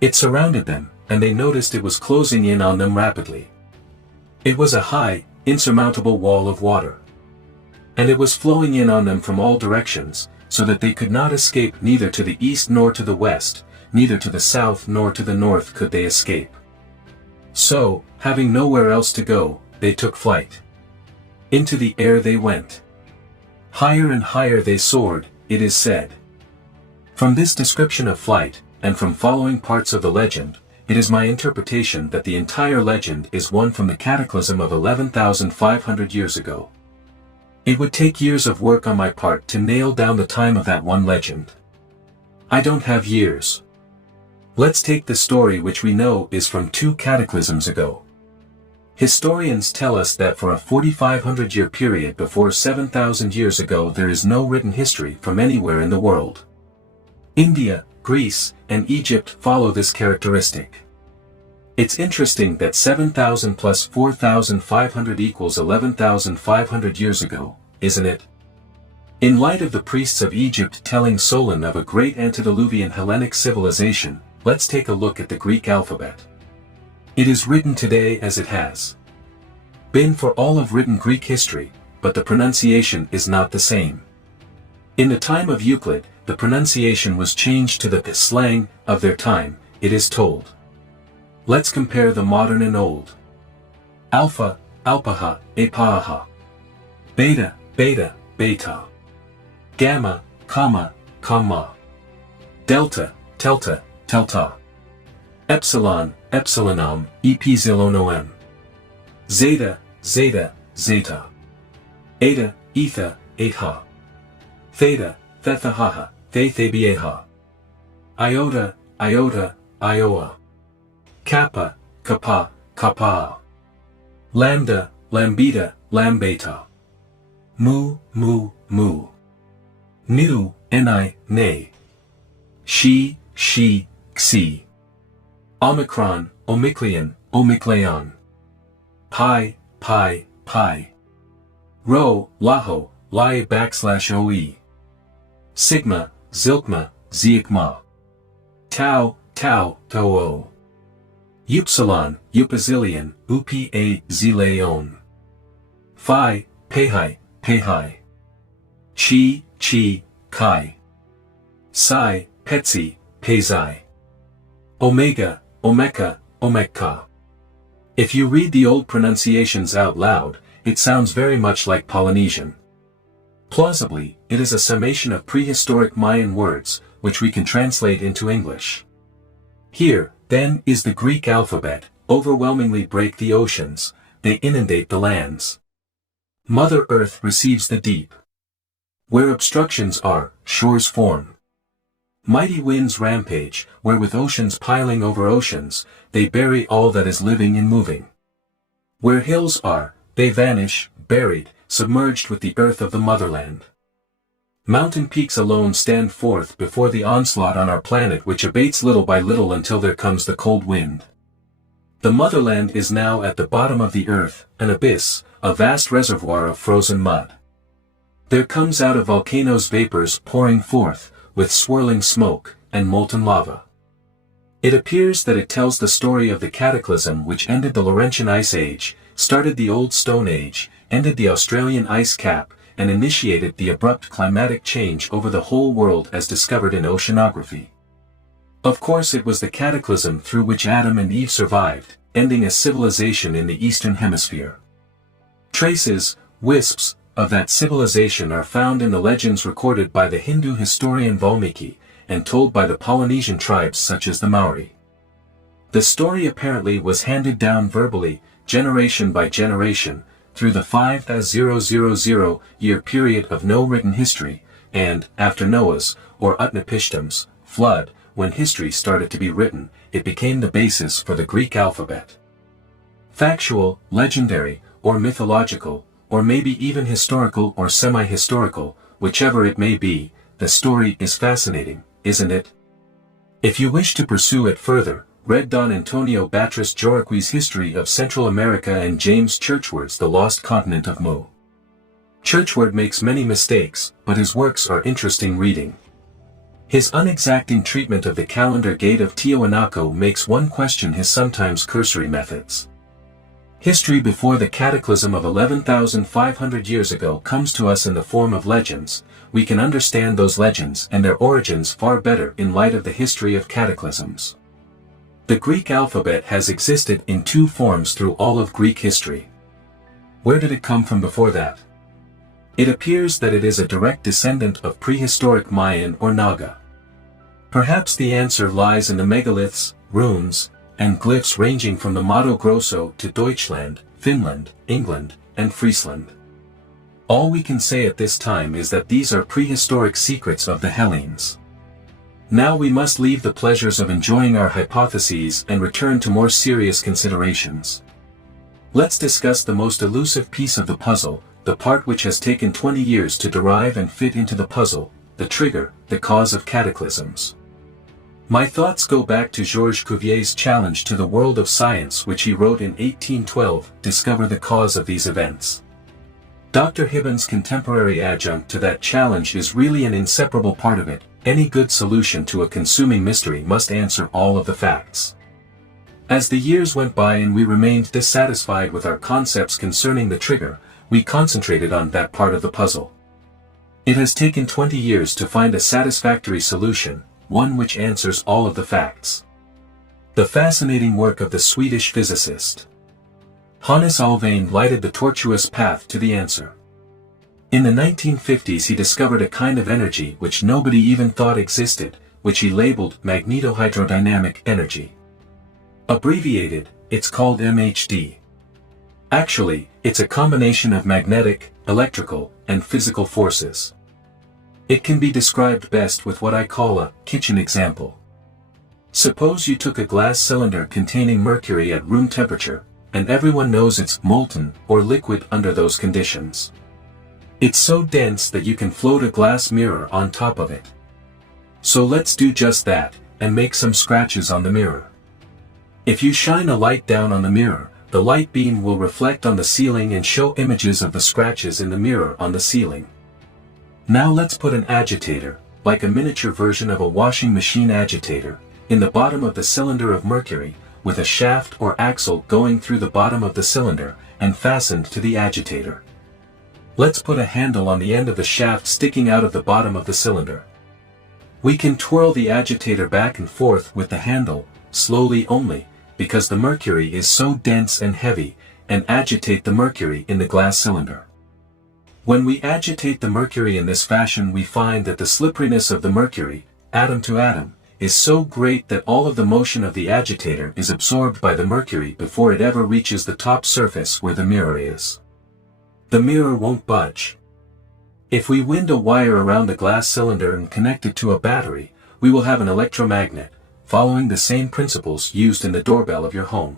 It surrounded them, and they noticed it was closing in on them rapidly. It was a high, insurmountable wall of water. And it was flowing in on them from all directions, so that they could not escape. Neither to the east nor to the west, neither to the south nor to the north could they escape. So, having nowhere else to go, they took flight. Into the air they went. Higher and higher they soared, it is said. From this description of flight, and from following parts of the legend, it is my interpretation that the entire legend is one from the cataclysm of 11,500 years ago. It would take years of work on my part to nail down the time of that one legend. I don't have years. Let's take the story which we know is from 2 cataclysms ago. Historians tell us that for a 4,500-year period before 7,000 years ago there is no written history from anywhere in the world. India, Greece, and Egypt follow this characteristic. It's interesting that 7,000 plus 4,500 equals 11,500 years ago, isn't it? In light of the priests of Egypt telling Solon of a great antediluvian Hellenic civilization, let's take a look at the Greek alphabet. It is written today as it has been for all of written Greek history, but the pronunciation is not the same. In the time of Euclid, the pronunciation was changed to the slang of their time, it is told. Let's compare the modern and old. Alpha, alpaha, epaha. Beta, beta, beta. Gamma, comma, comma. Delta, telta, telta. Epsilon, epsilonom, epsilonom. Zeta, zeta, zeta. Eta, etha, etha. Theta, thethahaha, thethabieha. Iota, iota, ioa. Kappa, kappa, kappa. Lambda, lambeta, lambeta. Mu, mu, mu. Nu, ni, ne. She, xi. Omicron, omicleon, omicleon. Pi, pi, pi. Rho, laho, li /oe. Sigma, zilkma, ziekma. Tau, tau, too. Upsilon, upazillion, upa, zileon. Phi, pehai, pehai. Chi, chi, Psi, Petsy, Pesi. Omega, Omeka, Omeka. If you read the old pronunciations out loud, it sounds very much like Polynesian. Plausibly, it is a summation of prehistoric Mayan words, which we can translate into English. Here, then, is the Greek alphabet, overwhelmingly break the oceans, they inundate the lands. Mother Earth receives the deep. Where obstructions are, shores form. Mighty winds rampage, where with oceans piling over oceans, they bury all that is living and moving. Where hills are, they vanish, buried, submerged with the earth of the motherland. Mountain peaks alone stand forth before the onslaught on our planet, which abates little by little until there comes the cold wind. The motherland is now at the bottom of the earth, an abyss, a vast reservoir of frozen mud. There comes out of volcanoes vapors pouring forth, with swirling smoke, and molten lava. It appears that it tells the story of the cataclysm which ended the Laurentian Ice Age, started the Old Stone Age, ended the Australian ice cap, and initiated the abrupt climatic change over the whole world as discovered in oceanography. Of course, it was the cataclysm through which Adam and Eve survived, ending a civilization in the Eastern Hemisphere. Traces, wisps, of that civilization are found in the legends recorded by the Hindu historian Valmiki, and told by the Polynesian tribes such as the Maori. The story apparently was handed down verbally, generation by generation, through the 5,000 year period of no written history, and, after Noah's, or Utnapishtim's, flood, when history started to be written, it became the basis for the Greek alphabet. Factual, legendary, or mythological, or maybe even historical or semi-historical, whichever it may be, the story is fascinating, isn't it? If you wish to pursue it further, read Don Antonio Batris Joroqui's History of Central America and James Churchward's The Lost Continent of Mu. Churchward makes many mistakes, but his works are interesting reading. His unexacting treatment of the calendar gate of Tiwanaku makes one question his sometimes cursory methods. History before the cataclysm of 11,500 years ago comes to us in the form of legends. We can understand those legends and their origins far better in light of the history of cataclysms. The Greek alphabet has existed in two forms through all of Greek history. Where did it come from before that? It appears that it is a direct descendant of prehistoric Mayan or Naga. Perhaps the answer lies in the megaliths, runes, and glyphs ranging from the Mato Grosso to Deutschland, Finland, England, and Friesland. All we can say at this time is that these are prehistoric secrets of the Hellenes. Now we must leave the pleasures of enjoying our hypotheses and return to more serious considerations. Let's discuss the most elusive piece of the puzzle, the part which has taken 20 years to derive and fit into the puzzle, the trigger, the cause of cataclysms. My thoughts go back to Georges Cuvier's challenge to the world of science which he wrote in 1812, discover the cause of these events. Dr. Hibben's contemporary adjunct to that challenge is really an inseparable part of it. Any good solution to a consuming mystery must answer all of the facts. As the years went by and we remained dissatisfied with our concepts concerning the trigger, we concentrated on that part of the puzzle. It has taken 20 years to find a satisfactory solution, one which answers all of the facts. The fascinating work of the Swedish physicist Hannes Alfvén lighted the tortuous path to the answer. In the 1950s he discovered a kind of energy which nobody even thought existed, which he labeled magnetohydrodynamic energy. Abbreviated, it's called MHD. Actually, it's a combination of magnetic, electrical, and physical forces. It can be described best with what I call a kitchen example. Suppose you took a glass cylinder containing mercury at room temperature, and everyone knows it's molten or liquid under those conditions. It's so dense that you can float a glass mirror on top of it. So let's do just that, and make some scratches on the mirror. If you shine a light down on the mirror, the light beam will reflect on the ceiling and show images of the scratches in the mirror on the ceiling. Now let's put an agitator, like a miniature version of a washing machine agitator, in the bottom of the cylinder of mercury, with a shaft or axle going through the bottom of the cylinder, and fastened to the agitator. Let's put a handle on the end of the shaft sticking out of the bottom of the cylinder. We can twirl the agitator back and forth with the handle, slowly only, because the mercury is so dense and heavy, and agitate the mercury in the glass cylinder. When we agitate the mercury in this fashion we find that the slipperiness of the mercury, atom to atom, is so great that all of the motion of the agitator is absorbed by the mercury before it ever reaches the top surface where the mirror is. The mirror won't budge. If we wind a wire around the glass cylinder and connect it to a battery, we will have an electromagnet, following the same principles used in the doorbell of your home.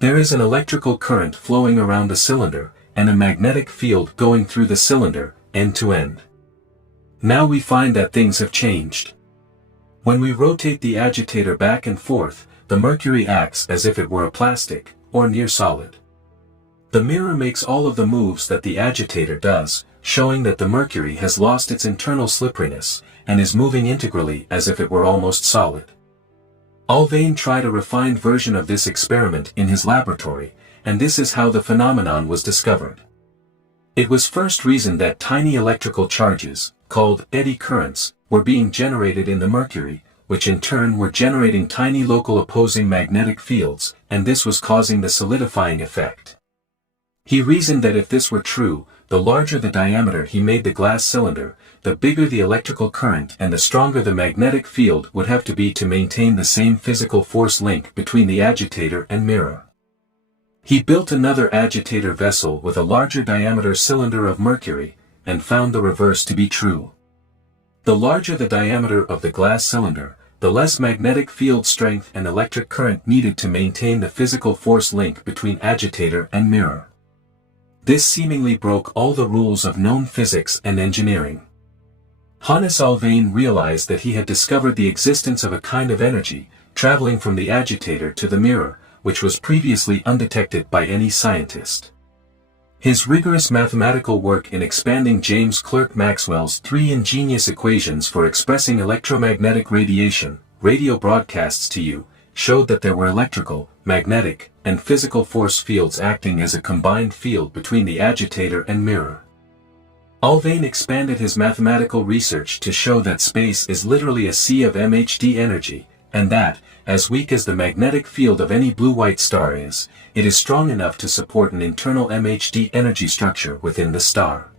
There is an electrical current flowing around the cylinder, and a magnetic field going through the cylinder, end to end. Now we find that things have changed. When we rotate the agitator back and forth, the mercury acts as if it were a plastic, or near solid. The mirror makes all of the moves that the agitator does, showing that the mercury has lost its internal slipperiness, and is moving integrally as if it were almost solid. Alfvén tried a refined version of this experiment in his laboratory, and this is how the phenomenon was discovered. It was first reasoned that tiny electrical charges, called eddy currents, were being generated in the mercury, which in turn were generating tiny local opposing magnetic fields, and this was causing the solidifying effect. He reasoned that if this were true, the larger the diameter he made the glass cylinder, the bigger the electrical current and the stronger the magnetic field would have to be to maintain the same physical force link between the agitator and mirror. He built another agitator vessel with a larger diameter cylinder of mercury, and found the reverse to be true. The larger the diameter of the glass cylinder, the less magnetic field strength and electric current needed to maintain the physical force link between agitator and mirror. This seemingly broke all the rules of known physics and engineering. Hannes Alfvén realized that he had discovered the existence of a kind of energy, traveling from the agitator to the mirror, which was previously undetected by any scientist. His rigorous mathematical work in expanding James Clerk Maxwell's three ingenious equations for expressing electromagnetic radiation, radio broadcasts to you, showed that there were electrical, magnetic, and physical force fields acting as a combined field between the agitator and mirror. Alfvén expanded his mathematical research to show that space is literally a sea of MHD energy, and that, as weak as the magnetic field of any blue-white star is, it is strong enough to support an internal MHD energy structure within the star.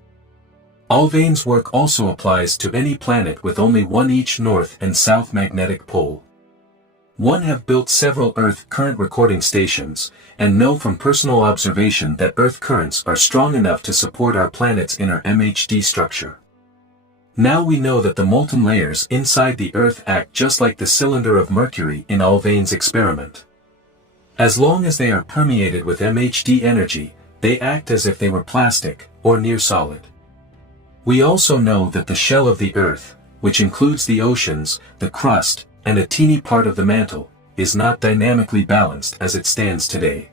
Alfvén's work also applies to any planet with only one each north and south magnetic pole. One have built several Earth current recording stations, and know from personal observation that Earth currents are strong enough to support our planet's inner MHD structure. Now we know that the molten layers inside the Earth act just like the cylinder of Mercury in Alfvén's experiment. As long as they are permeated with MHD energy, they act as if they were plastic, or near solid. We also know that the shell of the Earth, which includes the oceans, the crust, and a teeny part of the mantle, is not dynamically balanced as it stands today.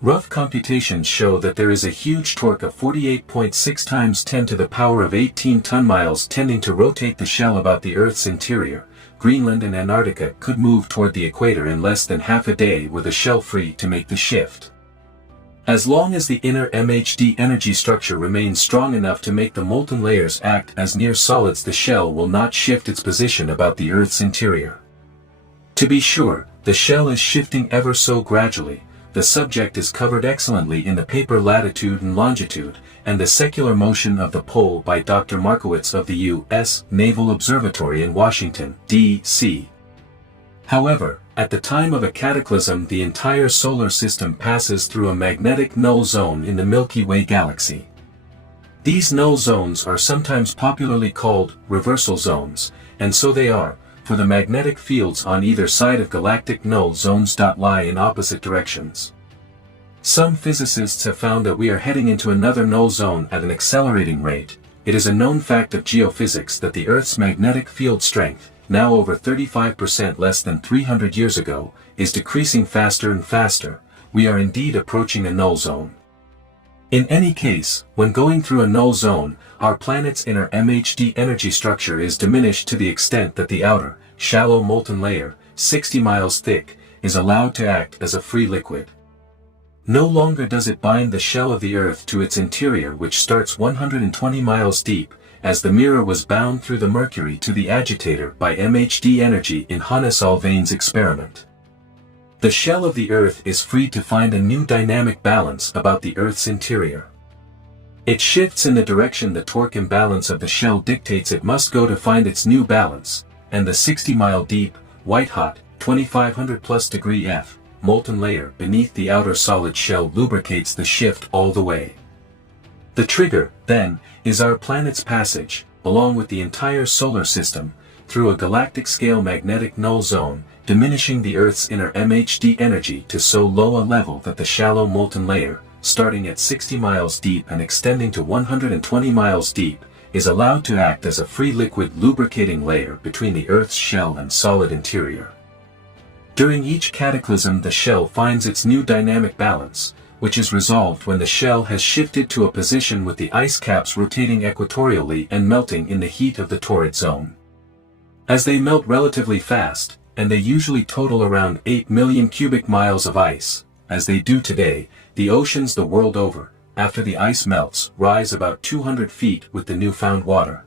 Rough computations show that there is a huge torque of 48.6 times 10 to the power of 18 ton-miles tending to rotate the shell about the Earth's interior. Greenland and Antarctica could move toward the equator in less than half a day with a shell free to make the shift. As long as the inner MHD energy structure remains strong enough to make the molten layers act as near solids, the shell will not shift its position about the Earth's interior. To be sure, the shell is shifting ever so gradually. The subject is covered excellently in the paper Latitude and Longitude, and the Secular Motion of the Pole by Dr. Markowitz of the U.S. Naval Observatory in Washington, D.C. However, at the time of a cataclysm, the entire solar system passes through a magnetic null zone in the Milky Way galaxy. These null zones are sometimes popularly called reversal zones, and so they are, for the magnetic fields on either side of galactic null zones lie in opposite directions. Some physicists have found that we are heading into another null zone at an accelerating rate. It is a known fact of geophysics that the Earth's magnetic field strength, now over 35% less than 300 years ago, is decreasing faster and faster. We are indeed approaching a null zone. In any case, when going through a null zone, our planet's inner MHD energy structure is diminished to the extent that the outer, shallow molten layer, 60 miles thick, is allowed to act as a free liquid. No longer does it bind the shell of the Earth to its interior, which starts 120 miles deep, as the mirror was bound through the Mercury to the agitator by MHD energy in Hannes Alfvén's experiment. The shell of the Earth is free to find a new dynamic balance about the Earth's interior. It shifts in the direction the torque imbalance of the shell dictates it must go to find its new balance, and the 60-mile deep, white-hot, 2500 plus degree F, molten layer beneath the outer solid shell lubricates the shift all the way. The trigger, then, is our planet's passage, along with the entire solar system, through a galactic-scale magnetic null zone, diminishing the Earth's inner MHD energy to so low a level that the shallow molten layer, starting at 60 miles deep and extending to 120 miles deep, is allowed to act as a free liquid lubricating layer between the Earth's shell and solid interior. During each cataclysm, the shell finds its new dynamic balance, which is resolved when the shell has shifted to a position with the ice caps rotating equatorially and melting in the heat of the torrid zone. As they melt relatively fast, and they usually total around 8 million cubic miles of ice, as they do today, the oceans the world over, after the ice melts, rise about 200 feet with the newfound water.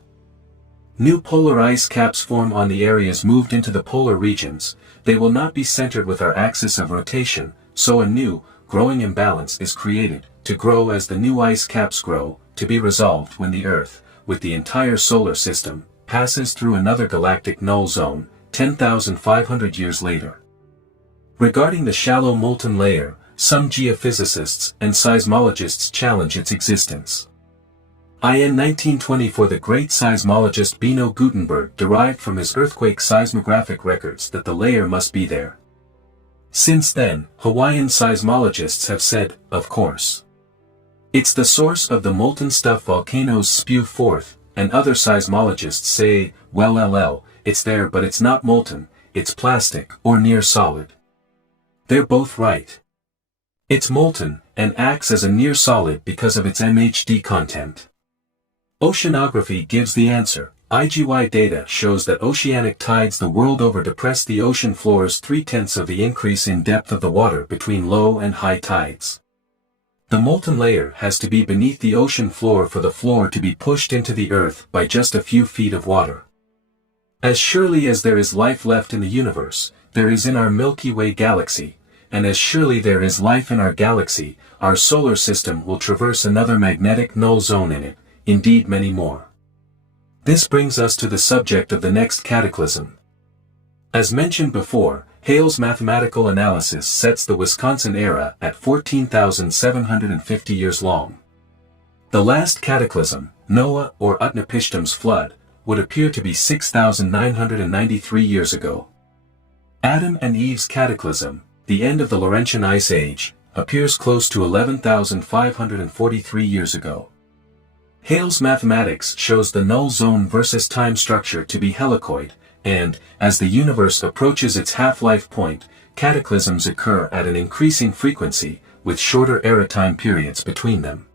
New polar ice caps form on the areas moved into the polar regions. They will not be centered with our axis of rotation, so a new, growing imbalance is created, to grow as the new ice caps grow, to be resolved when the Earth, with the entire solar system, passes through another galactic null zone, 10,500 years later. Regarding the shallow molten layer, some geophysicists and seismologists challenge its existence. In 1924 the great seismologist Bino Gutenberg derived from his earthquake seismographic records that the layer must be there. Since then, Hawaiian seismologists have said, of course. It's the source of the molten stuff volcanoes spew forth, and other seismologists say, well, it's there but it's not molten, it's plastic or near solid. They're both right. It's molten, and acts as a near solid because of its MHD content. Oceanography gives the answer. IGY data shows that oceanic tides the world over depress the ocean floors 3/10 of the increase in depth of the water between low and high tides. The molten layer has to be beneath the ocean floor for the floor to be pushed into the earth by just a few feet of water. As surely as there is life left in the universe, there is in our Milky Way galaxy, and as surely there is life in our galaxy, our solar system will traverse another magnetic null zone in it, indeed many more. This brings us to the subject of the next cataclysm. As mentioned before, Hale's mathematical analysis sets the Wisconsin era at 14,750 years long. The last cataclysm, Noah or Utnapishtim's flood, would appear to be 6,993 years ago. Adam and Eve's cataclysm, the end of the Laurentian Ice Age, appears close to 11,543 years ago. Hale's mathematics shows the null zone versus time structure to be helicoid, and, as the universe approaches its half-life point, cataclysms occur at an increasing frequency, with shorter era time periods between them.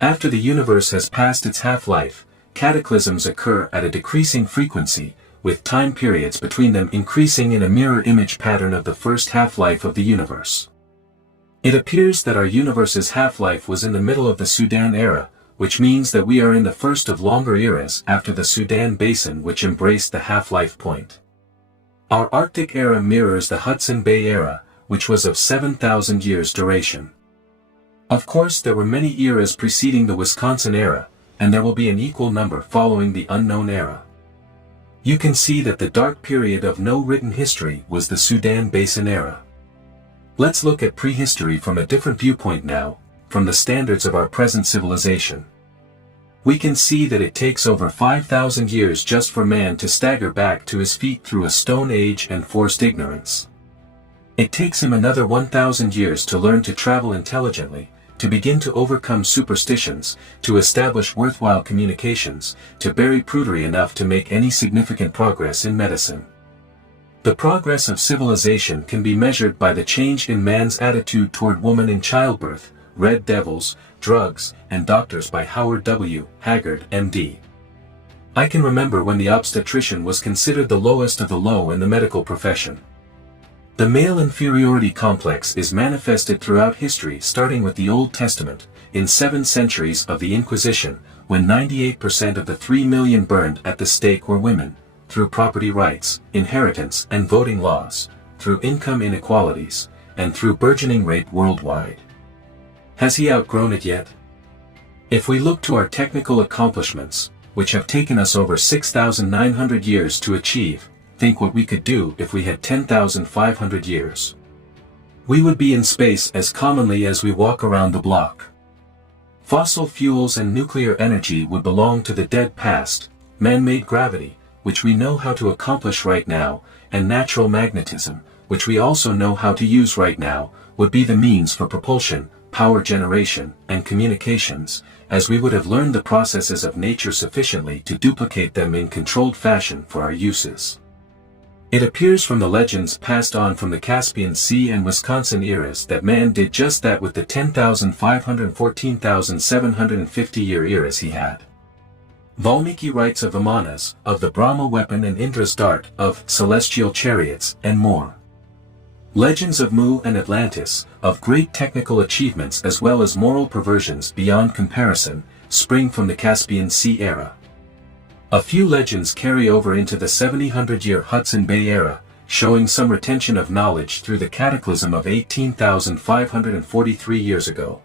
After the universe has passed its half-life, cataclysms occur at a decreasing frequency, with time periods between them increasing in a mirror image pattern of the first half-life of the universe. It appears that our universe's half-life was in the middle of the Sudan era, which means that we are in the first of longer eras after the Sudan Basin which embraced the half-life point. Our Arctic era mirrors the Hudson Bay era, which was of 7,000 years duration. Of course there were many eras preceding the Wisconsin era, and there will be an equal number following the unknown era. You can see that the dark period of no written history was the Sudan Basin era. Let's look at prehistory from a different viewpoint now, from the standards of our present civilization. We can see that it takes over 5,000 years just for man to stagger back to his feet through a stone age and forced ignorance. It takes him another 1,000 years to learn to travel intelligently, to begin to overcome superstitions, to establish worthwhile communications, to bury prudery enough to make any significant progress in medicine. The progress of civilization can be measured by the change in man's attitude toward woman in childbirth, red devils, drugs, and doctors by Howard W. Haggard, M.D. I can remember when the obstetrician was considered the lowest of the low in the medical profession. The male inferiority complex is manifested throughout history starting with the Old Testament, in 7 centuries of the Inquisition, when 98% of the 3 million burned at the stake were women, through property rights, inheritance and voting laws, through income inequalities, and through burgeoning rape worldwide. Has he outgrown it yet? If we look to our technical accomplishments, which have taken us over 6,900 years to achieve, think what we could do if we had 10,500 years. We would be in space as commonly as we walk around the block. Fossil fuels and nuclear energy would belong to the dead past, man-made gravity, which we know how to accomplish right now, and natural magnetism, which we also know how to use right now, would be the means for propulsion, power generation, and communications, as we would have learned the processes of nature sufficiently to duplicate them in controlled fashion for our uses. It appears from the legends passed on from the Caspian Sea and Wisconsin eras that man did just that with the 10,500 and 14,750-year eras he had. Valmiki writes of Vimanas, of the Brahma weapon and Indra's dart, of celestial chariots, and more. Legends of Mu and Atlantis, of great technical achievements as well as moral perversions beyond comparison, spring from the Caspian Sea era. A few legends carry over into the 700-year Hudson Bay era, showing some retention of knowledge through the cataclysm of 18,543 years ago.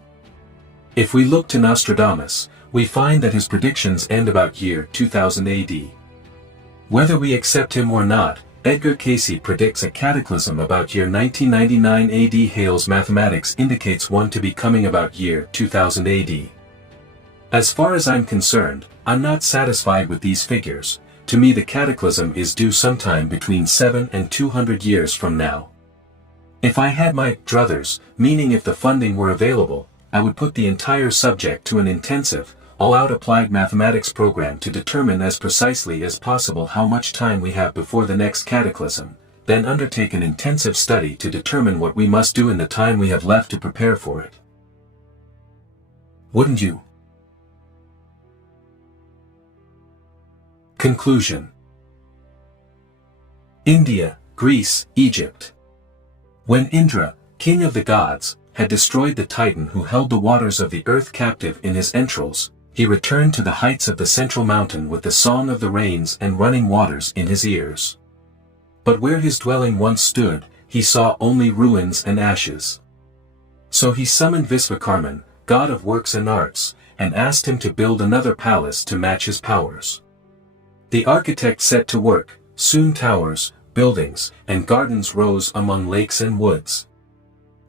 If we look to Nostradamus, we find that his predictions end about year 2000 AD. Whether we accept him or not, Edgar Cayce predicts a cataclysm about year 1999 AD. Hale's mathematics indicates one to be coming about year 2000 AD. As far as I'm concerned, I'm not satisfied with these figures. To me the cataclysm is due sometime between 7 and 200 years from now. If I had my druthers, meaning if the funding were available, I would put the entire subject to an intensive, all-out applied mathematics program to determine as precisely as possible how much time we have before the next cataclysm, then undertake an intensive study to determine what we must do in the time we have left to prepare for it. Wouldn't you? Conclusion. India, Greece, Egypt. When Indra, king of the gods, had destroyed the Titan who held the waters of the earth captive in his entrails, he returned to the heights of the central mountain with the song of the rains and running waters in his ears. But where his dwelling once stood, he saw only ruins and ashes. So he summoned Visvakarman, god of works and arts, and asked him to build another palace to match his powers. The architect set to work. Soon towers, buildings, and gardens rose among lakes and woods.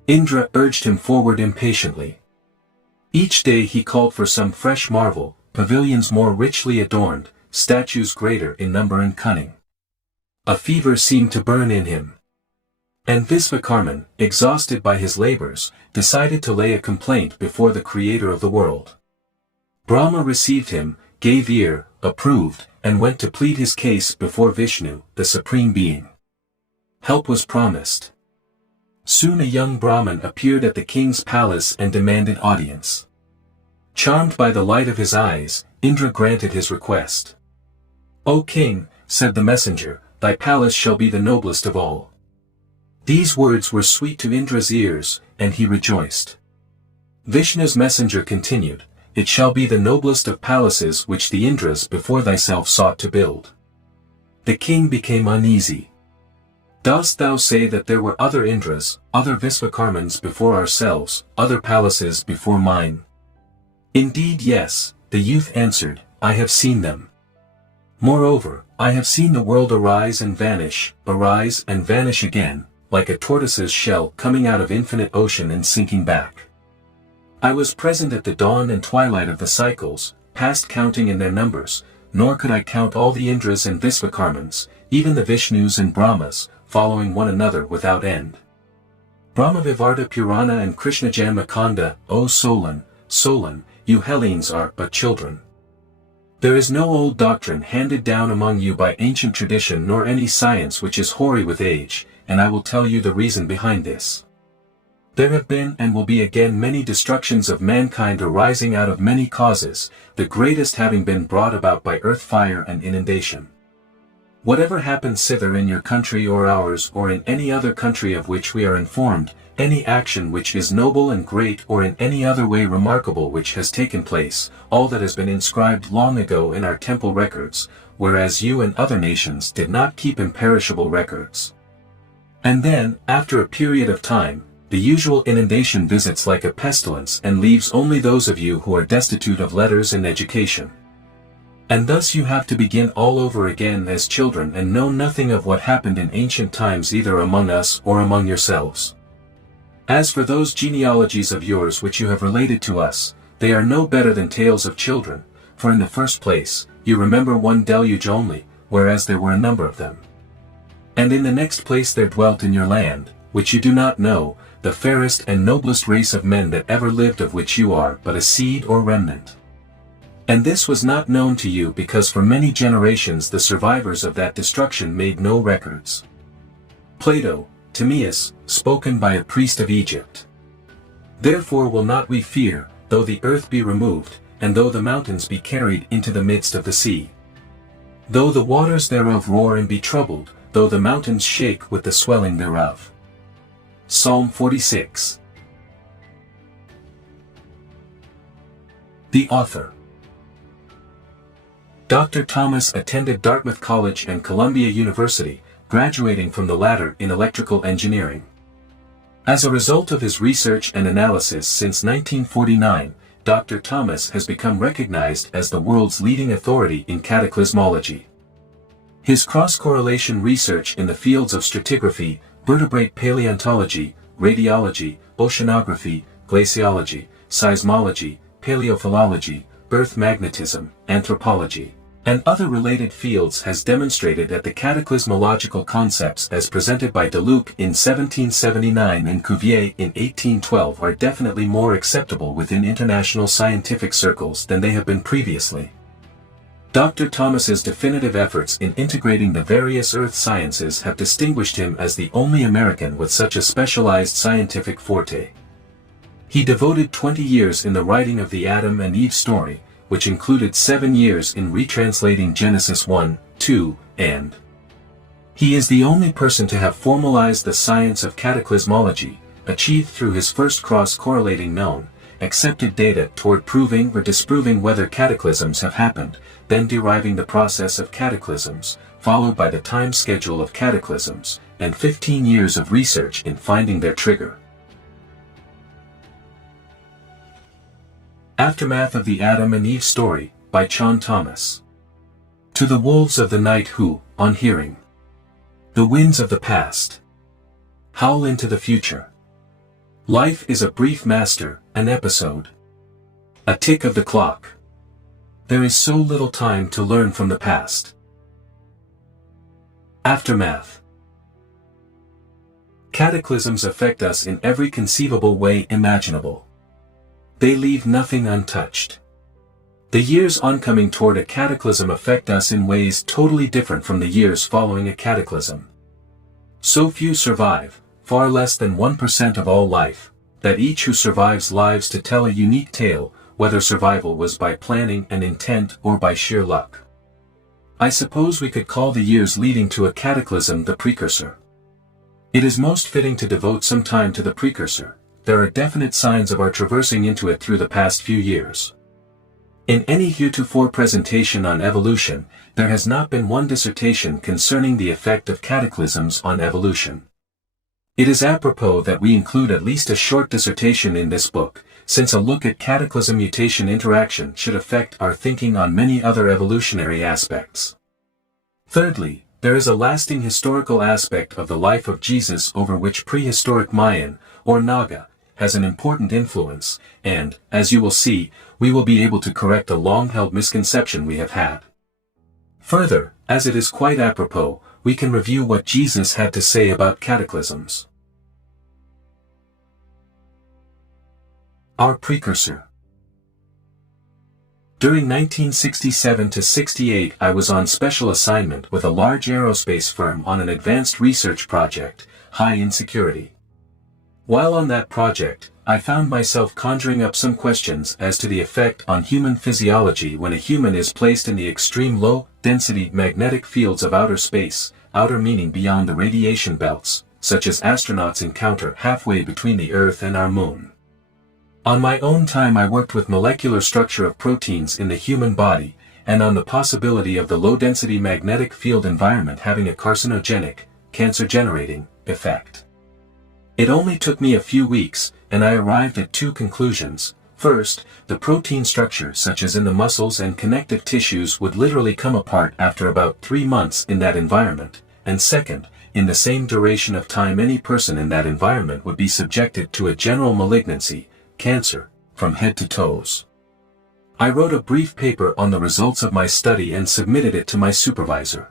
Indra urged him forward impatiently. Each day he called for some fresh marvel, pavilions more richly adorned, statues greater in number and cunning. A fever seemed to burn in him. And Visvakarman, exhausted by his labors, decided to lay a complaint before the Creator of the world. Brahma received him, gave ear, approved, and went to plead his case before Vishnu, the Supreme Being. Help was promised. Soon a young Brahmin appeared at the king's palace and demanded audience. Charmed by the light of his eyes, Indra granted his request. "O king," said the messenger, "thy palace shall be the noblest of all." These words were sweet to Indra's ears, and he rejoiced. Vishnu's messenger continued, "It shall be the noblest of palaces which the Indras before thyself sought to build." The king became uneasy. "Dost thou say that there were other Indras, other Visvakarmans before ourselves, other palaces before mine?" "Indeed yes," the youth answered, "I have seen them. Moreover, I have seen the world arise and vanish again, like a tortoise's shell coming out of infinite ocean and sinking back. I was present at the dawn and twilight of the cycles, past counting in their numbers, nor could I count all the Indras and Visvakarmans, even the Vishnus and Brahmas, following one another without end. Brahmavivarta Purana and Krishnajam Makanda, O Solon, you Hellenes are but children. There is no old doctrine handed down among you by ancient tradition nor any science which is hoary with age, and I will tell you the reason behind this. There have been and will be again many destructions of mankind arising out of many causes, the greatest having been brought about by earth fire and inundation. Whatever happens thither in your country or ours or in any other country of which we are informed, any action which is noble and great or in any other way remarkable which has taken place, all that has been inscribed long ago in our temple records, whereas you and other nations did not keep imperishable records. And then, after a period of time, the usual inundation visits like a pestilence and leaves only those of you who are destitute of letters and education. And thus you have to begin all over again as children and know nothing of what happened in ancient times either among us or among yourselves. As for those genealogies of yours which you have related to us, they are no better than tales of children, for in the first place, you remember one deluge only, whereas there were a number of them. And in the next place there dwelt in your land, which you do not know, the fairest and noblest race of men that ever lived, of which you are but a seed or remnant. And this was not known to you because for many generations the survivors of that destruction made no records. Plato, Timaeus, spoken by a priest of Egypt. Therefore will not we fear, though the earth be removed, and though the mountains be carried into the midst of the sea. Though the waters thereof roar and be troubled, though the mountains shake with the swelling thereof. Psalm 46. The author. Dr. Thomas attended Dartmouth College and Columbia University, graduating from the latter in electrical engineering. As a result of his research and analysis since 1949, Dr. Thomas has become recognized as the world's leading authority in cataclysmology. His cross-correlation research in the fields of stratigraphy, vertebrate paleontology, radiology, oceanography, glaciology, seismology, paleophilology, birth magnetism, anthropology, and other related fields has demonstrated that the cataclysmological concepts as presented by Deluc in 1779 and Cuvier in 1812 are definitely more acceptable within international scientific circles than they have been previously. Dr. Thomas's definitive efforts in integrating the various earth sciences have distinguished him as the only American with such a specialized scientific forte. He devoted 20 years in the writing of the Adam and Eve story, which included 7 years in retranslating Genesis 1, 2, and he is the only person to have formalized the science of cataclysmology, achieved through his first cross-correlating known, accepted data toward proving or disproving whether cataclysms have happened, then deriving the process of cataclysms, followed by the time schedule of cataclysms, and 15 years of research in finding their trigger. Aftermath of the Adam and Eve story, by John Thomas. To the wolves of the night who, on hearing the winds of the past, howl into the future. Life is a brief master, an episode, a tick of the clock. There is so little time to learn from the past. Aftermath. Cataclysms affect us in every conceivable way imaginable. They leave nothing untouched. The years oncoming toward a cataclysm affect us in ways totally different from the years following a cataclysm. So few survive, far less than 1% of all life, that each who survives lives to tell a unique tale, whether survival was by planning and intent or by sheer luck. I suppose we could call the years leading to a cataclysm the precursor. It is most fitting to devote some time to the precursor. There are definite signs of our traversing into it through the past few years. In any heretofore presentation on evolution, there has not been one dissertation concerning the effect of cataclysms on evolution. It is apropos that we include at least a short dissertation in this book, since a look at cataclysm-mutation interaction should affect our thinking on many other evolutionary aspects. Thirdly, there is a lasting historical aspect of the life of Jesus over which prehistoric Mayan, or Naga, has an important influence, and, as you will see, we will be able to correct a long-held misconception we have had. Further, as it is quite apropos, we can review what Jesus had to say about cataclysms. Our precursor. During 1967 to 68 I was on special assignment with a large aerospace firm on an advanced research project, high in security. While on that project, I found myself conjuring up some questions as to the effect on human physiology when a human is placed in the extreme low-density magnetic fields of outer space, outer meaning beyond the radiation belts, such as astronauts encounter halfway between the Earth and our moon. On my own time I worked with molecular structure of proteins in the human body, and on the possibility of the low-density magnetic field environment having a carcinogenic, cancer-generating, effect. It only took me a few weeks, and I arrived at two conclusions. First, the protein structure such as in the muscles and connective tissues would literally come apart after about 3 months in that environment, and second, in the same duration of time any person in that environment would be subjected to a general malignancy, cancer, from head to toes. I wrote a brief paper on the results of my study and submitted it to my supervisor.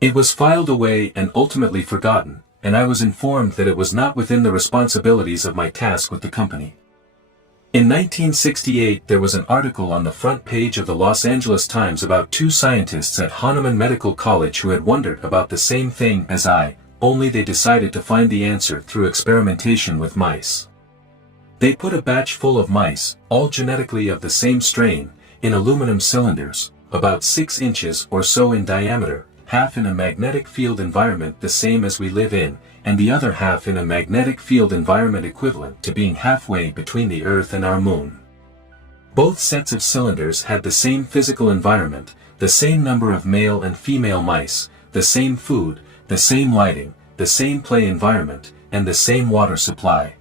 It was filed away and ultimately forgotten, and I was informed that it was not within the responsibilities of my task with the company. In 1968 there was an article on the front page of the Los Angeles Times about 2 scientists at Hahnemann Medical College who had wondered about the same thing as I, only they decided to find the answer through experimentation with mice. They put a batch full of mice, all genetically of the same strain, in aluminum cylinders, about 6 inches or so in diameter, half in a magnetic field environment the same as we live in, and the other half in a magnetic field environment equivalent to being halfway between the Earth and our moon. Both sets of cylinders had the same physical environment, the same number of male and female mice, the same food, the same lighting, the same play environment, and the same water supply.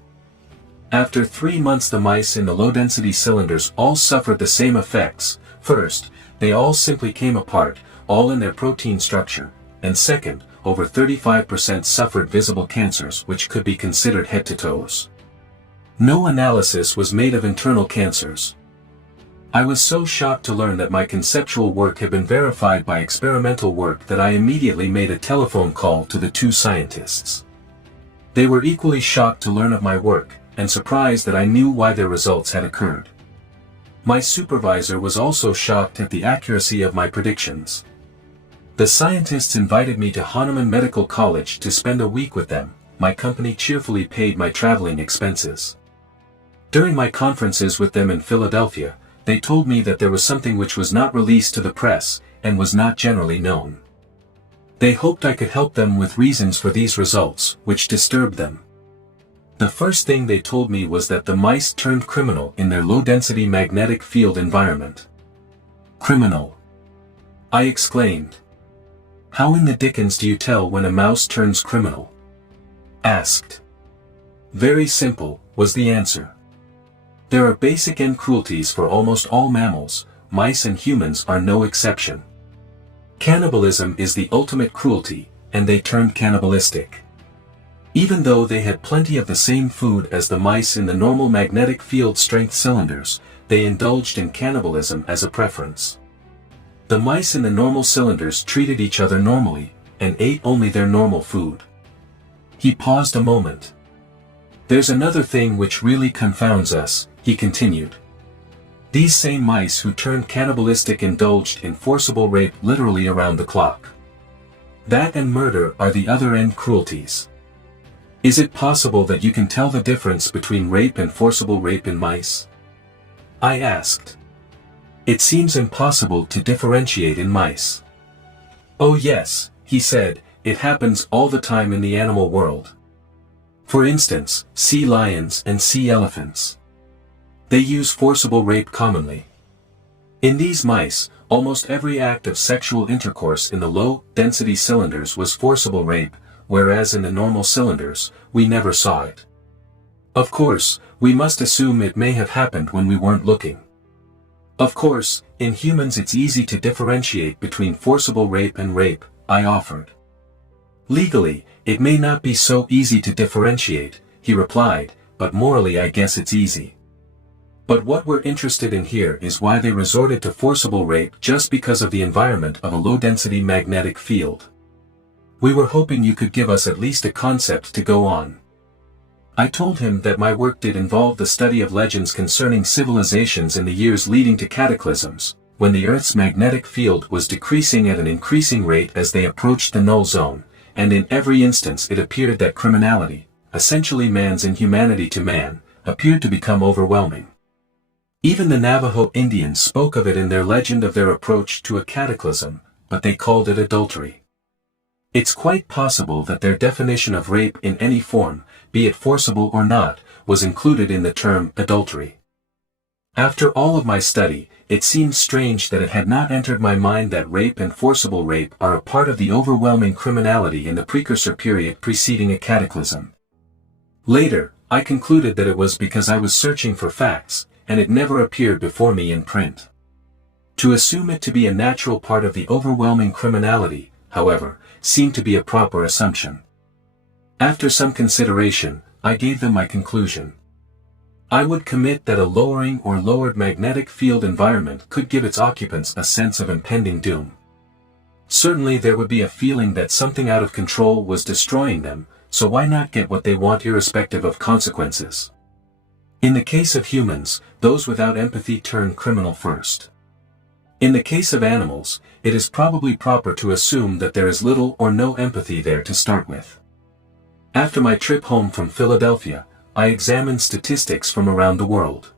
After 3 months the mice in the low-density cylinders all suffered the same effects. First, they all simply came apart, all in their protein structure, and second, over 35% suffered visible cancers which could be considered head to toes. No analysis was made of internal cancers. I was so shocked to learn that my conceptual work had been verified by experimental work that I immediately made a telephone call to the two scientists. They were equally shocked to learn of my work, and surprised that I knew why their results had occurred. My supervisor was also shocked at the accuracy of my predictions. The scientists invited me to Hahnemann Medical College to spend a week with them. My company cheerfully paid my traveling expenses. During my conferences with them in Philadelphia, they told me that there was something which was not released to the press, and was not generally known. They hoped I could help them with reasons for these results, which disturbed them. The first thing they told me was that the mice turned criminal in their low-density magnetic field environment. Criminal? I exclaimed. How in the dickens do you tell when a mouse turns criminal? Asked. Very simple, was the answer. There are basic end cruelties for almost all mammals, mice and humans are no exception. Cannibalism is the ultimate cruelty, and they turned cannibalistic. Even though they had plenty of the same food as the mice in the normal magnetic field strength cylinders, they indulged in cannibalism as a preference. The mice in the normal cylinders treated each other normally, and ate only their normal food. He paused a moment. There's another thing which really confounds us, he continued. These same mice who turned cannibalistic indulged in forcible rape literally around the clock. That and murder are the other end cruelties. Is it possible that you can tell the difference between rape and forcible rape in mice? I asked. It seems impossible to differentiate in mice. Oh yes, he said, it happens all the time in the animal world. For instance, sea lions and sea elephants. They use forcible rape commonly. In these mice, almost every act of sexual intercourse in the low-density cylinders was forcible rape, whereas in the normal cylinders, we never saw it. Of course, we must assume it may have happened when we weren't looking. Of course, in humans it's easy to differentiate between forcible rape and rape, I offered. Legally, it may not be so easy to differentiate, he replied, but morally I guess it's easy. But what we're interested in here is why they resorted to forcible rape just because of the environment of a low-density magnetic field. We were hoping you could give us at least a concept to go on. I told him that my work did involve the study of legends concerning civilizations in the years leading to cataclysms, when the Earth's magnetic field was decreasing at an increasing rate as they approached the null zone, and in every instance it appeared that criminality, essentially man's inhumanity to man, appeared to become overwhelming. Even the Navajo Indians spoke of it in their legend of their approach to a cataclysm, but they called it adultery. It's quite possible that their definition of rape in any form, be it forcible or not, was included in the term adultery. After all of my study, it seemed strange that it had not entered my mind that rape and forcible rape are a part of the overwhelming criminality in the precursor period preceding a cataclysm. Later, I concluded that it was because I was searching for facts, and it never appeared before me in print. To assume it to be a natural part of the overwhelming criminality, however, seemed to be a proper assumption. After some consideration, I gave them my conclusion. I would commit that a lowering or lowered magnetic field environment could give its occupants a sense of impending doom. Certainly there would be a feeling that something out of control was destroying them, so why not get what they want irrespective of consequences? In the case of humans, those without empathy turn criminal first. In the case of animals, it is probably proper to assume that there is little or no empathy there to start with. After my trip home from Philadelphia, I examined statistics from around the world.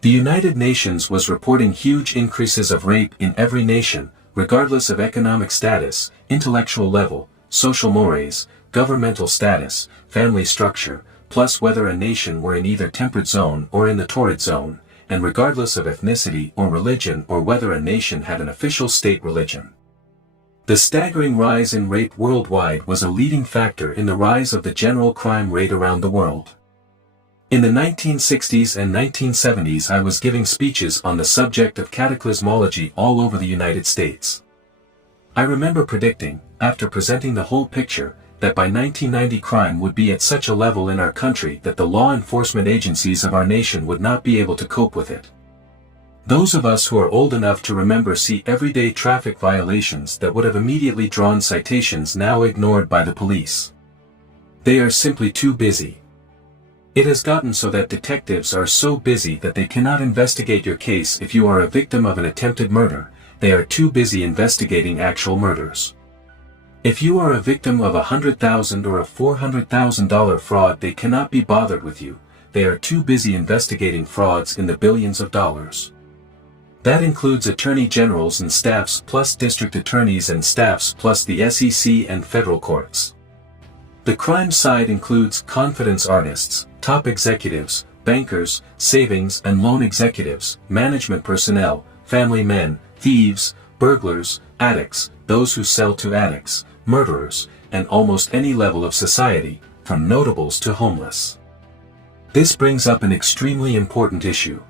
The United Nations was reporting huge increases of rape in every nation, regardless of economic status, intellectual level, social mores, governmental status, family structure, plus whether a nation were in either temperate zone or in the torrid zone, and regardless of ethnicity or religion or whether a nation had an official state religion. The staggering rise in rape worldwide was a leading factor in the rise of the general crime rate around the world. In the 1960s and 1970s I was giving speeches on the subject of cataclysmology all over the United States. I remember predicting, after presenting the whole picture, that by 1990 crime would be at such a level in our country that the law enforcement agencies of our nation would not be able to cope with it. Those of us who are old enough to remember see everyday traffic violations that would have immediately drawn citations now ignored by the police. They are simply too busy. It has gotten so that detectives are so busy that they cannot investigate your case if you are a victim of an attempted murder. They are too busy investigating actual murders. If you are a victim of a $100,000 or a $400,000 fraud, they cannot be bothered with you. They are too busy investigating frauds in the billions of dollars. That includes attorney generals and staffs plus district attorneys and staffs plus the SEC and federal courts. The crime side includes confidence artists, top executives, bankers, savings and loan executives, management personnel, family men, thieves, burglars, addicts, those who sell to addicts, murderers, and almost any level of society, from notables to homeless. This brings up an extremely important issue.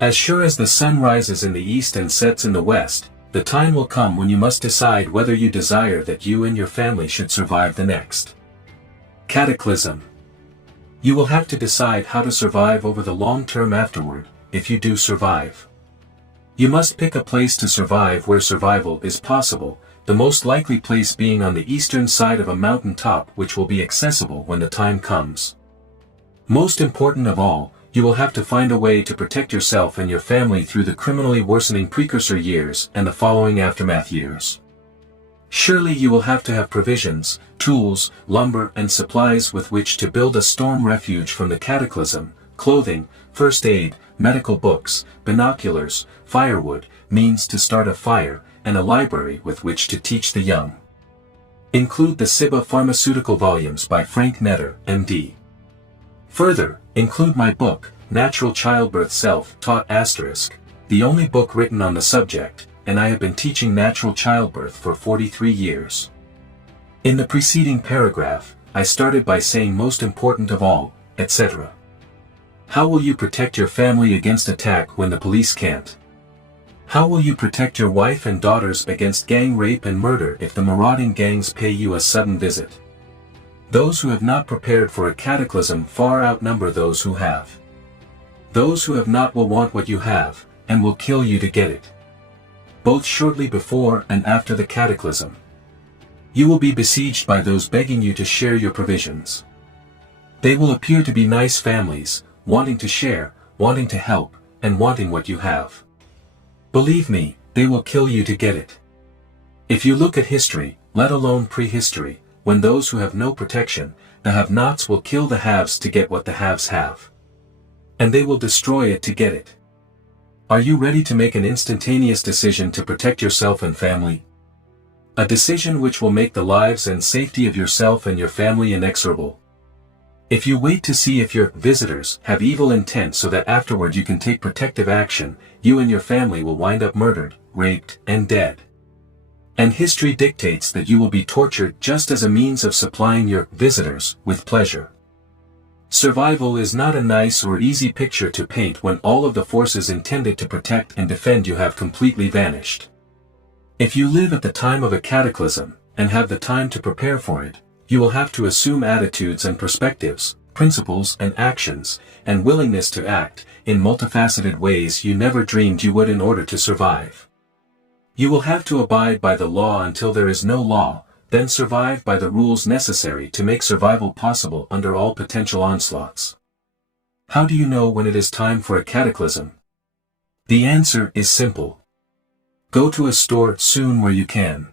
As sure as the sun rises in the east and sets in the west, the time will come when you must decide whether you desire that you and your family should survive the next cataclysm. You will have to decide how to survive over the long term afterward, if you do survive. You must pick a place to survive where survival is possible, the most likely place being on the eastern side of a mountain top which will be accessible when the time comes. Most important of all, you will have to find a way to protect yourself and your family through the criminally worsening precursor years and the following aftermath years. Surely you will have to have provisions, tools, lumber and supplies with which to build a storm refuge from the cataclysm, clothing, first aid, medical books, binoculars, firewood, means to start a fire, and a library with which to teach the young. Include the Ciba pharmaceutical volumes by Frank Netter, MD. Further, include my book, Natural Childbirth Self-Taught *, the only book written on the subject, and I have been teaching natural childbirth for 43 years. In the preceding paragraph, I started by saying most important of all, etc. How will you protect your family against attack when the police can't? How will you protect your wife and daughters against gang rape and murder if the marauding gangs pay you a sudden visit? Those who have not prepared for a cataclysm far outnumber those who have. Those who have not will want what you have, and will kill you to get it. Both shortly before and after the cataclysm. You will be besieged by those begging you to share your provisions. They will appear to be nice families, wanting to share, wanting to help, and wanting what you have. Believe me, they will kill you to get it. If you look at history, let alone prehistory, when those who have no protection, the have-nots will kill the haves to get what the haves have. And they will destroy it to get it. Are you ready to make an instantaneous decision to protect yourself and family? A decision which will make the lives and safety of yourself and your family inexorable. If you wait to see if your visitors have evil intent so that afterward you can take protective action, you and your family will wind up murdered, raped, and dead. And history dictates that you will be tortured just as a means of supplying your visitors with pleasure. Survival is not a nice or easy picture to paint when all of the forces intended to protect and defend you have completely vanished. If you live at the time of a cataclysm, and have the time to prepare for it, you will have to assume attitudes and perspectives, principles and actions, and willingness to act, in multifaceted ways you never dreamed you would in order to survive. You will have to abide by the law until there is no law, then survive by the rules necessary to make survival possible under all potential onslaughts. How do you know when it is time for a cataclysm? The answer is simple. Go to a store soon where you can.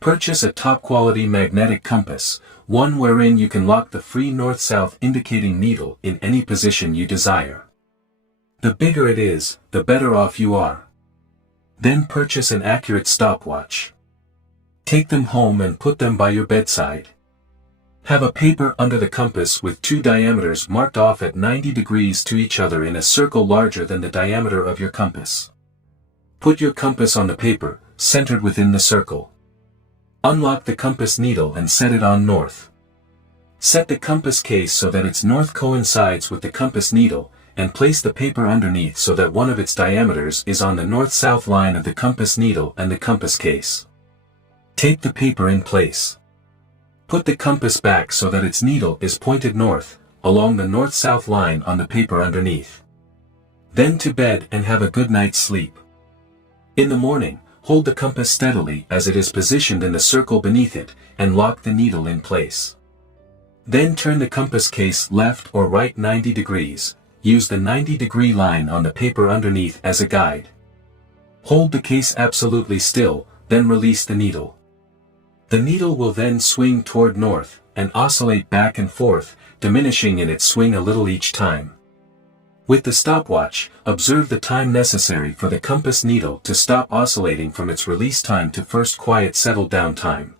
Purchase a top-quality magnetic compass, one wherein you can lock the free north-south indicating needle in any position you desire. The bigger it is, the better off you are. Then purchase an accurate stopwatch. Take them home and put them by your bedside. Have a paper under the compass with two diameters marked off at 90 degrees to each other in a circle larger than the diameter of your compass. Put your compass on the paper, centered within the circle. Unlock the compass needle and set it on north. Set the compass case so that its north coincides with the compass needle, and place the paper underneath so that one of its diameters is on the north-south line of the compass needle and the compass case. Tape the paper in place. Put the compass back so that its needle is pointed north, along the north-south line on the paper underneath. Then to bed and have a good night's sleep. In the morning, hold the compass steadily as it is positioned in the circle beneath it, and lock the needle in place. Then turn the compass case left or right 90 degrees, use the 90-degree line on the paper underneath as a guide. Hold the case absolutely still, then release the needle. The needle will then swing toward north, and oscillate back and forth, diminishing in its swing a little each time. With the stopwatch, observe the time necessary for the compass needle to stop oscillating from its release time to first quiet settle down time.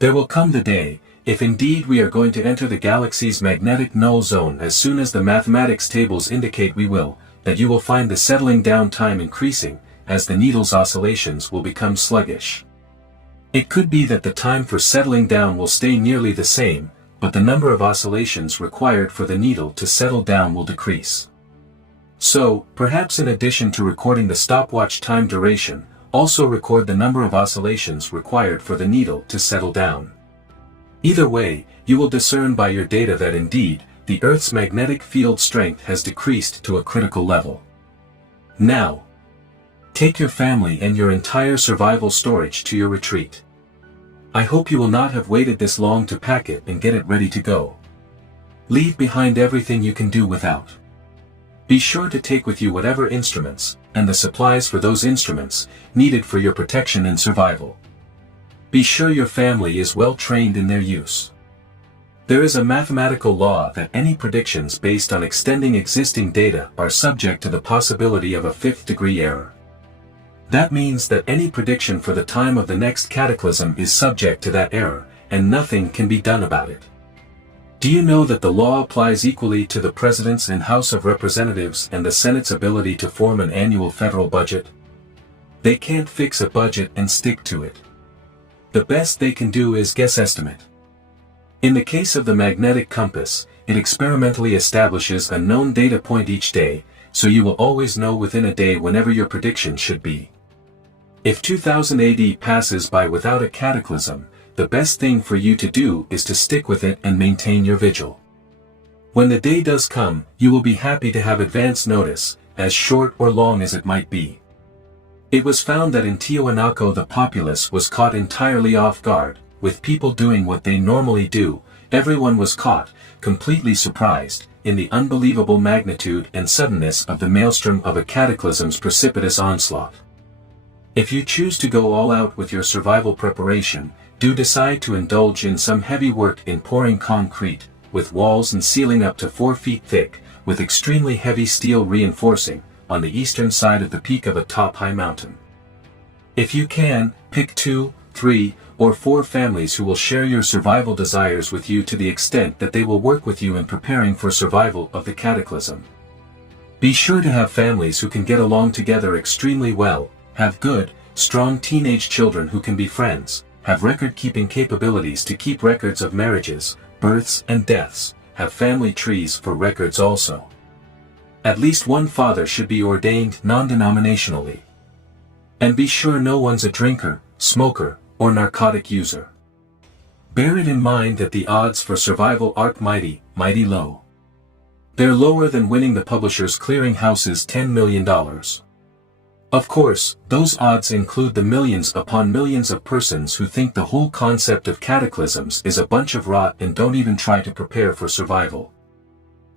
There will come the day, if indeed we are going to enter the galaxy's magnetic null zone as soon as the mathematics tables indicate we will, that you will find the settling down time increasing, as the needle's oscillations will become sluggish. It could be that the time for settling down will stay nearly the same, but the number of oscillations required for the needle to settle down will decrease. So, perhaps in addition to recording the stopwatch time duration, also record the number of oscillations required for the needle to settle down. Either way, you will discern by your data that indeed, the Earth's magnetic field strength has decreased to a critical level. Now, take your family and your entire survival storage to your retreat. I hope you will not have waited this long to pack it and get it ready to go. Leave behind everything you can do without. Be sure to take with you whatever instruments, and the supplies for those instruments, needed for your protection and survival. Be sure your family is well trained in their use. There is a mathematical law that any predictions based on extending existing data are subject to the possibility of a fifth-degree error. That means that any prediction for the time of the next cataclysm is subject to that error, and nothing can be done about it. Do you know that the law applies equally to the President's and House of Representatives and the Senate's ability to form an annual federal budget? They can't fix a budget and stick to it. The best they can do is guess estimate. In the case of the magnetic compass, it experimentally establishes a known data point each day, so you will always know within a day whenever your prediction should be. If 2000 AD passes by without a cataclysm, the best thing for you to do is to stick with it and maintain your vigil. When the day does come, you will be happy to have advance notice, as short or long as it might be. It was found that in Tiwanaku the populace was caught entirely off guard, with people doing what they normally do. Everyone was caught, completely surprised, in the unbelievable magnitude and suddenness of the maelstrom of a cataclysm's precipitous onslaught. If you choose to go all out with your survival preparation, do decide to indulge in some heavy work in pouring concrete, with walls and ceiling up to 4 feet thick, with extremely heavy steel reinforcing, on the eastern side of the peak of a top-high mountain. If you can, pick 2, 3, or 4 families who will share your survival desires with you to the extent that they will work with you in preparing for survival of the cataclysm. Be sure to have families who can get along together extremely well, have good, strong teenage children who can be friends, have record-keeping capabilities to keep records of marriages, births and deaths, have family trees for records also. At least one father should be ordained non-denominationally. And be sure no one's a drinker, smoker, or narcotic user. Bear it in mind that the odds for survival aren't mighty low. They're lower than winning the Publishers Clearing House's $10 million. Of course, those odds include the millions upon millions of persons who think the whole concept of cataclysms is a bunch of rot and don't even try to prepare for survival.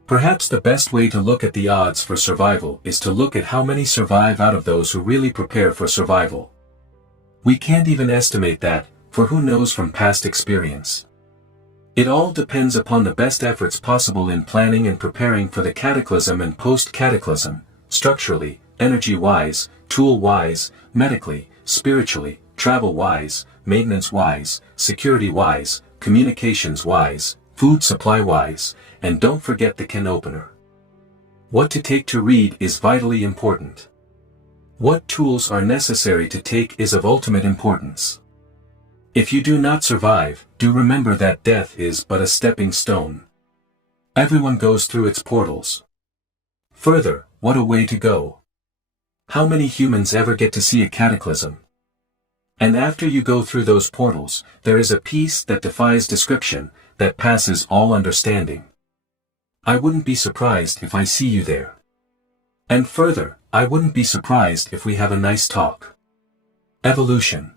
Perhaps the best way to look at the odds for survival is to look at how many survive out of those who really prepare for survival. We can't even estimate that, for who knows from past experience. It all depends upon the best efforts possible in planning and preparing for the cataclysm and post-cataclysm, structurally, energy-wise, tool-wise, medically, spiritually, travel-wise, maintenance-wise, security-wise, communications-wise, food supply-wise, and don't forget the can opener. What to take to read is vitally important. What tools are necessary to take is of ultimate importance. If you do not survive, do remember that death is but a stepping stone. Everyone goes through its portals. Further, what a way to go. How many humans ever get to see a cataclysm? And after you go through those portals, there is a peace that defies description, that passes all understanding. I wouldn't be surprised if I see you there. And further, I wouldn't be surprised if we have a nice talk. Evolution.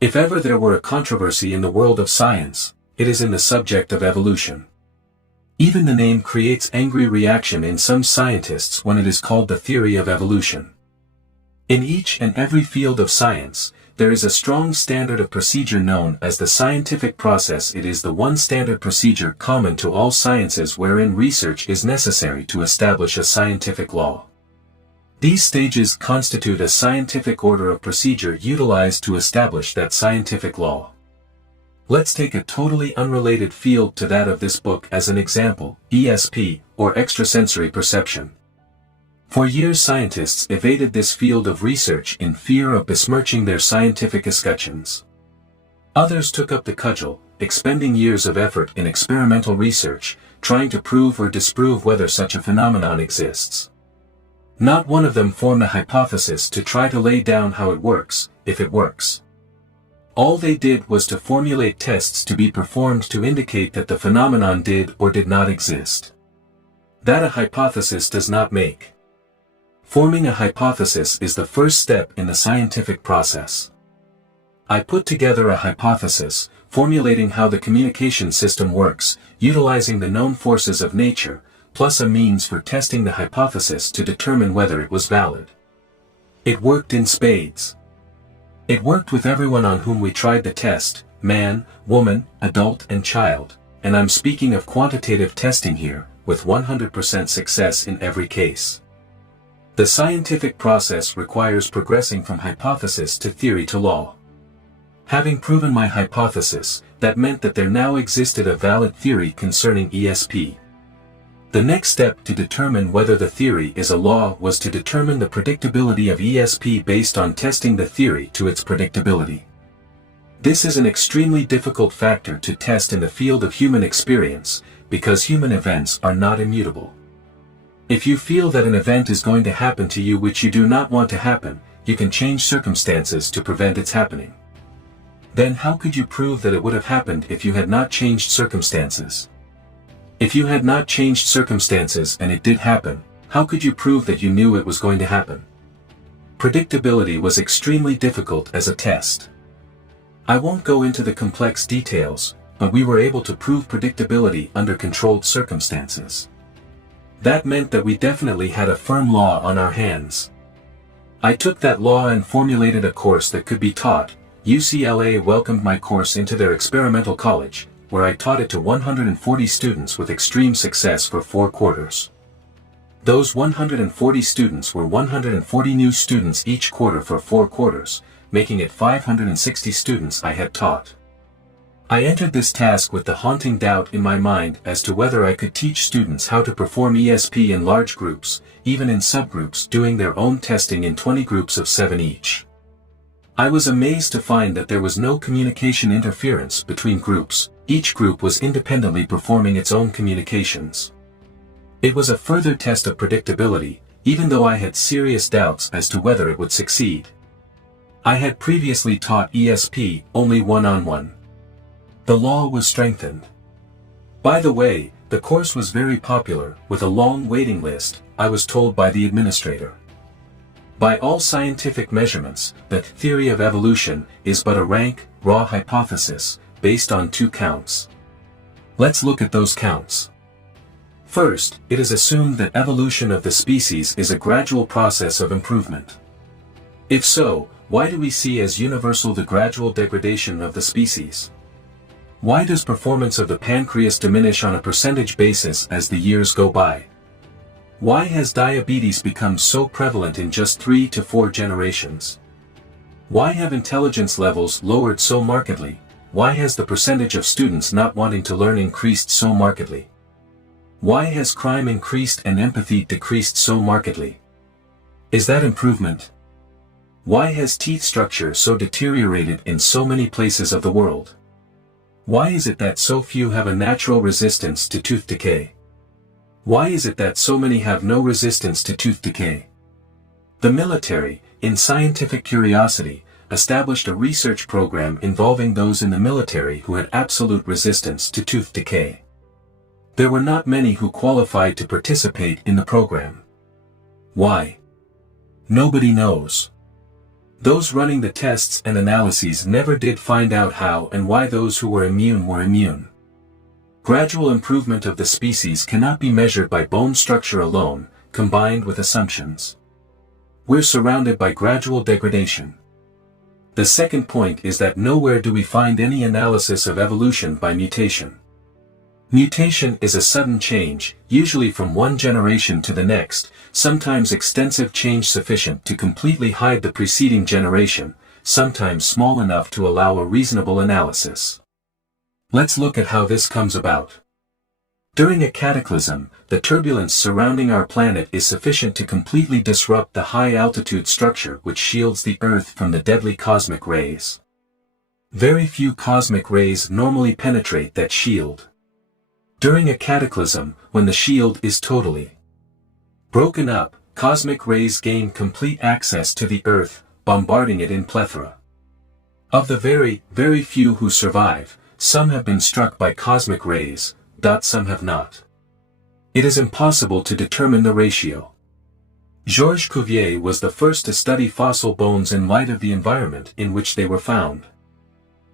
If ever there were a controversy in the world of science, it is in the subject of evolution. Even the name creates angry reaction in some scientists when it is called the theory of evolution. In each and every field of science, there is a strong standard of procedure known as the scientific process. It is the one standard procedure common to all sciences wherein research is necessary to establish a scientific law. These stages constitute a scientific order of procedure utilized to establish that scientific law. Let's take a totally unrelated field to that of this book as an example, ESP, or extrasensory perception. For years scientists evaded this field of research in fear of besmirching their scientific escutcheons. Others took up the cudgel, expending years of effort in experimental research, trying to prove or disprove whether such a phenomenon exists. Not one of them formed a hypothesis to try to lay down how it works, if it works. All they did was to formulate tests to be performed to indicate that the phenomenon did or did not exist. That a hypothesis does not make. Forming a hypothesis is the first step in the scientific process. I put together a hypothesis, formulating how the communication system works, utilizing the known forces of nature, plus a means for testing the hypothesis to determine whether it was valid. It worked in spades. It worked with everyone on whom we tried the test, man, woman, adult and child, and I'm speaking of quantitative testing here, with 100% success in every case. The scientific process requires progressing from hypothesis to theory to law. Having proven my hypothesis, that meant that there now existed a valid theory concerning ESP. The next step to determine whether the theory is a law was to determine the predictability of ESP based on testing the theory to its predictability. This is an extremely difficult factor to test in the field of human experience, because human events are not immutable. If you feel that an event is going to happen to you which you do not want to happen, you can change circumstances to prevent its happening. Then how could you prove that it would have happened if you had not changed circumstances? If you had not changed circumstances and it did happen, how could you prove that you knew it was going to happen? Predictability was extremely difficult as a test. I won't go into the complex details, but we were able to prove predictability under controlled circumstances. That meant that we definitely had a firm law on our hands. I took that law and formulated a course that could be taught. UCLA welcomed my course into their experimental college, where I taught it to 140 students with extreme success for 4 quarters. Those 140 students were 140 new students each quarter for 4 quarters, making it 560 students I had taught. I entered this task with the haunting doubt in my mind as to whether I could teach students how to perform ESP in large groups, even in subgroups doing their own testing in 20 groups of 7 each. I was amazed to find that there was no communication interference between groups. Each group was independently performing its own communications. It was a further test of predictability, even though I had serious doubts as to whether it would succeed. I had previously taught ESP only one-on-one. The law was strengthened. By the way, the course was very popular, with a long waiting list, I was told by the administrator. By all scientific measurements, the theory of evolution is but a rank, raw hypothesis, based on 2 counts. Let's look at those counts. First, it is assumed that evolution of the species is a gradual process of improvement. If so, why do we see as universal the gradual degradation of the species? Why does performance of the pancreas diminish on a percentage basis as the years go by? Why has diabetes become so prevalent in just 3 to 4 generations? Why have intelligence levels lowered so markedly? Why has the percentage of students not wanting to learn increased so markedly? Why has crime increased and empathy decreased so markedly? Is that improvement? Why has teeth structure so deteriorated in so many places of the world? Why is it that so few have a natural resistance to tooth decay? Why is it that so many have no resistance to tooth decay? The military, in scientific curiosity, established a research program involving those in the military who had absolute resistance to tooth decay. There were not many who qualified to participate in the program. Why? Nobody knows. Those running the tests and analyses never did find out how and why those who were immune were immune. Gradual improvement of the species cannot be measured by bone structure alone, combined with assumptions. We're surrounded by gradual degradation. The second point is that nowhere do we find any analysis of evolution by mutation. Mutation is a sudden change, usually from one generation to the next, sometimes extensive change sufficient to completely hide the preceding generation, sometimes small enough to allow a reasonable analysis. Let's look at how this comes about. During a cataclysm, the turbulence surrounding our planet is sufficient to completely disrupt the high-altitude structure which shields the Earth from the deadly cosmic rays. Very few cosmic rays normally penetrate that shield. During a cataclysm, when the shield is totally broken up, cosmic rays gain complete access to the Earth, bombarding it in plethora. Of the very, very few who survive, some have been struck by cosmic rays, some have not. It is impossible to determine the ratio. Georges Cuvier was the first to study fossil bones in light of the environment in which they were found.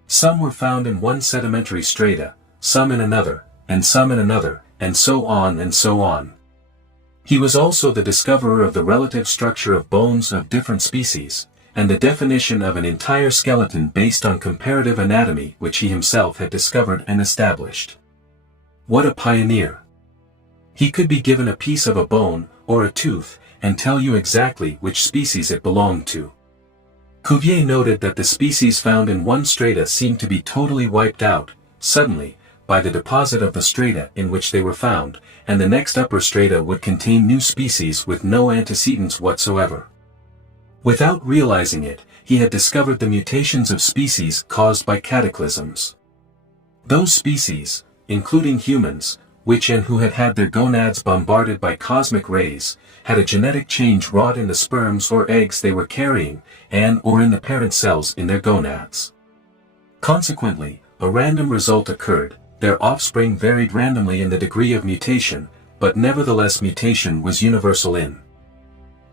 Some were found in one sedimentary strata, some in another, and some in another, and so on and so on. He was also the discoverer of the relative structure of bones of different species, and the definition of an entire skeleton based on comparative anatomy which he himself had discovered and established. What a pioneer! He could be given a piece of a bone, or a tooth, and tell you exactly which species it belonged to. Cuvier noted that the species found in one strata seemed to be totally wiped out, suddenly, by the deposit of the strata in which they were found, and the next upper strata would contain new species with no antecedents whatsoever. Without realizing it, he had discovered the mutations of species caused by cataclysms. Those species, including humans, which and who had had their gonads bombarded by cosmic rays, had a genetic change wrought in the sperms or eggs they were carrying, and or in the parent cells in their gonads. Consequently, a random result occurred, their offspring varied randomly in the degree of mutation, but nevertheless mutation was universal in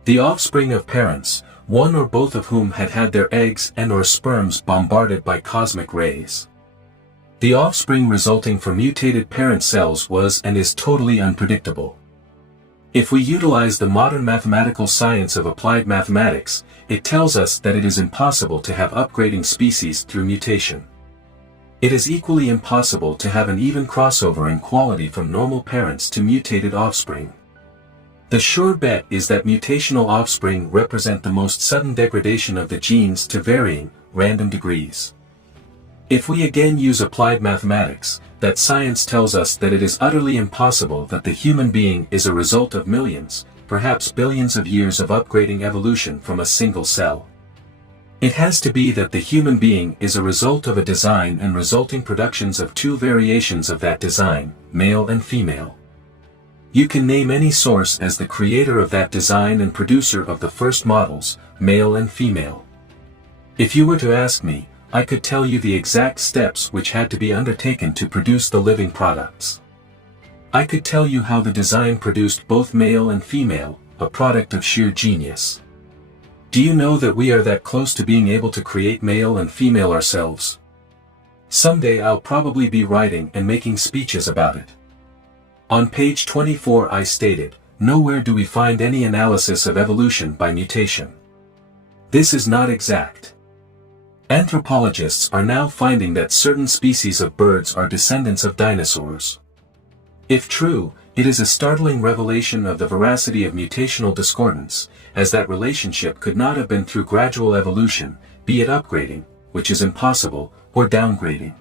the offspring of parents, one or both of whom had had their eggs and or sperms bombarded by cosmic rays. The offspring resulting from mutated parent cells was and is totally unpredictable. If we utilize the modern mathematical science of applied mathematics, it tells us that it is impossible to have upgrading species through mutation. It is equally impossible to have an even crossover in quality from normal parents to mutated offspring. The sure bet is that mutational offspring represent the most sudden degradation of the genes to varying, random degrees. If we again use applied mathematics, that science tells us that it is utterly impossible that the human being is a result of millions, perhaps billions of years of upgrading evolution from a single cell. It has to be that the human being is a result of a design and resulting productions of two variations of that design, male and female. You can name any source as the creator of that design and producer of the first models, male and female. If you were to ask me, I could tell you the exact steps which had to be undertaken to produce the living products. I could tell you how the design produced both male and female, a product of sheer genius. Do you know that we are that close to being able to create male and female ourselves? Someday I'll probably be writing and making speeches about it. On page 24 I stated, nowhere do we find any analysis of evolution by mutation. This is not exact. Anthropologists are now finding that certain species of birds are descendants of dinosaurs. If true, it is a startling revelation of the veracity of mutational discordance, as that relationship could not have been through gradual evolution, be it upgrading, which is impossible, or downgrading.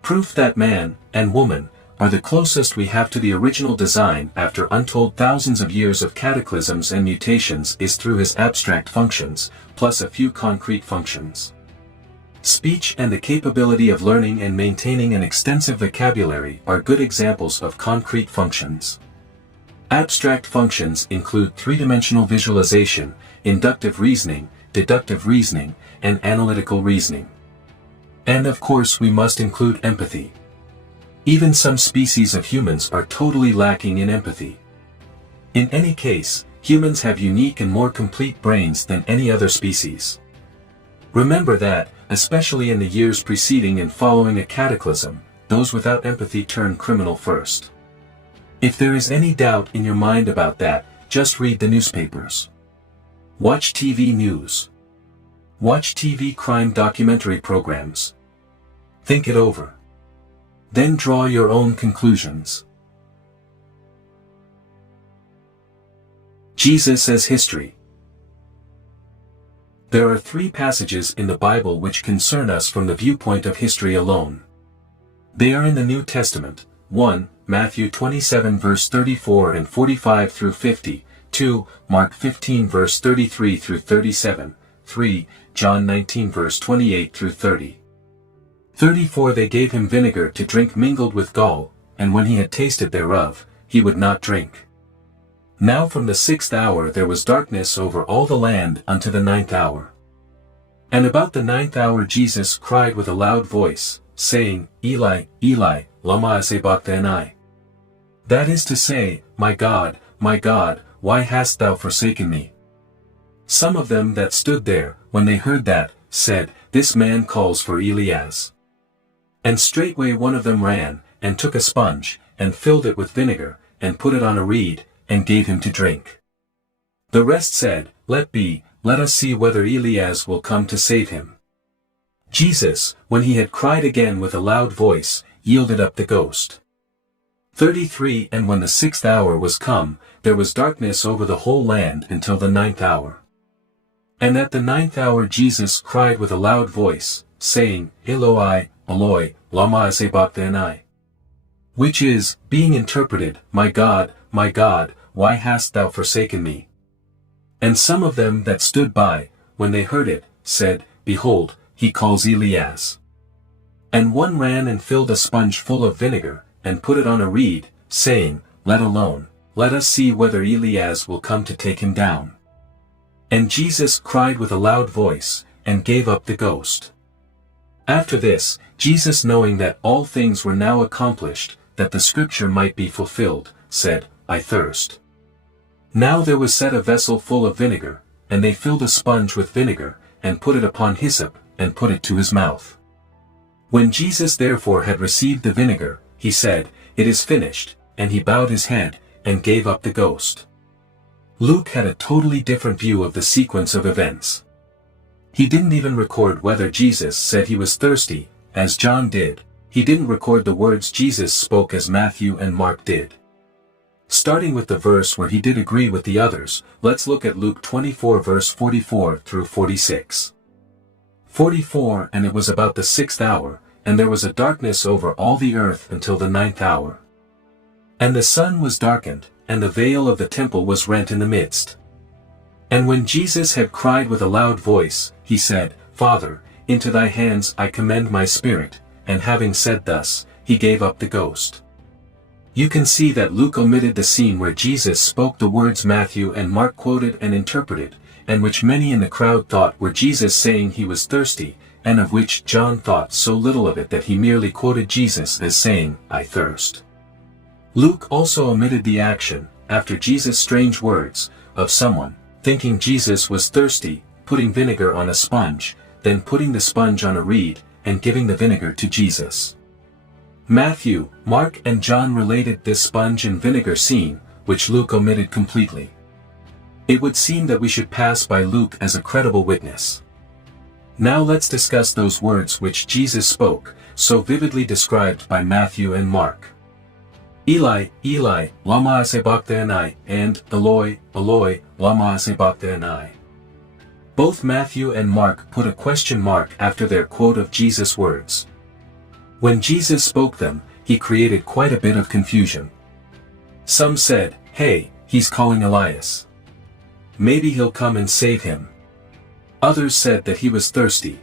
Proof that man and woman are the closest we have to the original design after untold thousands of years of cataclysms and mutations is through his abstract functions, plus a few concrete functions. Speech and the capability of learning and maintaining an extensive vocabulary are good examples of concrete functions. Abstract functions include three-dimensional visualization, inductive reasoning, deductive reasoning, and analytical reasoning. And of course we must include empathy. Even some species of humans are totally lacking in empathy. In any case, humans have unique and more complete brains than any other species. Remember that, especially in the years preceding and following a cataclysm, those without empathy turn criminal first. If there is any doubt in your mind about that, just read the newspapers. Watch TV news. Watch TV crime documentary programs. Think it over. Then draw your own conclusions. Jesus as history. There are 3 passages in the Bible which concern us from the viewpoint of history alone. They are in the New Testament: 1. Matthew 27 verse 34 and 45 through 50, 2. Mark 15 verse 33 through 37, 3. John 19 verse 28 through 30. 34 They gave him vinegar to drink mingled with gall, and when he had tasted thereof, he would not drink. Now from the 6th hour there was darkness over all the land unto the 9th hour. And about the 9th hour Jesus cried with a loud voice, saying, Eli, Eli, lama sabachthani? That is to say, my God, why hast thou forsaken me? Some of them that stood there, when they heard that, said, This man calls for Elias. And straightway one of them ran, and took a sponge, and filled it with vinegar, and put it on a reed, and gave him to drink. The rest said, Let be, let us see whether Elias will come to save him. Jesus, when he had cried again with a loud voice, yielded up the ghost. 33 And when the 6th hour was come, there was darkness over the whole land until the 9th hour. And at the 9th hour Jesus cried with a loud voice, saying, Eloi, Eloi, lama sabachthani? Which is, being interpreted, my God, why hast thou forsaken me? And some of them that stood by, when they heard it, said, Behold, he calls Elias. And one ran and filled a sponge full of vinegar, and put it on a reed, saying, Let alone, let us see whether Elias will come to take him down. And Jesus cried with a loud voice, and gave up the ghost. After this, Jesus, knowing that all things were now accomplished, that the scripture might be fulfilled, said, I thirst. Now there was set a vessel full of vinegar, and they filled a sponge with vinegar, and put it upon hyssop, and put it to his mouth. When Jesus therefore had received the vinegar, he said, It is finished, and he bowed his head, and gave up the ghost. Luke had a totally different view of the sequence of events. He didn't even record whether Jesus said he was thirsty, as John did. He didn't record the words Jesus spoke as Matthew and Mark did. Starting with the verse where he did agree with the others, let's look at Luke 24 verse 44 through 46. 44 And it was about the 6th hour, and there was a darkness over all the earth until the 9th hour. And the sun was darkened, and the veil of the temple was rent in the midst. And when Jesus had cried with a loud voice, he said, Father, into thy hands I commend my spirit, and having said thus, he gave up the ghost. You can see that Luke omitted the scene where Jesus spoke the words Matthew and Mark quoted and interpreted, and which many in the crowd thought were Jesus saying he was thirsty, and of which John thought so little of it that he merely quoted Jesus as saying, I thirst. Luke also omitted the action, after Jesus' strange words, of someone, thinking Jesus was thirsty, putting vinegar on a sponge, then putting the sponge on a reed, and giving the vinegar to Jesus. Matthew, Mark and John related this sponge and vinegar scene, which Luke omitted completely. It would seem that we should pass by Luke as a credible witness. Now let's discuss those words which Jesus spoke, so vividly described by Matthew and Mark. Eli, Eli, lama sabachthani, and Eloi, Eloi, lama sabachthani. Both Matthew and Mark put a question mark after their quote of Jesus' words. When Jesus spoke them, he created quite a bit of confusion. Some said, Hey, he's calling Elias. Maybe he'll come and save him. Others said that he was thirsty.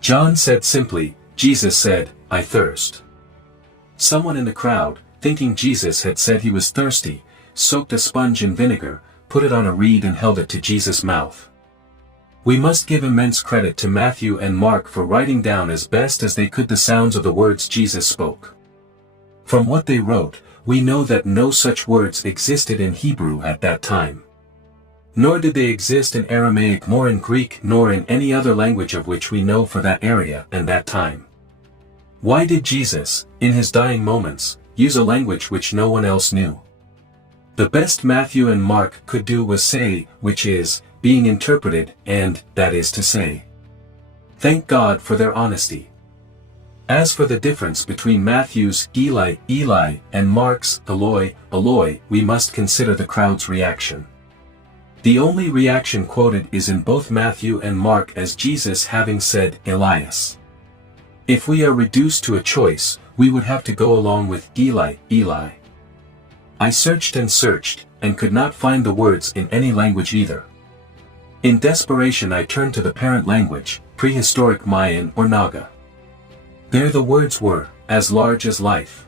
John said simply, Jesus said, I thirst. Someone in the crowd, thinking Jesus had said he was thirsty, soaked a sponge in vinegar, put it on a reed and held it to Jesus' mouth. We must give immense credit to Matthew and Mark for writing down as best as they could the sounds of the words Jesus spoke. From what they wrote, we know that no such words existed in Hebrew at that time. Nor did they exist in Aramaic nor in Greek nor in any other language of which we know for that area and that time. Why did Jesus, in his dying moments, use a language which no one else knew? The best Matthew and Mark could do was say, which is, being interpreted, and, that is to say. Thank God for their honesty. As for the difference between Matthew's Eli, Eli, and Mark's Eloi, Eloi, we must consider the crowd's reaction. The only reaction quoted is in both Matthew and Mark as Jesus having said, Elias. If we are reduced to a choice, we would have to go along with Eli, Eli. I searched and could not find the words in any language either. In desperation I turned to the parent language, prehistoric Mayan or Naga. There the words were, as large as life.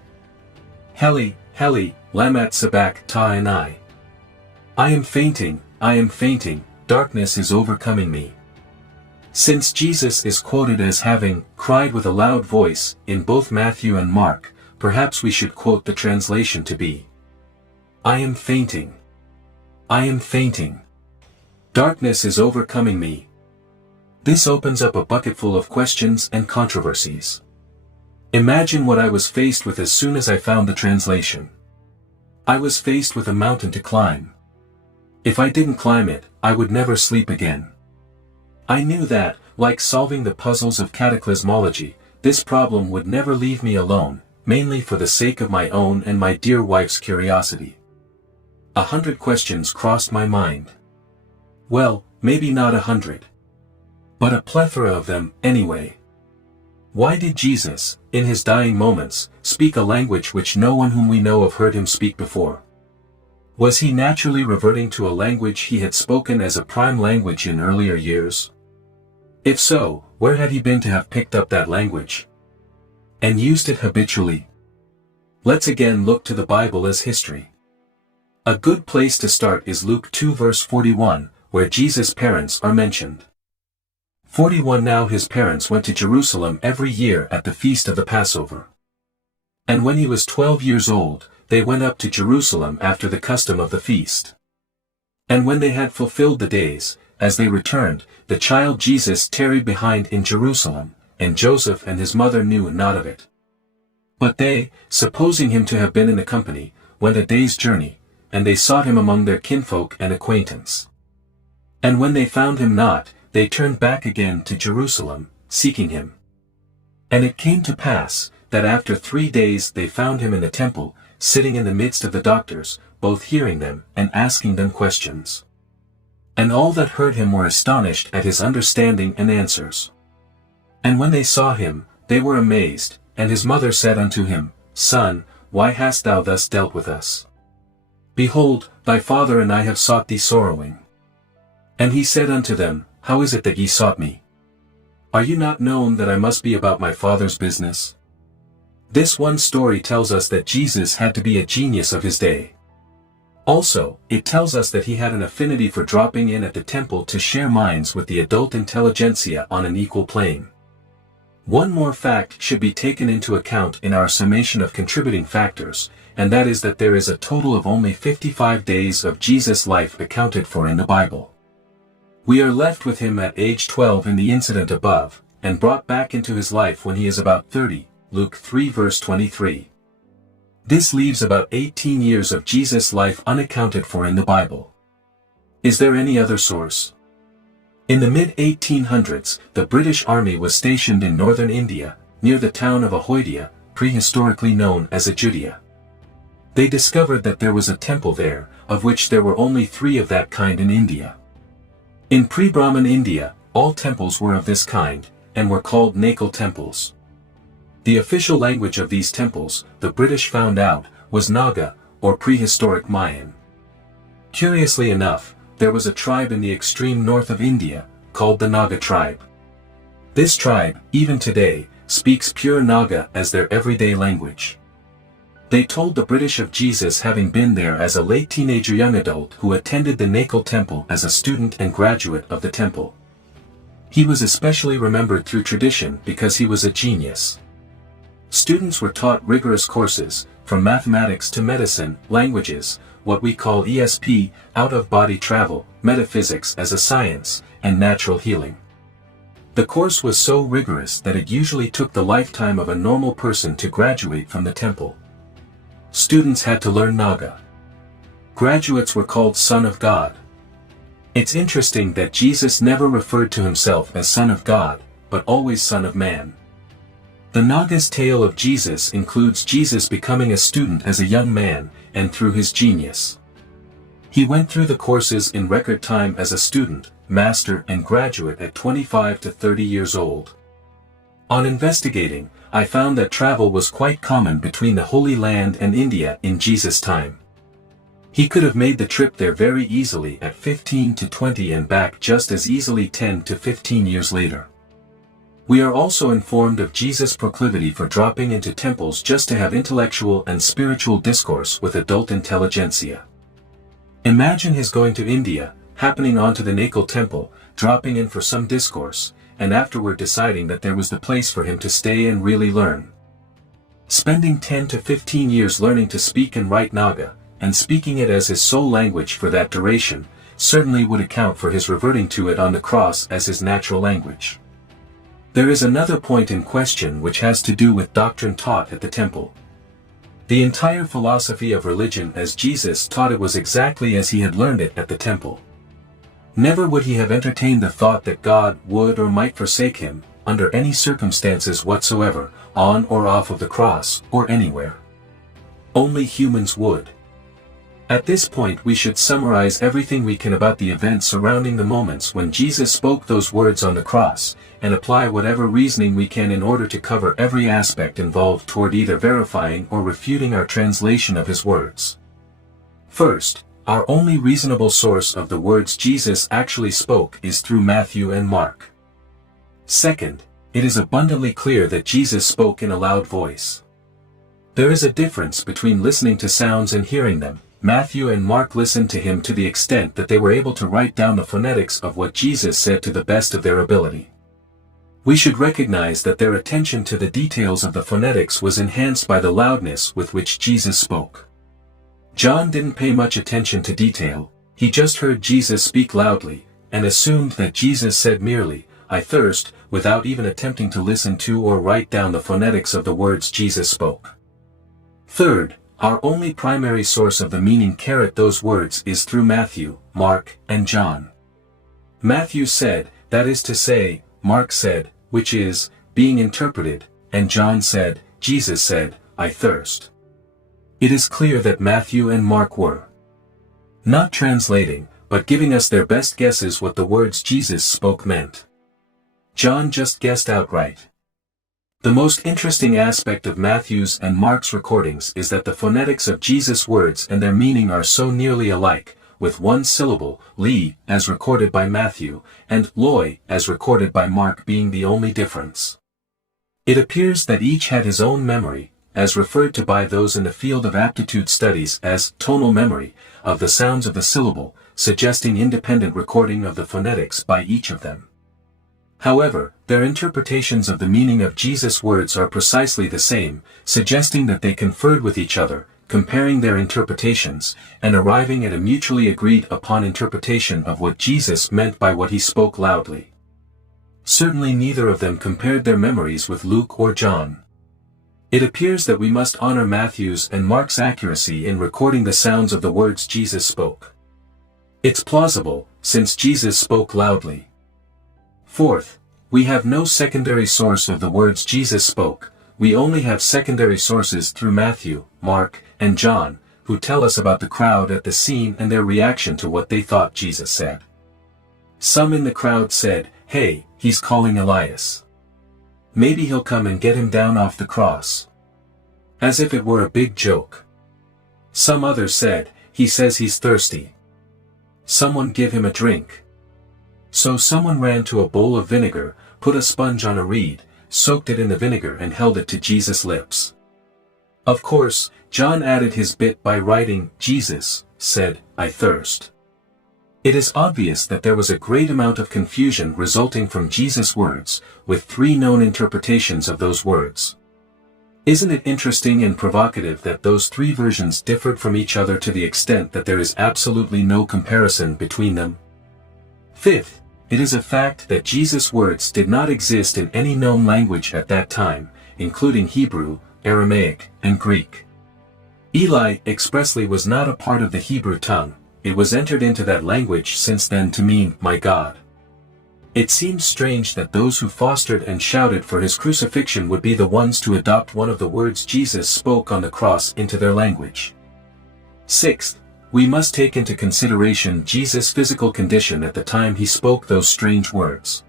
Heli, Heli, Lamat Sabak Ta and I am fainting, darkness is overcoming me. Since Jesus is quoted as having cried with a loud voice in both Matthew and Mark, perhaps we should quote the translation to be, I am fainting. Darkness is overcoming me. This opens up a bucketful of questions and controversies. Imagine what I was faced with as soon as I found the translation. I was faced with a mountain to climb. If I didn't climb it, I would never sleep again. I knew that, like solving the puzzles of cataclysmology, this problem would never leave me alone, mainly for the sake of my own and my dear wife's curiosity. 100 questions crossed my mind. Well, maybe not 100. But a plethora of them, anyway. Why did Jesus, in his dying moments, speak a language which no one whom we know of heard him speak before? Was he naturally reverting to a language he had spoken as a prime language in earlier years? If so, where had he been to have picked up that language? And used it habitually? Let's again look to the Bible as history. A good place to start is Luke 2 verse 41, where Jesus' parents are mentioned. 41 Now his parents went to Jerusalem every year at the feast of the Passover. And when he was 12 years old, they went up to Jerusalem after the custom of the feast. And when they had fulfilled the days, as they returned, the child Jesus tarried behind in Jerusalem, and Joseph and his mother knew not of it. But they, supposing him to have been in the company, went a day's journey, and they sought him among their kinfolk and acquaintance. And when they found him not, they turned back again to Jerusalem, seeking him. And it came to pass, that after 3 days they found him in the temple, sitting in the midst of the doctors, both hearing them and asking them questions. And all that heard him were astonished at his understanding and answers. And when they saw him, they were amazed, and his mother said unto him, Son, why hast thou thus dealt with us? Behold, thy father and I have sought thee sorrowing. And he said unto them, How is it that ye sought me? Are you not known that I must be about my Father's business? This one story tells us that Jesus had to be a genius of his day. Also, it tells us that he had an affinity for dropping in at the temple to share minds with the adult intelligentsia on an equal plane. One more fact should be taken into account in our summation of contributing factors, and that is that there is a total of only 55 days of Jesus' life accounted for in the Bible. We are left with him at age 12 in the incident above, and brought back into his life when he is about 30, Luke 3 verse 23. This leaves about 18 years of Jesus' life unaccounted for in the Bible. Is there any other source? In the mid-1800s, the British Army was stationed in northern India, near the town of Ayodhya, prehistorically known as Ajudhya. They discovered that there was a temple there, of which there were only 3 of that kind in India. In pre-Brahmin India, all temples were of this kind, and were called Nakal temples. The official language of these temples, the British found out, was Naga, or prehistoric Mayan. Curiously enough, there was a tribe in the extreme north of India, called the Naga tribe. This tribe, even today, speaks pure Naga as their everyday language. They told the British of Jesus having been there as a late teenager young adult who attended the Nakal temple as a student and graduate of the temple. He was especially remembered through tradition because he was a genius. Students were taught rigorous courses, from mathematics to medicine, languages, what we call ESP, out-of-body travel, metaphysics as a science, and natural healing. The course was so rigorous that it usually took the lifetime of a normal person to graduate from the temple. Students had to learn Naga. Graduates were called Son of God. It's interesting that Jesus never referred to himself as Son of God, but always Son of Man. The Naga's tale of Jesus includes Jesus becoming a student as a young man, and through his genius. He went through the courses in record time as a student, master and graduate at 25 to 30 years old. On investigating, I found that travel was quite common between the Holy Land and India in Jesus' time. He could have made the trip there very easily at 15 to 20 and back just as easily 10 to 15 years later. We are also informed of Jesus' proclivity for dropping into temples just to have intellectual and spiritual discourse with adult intelligentsia. Imagine his going to India, happening onto the Nakul temple, dropping in for some discourse, and afterward deciding that there was the place for him to stay and really learn. Spending 10 to 15 years learning to speak and write Naga, and speaking it as his sole language for that duration, certainly would account for his reverting to it on the cross as his natural language. There is another point in question which has to do with doctrine taught at the temple. The entire philosophy of religion as Jesus taught it was exactly as he had learned it at the temple. Never would he have entertained the thought that God would or might forsake him, under any circumstances whatsoever, on or off of the cross, or anywhere. Only humans would. At this point we should summarize everything we can about the events surrounding the moments when Jesus spoke those words on the cross, and apply whatever reasoning we can in order to cover every aspect involved toward either verifying or refuting our translation of his words. First, our only reasonable source of the words Jesus actually spoke is through Matthew and Mark. Second, it is abundantly clear that Jesus spoke in a loud voice. There is a difference between listening to sounds and hearing them. Matthew and Mark listened to him to the extent that they were able to write down the phonetics of what Jesus said to the best of their ability. We should recognize that their attention to the details of the phonetics was enhanced by the loudness with which Jesus spoke. John didn't pay much attention to detail, he just heard Jesus speak loudly, and assumed that Jesus said merely, "I thirst," without even attempting to listen to or write down the phonetics of the words Jesus spoke. Third, our only primary source of the meaning those words is through Matthew, Mark, and John. Matthew said, that is to say, Mark said, which is, being interpreted, and John said, Jesus said, "I thirst." It is clear that Matthew and Mark were not translating, but giving us their best guesses what the words Jesus spoke meant. John just guessed outright. The most interesting aspect of Matthew's and Mark's recordings is that the phonetics of Jesus' words and their meaning are so nearly alike, with one syllable, li, as recorded by Matthew, and loi, as recorded by Mark being the only difference. It appears that each had his own memory, as referred to by those in the field of aptitude studies as tonal memory, of the sounds of the syllable, suggesting independent recording of the phonetics by each of them. However, their interpretations of the meaning of Jesus' words are precisely the same, suggesting that they conferred with each other, comparing their interpretations, and arriving at a mutually agreed upon interpretation of what Jesus meant by what he spoke loudly. Certainly neither of them compared their memories with Luke or John. It appears that we must honor Matthew's and Mark's accuracy in recording the sounds of the words Jesus spoke. It's plausible, since Jesus spoke loudly. Fourth, we have no secondary source of the words Jesus spoke, we only have secondary sources through Matthew, Mark, and John, who tell us about the crowd at the scene and their reaction to what they thought Jesus said. Some in the crowd said, "Hey, he's calling Elias. Maybe he'll come and get him down off the cross." As if it were a big joke. Some others said, "He says he's thirsty. Someone give him a drink." So someone ran to a bowl of vinegar, put a sponge on a reed, soaked it in the vinegar and held it to Jesus' lips. Of course, John added his bit by writing, Jesus said, "I thirst." It is obvious that there was a great amount of confusion resulting from Jesus' words, with three known interpretations of those words. Isn't it interesting and provocative that those three versions differed from each other to the extent that there is absolutely no comparison between them? Fifth, it is a fact that Jesus' words did not exist in any known language at that time, including Hebrew, Aramaic, and Greek. Eli expressly was not a part of the Hebrew tongue. It was entered into that language since then to mean, my God. It seems strange that those who fostered and shouted for his crucifixion would be the ones to adopt one of the words Jesus spoke on the cross into their language. Sixth, we must take into consideration Jesus' physical condition at the time he spoke those strange words.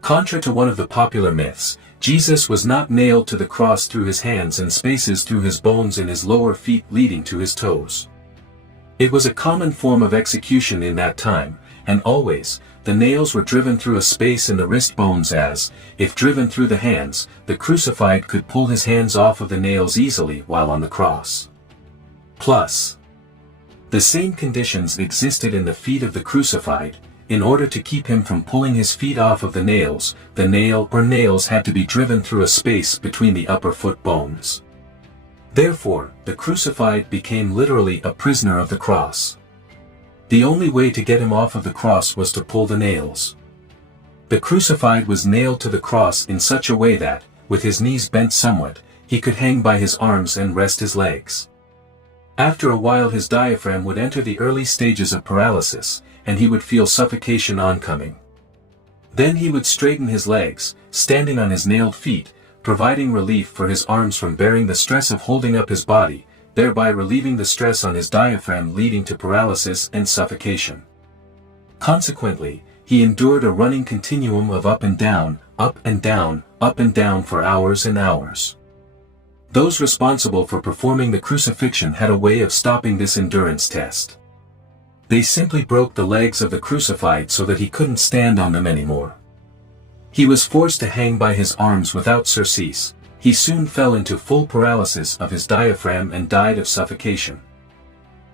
Contrary to one of the popular myths, Jesus was not nailed to the cross through his hands and spaces through his bones in his lower feet leading to his toes. It was a common form of execution in that time, and always, the nails were driven through a space in the wrist bones as, if driven through the hands, the crucified could pull his hands off of the nails easily while on the cross. Plus, the same conditions existed in the feet of the crucified. In order to keep him from pulling his feet off of the nails, the nail or nails had to be driven through a space between the upper foot bones. Therefore, the crucified became literally a prisoner of the cross. The only way to get him off of the cross was to pull the nails. The crucified was nailed to the cross in such a way that, with his knees bent somewhat, he could hang by his arms and rest his legs. After a while his diaphragm would enter the early stages of paralysis, and he would feel suffocation oncoming. Then he would straighten his legs, standing on his nailed feet, providing relief for his arms from bearing the stress of holding up his body, thereby relieving the stress on his diaphragm leading to paralysis and suffocation. Consequently, he endured a running continuum of up and down, up and down, up and down for hours and hours. Those responsible for performing the crucifixion had a way of stopping this endurance test. They simply broke the legs of the crucified so that he couldn't stand on them anymore. He was forced to hang by his arms without surcease. He soon fell into full paralysis of his diaphragm and died of suffocation.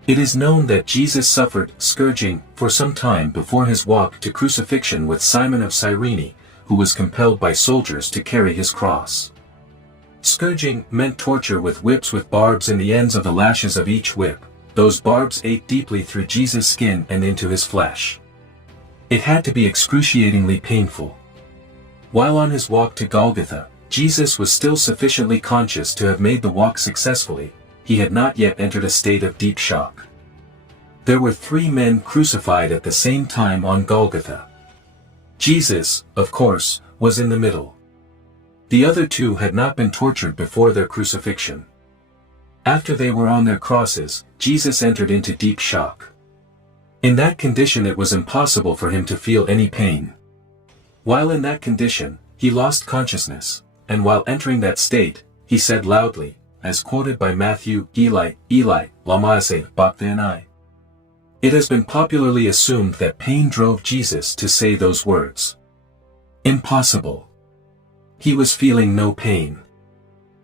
It is known that Jesus suffered scourging for some time before his walk to crucifixion with Simon of Cyrene, who was compelled by soldiers to carry his cross. Scourging meant torture with whips with barbs in the ends of the lashes of each whip. Those barbs ate deeply through Jesus' skin and into his flesh. It had to be excruciatingly painful. While on his walk to Golgotha, Jesus was still sufficiently conscious to have made the walk successfully. He had not yet entered a state of deep shock. There were 3 men crucified at the same time on Golgotha. Jesus, of course, was in the middle. The other 2 had not been tortured before their crucifixion. After they were on their crosses, Jesus entered into deep shock. In that condition it was impossible for him to feel any pain. While in that condition, he lost consciousness, and while entering that state, he said loudly, as quoted by Matthew, Eli, Eli, lama sabachthani. It has been popularly assumed that pain drove Jesus to say those words. Impossible. He was feeling no pain.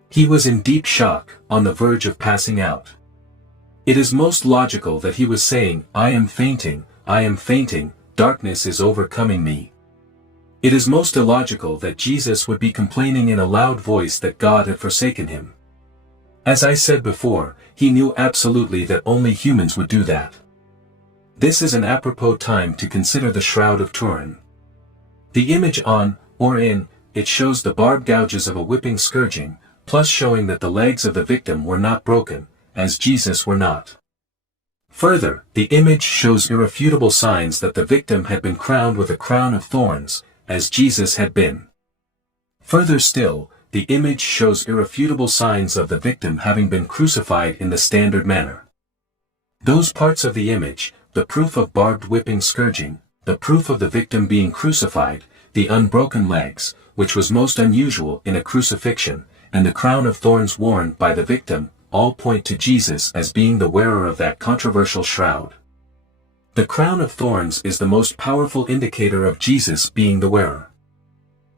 He was in deep shock, on the verge of passing out. It is most logical that he was saying, I am fainting, darkness is overcoming me. It is most illogical that Jesus would be complaining in a loud voice that God had forsaken him. As I said before, he knew absolutely that only humans would do that. This is an apropos time to consider the Shroud of Turin. The image on, or in, it shows the barbed gouges of a whipping scourging, plus showing that the legs of the victim were not broken, as Jesus were not. Further, the image shows irrefutable signs that the victim had been crowned with a crown of thorns, as Jesus had been. Further still, the image shows irrefutable signs of the victim having been crucified in the standard manner. Those parts of the image, the proof of barbed whipping scourging, the proof of the victim being crucified, the unbroken legs, which was most unusual in a crucifixion, and the crown of thorns worn by the victim, all point to Jesus as being the wearer of that controversial shroud. The crown of thorns is the most powerful indicator of Jesus being the wearer.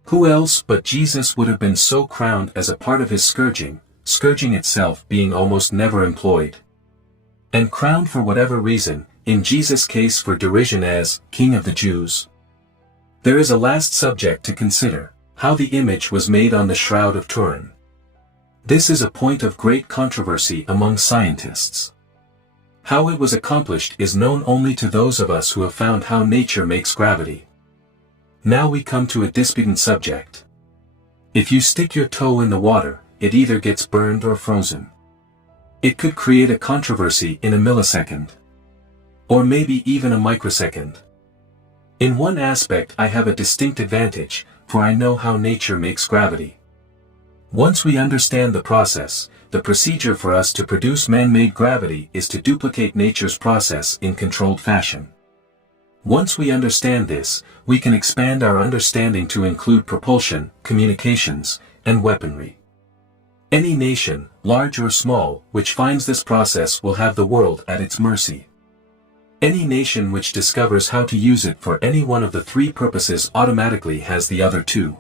Who else but Jesus would have been so crowned as a part of his scourging, scourging itself being almost never employed? And crowned for whatever reason, in Jesus' case for derision as King of the Jews. There is a last subject to consider, how the image was made on the Shroud of Turin. This is a point of great controversy among scientists. How it was accomplished is known only to those of us who have found how nature makes gravity. Now we come to a disputant subject. If you stick your toe in the water, it either gets burned or frozen. It could create a controversy in a millisecond. Or maybe even a microsecond. In one aspect I have a distinct advantage, for I know how nature makes gravity. Once we understand the process, the procedure for us to produce man-made gravity is to duplicate nature's process in controlled fashion. Once we understand this, we can expand our understanding to include propulsion, communications, and weaponry. Any nation, large or small, which finds this process will have the world at its mercy. Any nation which discovers how to use it for any one of the three purposes automatically has the other two.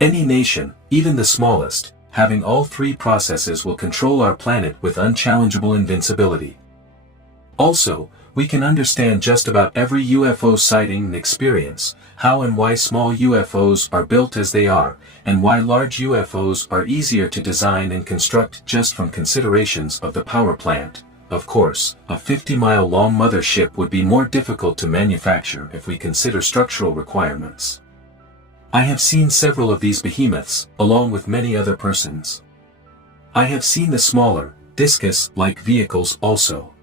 Any nation, even the smallest, having all three processes will control our planet with unchallengeable invincibility. Also, we can understand just about every UFO sighting and experience, how and why small UFOs are built as they are, and why large UFOs are easier to design and construct just from considerations of the power plant. Of course, a 50-mile-long mothership would be more difficult to manufacture if we consider structural requirements. I have seen several of these behemoths, along with many other persons. I have seen the smaller, discus-like vehicles also.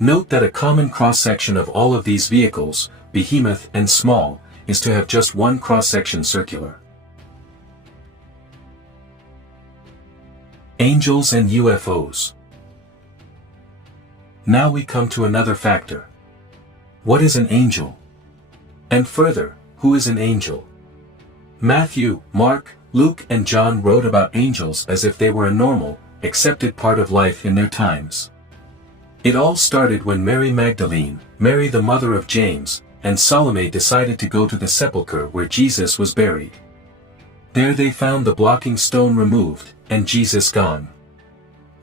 Note that a common cross-section of all of these vehicles, behemoth and small, is to have just one cross-section circular. Angels and UFOs. Now we come to another factor. What is an angel? And further, who is an angel? Matthew, Mark, Luke and John wrote about angels as if they were a normal, accepted part of life in their times. It all started when Mary Magdalene, Mary the mother of James, and Salome decided to go to the sepulchre where Jesus was buried. There they found the blocking stone removed, and Jesus gone.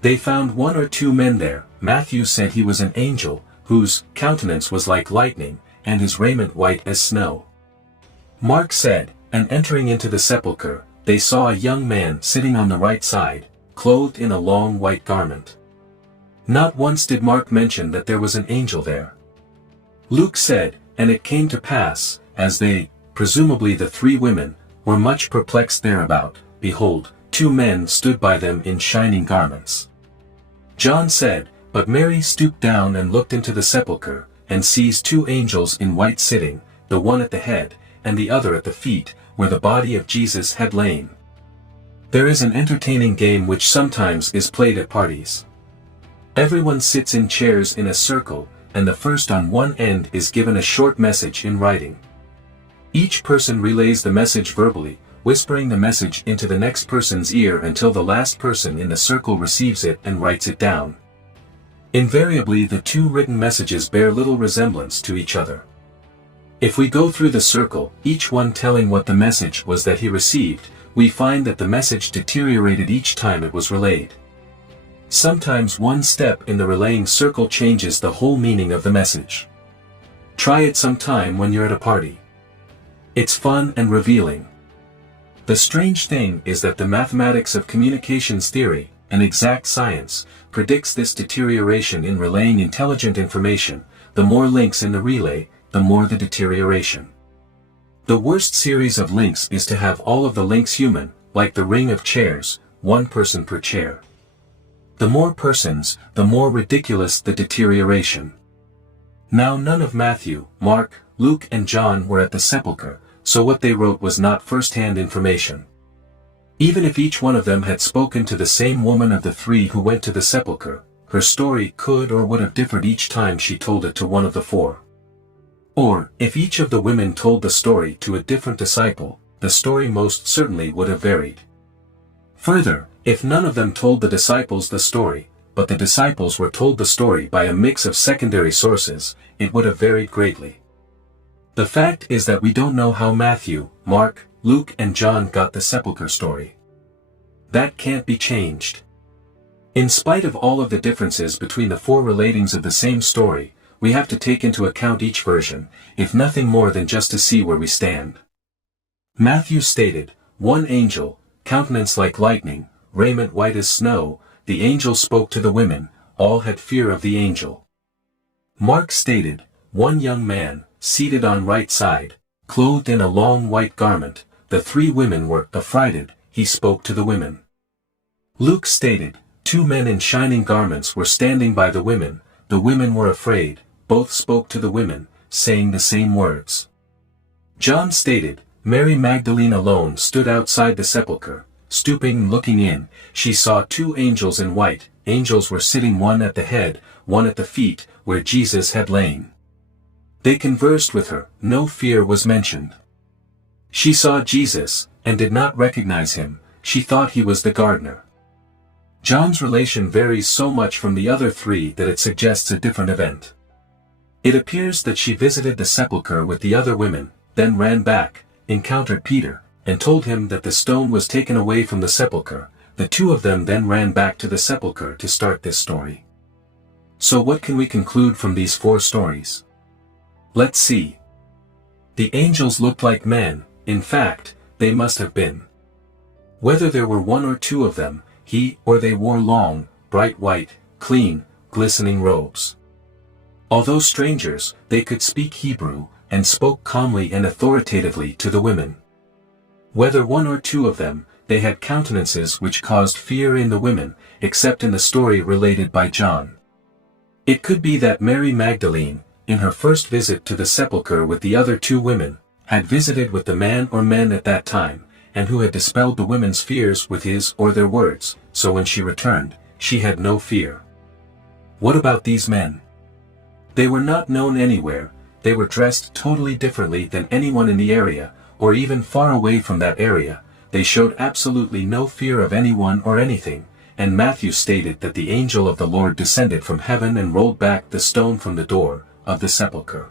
They found one or two men there. Matthew said he was an angel, whose countenance was like lightning, and his raiment white as snow. Mark said, and entering into the sepulchre, they saw a young man sitting on the right side, clothed in a long white garment. Not once did Mark mention that there was an angel there. Luke said, and it came to pass, as they, presumably the three women, were much perplexed thereabout, behold, two men stood by them in shining garments. John said, but Mary stooped down and looked into the sepulchre, and sees two angels in white sitting, the one at the head, and the other at the feet, where the body of Jesus had lain. There is an entertaining game which sometimes is played at parties. Everyone sits in chairs in a circle, and the first on one end is given a short message in writing. Each person relays the message verbally, whispering the message into the next person's ear until the last person in the circle receives it and writes it down. Invariably the two written messages bear little resemblance to each other. If we go through the circle, each one telling what the message was that he received, we find that the message deteriorated each time it was relayed. Sometimes one step in the relaying circle changes the whole meaning of the message. Try it sometime when you're at a party. It's fun and revealing. The strange thing is that the mathematics of communications theory, an exact science, predicts this deterioration in relaying intelligent information. The more links in the relay, the more the deterioration. The worst series of links is to have all of the links human, like the ring of chairs, one person per chair. The more persons, the more ridiculous the deterioration. Now none of Matthew, Mark, Luke and John were at the sepulchre, so what they wrote was not first-hand information. Even if each one of them had spoken to the same woman of the three who went to the sepulchre, her story could or would have differed each time she told it to one of the four. Or, if each of the women told the story to a different disciple, the story most certainly would have varied. Further, if none of them told the disciples the story, but the disciples were told the story by a mix of secondary sources, it would have varied greatly. The fact is that we don't know how Matthew, Mark, Luke and John got the sepulchre story. That can't be changed. In spite of all of the differences between the four relatings of the same story, we have to take into account each version, if nothing more than just to see where we stand. Matthew stated, one angel, countenance like lightning, raiment white as snow, the angel spoke to the women, all had fear of the angel. Mark stated, one young man, seated on right side, clothed in a long white garment, the 3 women were affrighted, he spoke to the women. Luke stated, 2 men in shining garments were standing by the women were afraid, both spoke to the women, saying the same words. John stated, Mary Magdalene alone stood outside the sepulchre, stooping and looking in, she saw 2 angels in white, angels were sitting one at the head, one at the feet, where Jesus had lain. They conversed with her, no fear was mentioned. She saw Jesus, and did not recognize him, she thought he was the gardener. John's relation varies so much from the other 3 that it suggests a different event. It appears that she visited the sepulchre with the other women, then ran back, encountered Peter, and told him that the stone was taken away from the sepulchre. The 2 of them then ran back to the sepulchre to start this story. So what can we conclude from these 4 stories? Let's see. The angels looked like men, in fact, they must have been. Whether there were 1 or 2 of them, he or they wore long, bright white, clean, glistening robes. Although strangers, they could speak Hebrew, and spoke calmly and authoritatively to the women. Whether 1 or 2 of them, they had countenances which caused fear in the women, except in the story related by John. It could be that Mary Magdalene, in her first visit to the sepulchre with the other 2 women, had visited with the man or men at that time, and who had dispelled the women's fears with his or their words, so when she returned, she had no fear. What about these men? They were not known anywhere, they were dressed totally differently than anyone in the area, or even far away from that area, they showed absolutely no fear of anyone or anything, and Matthew stated that the angel of the Lord descended from heaven and rolled back the stone from the door of the sepulchre.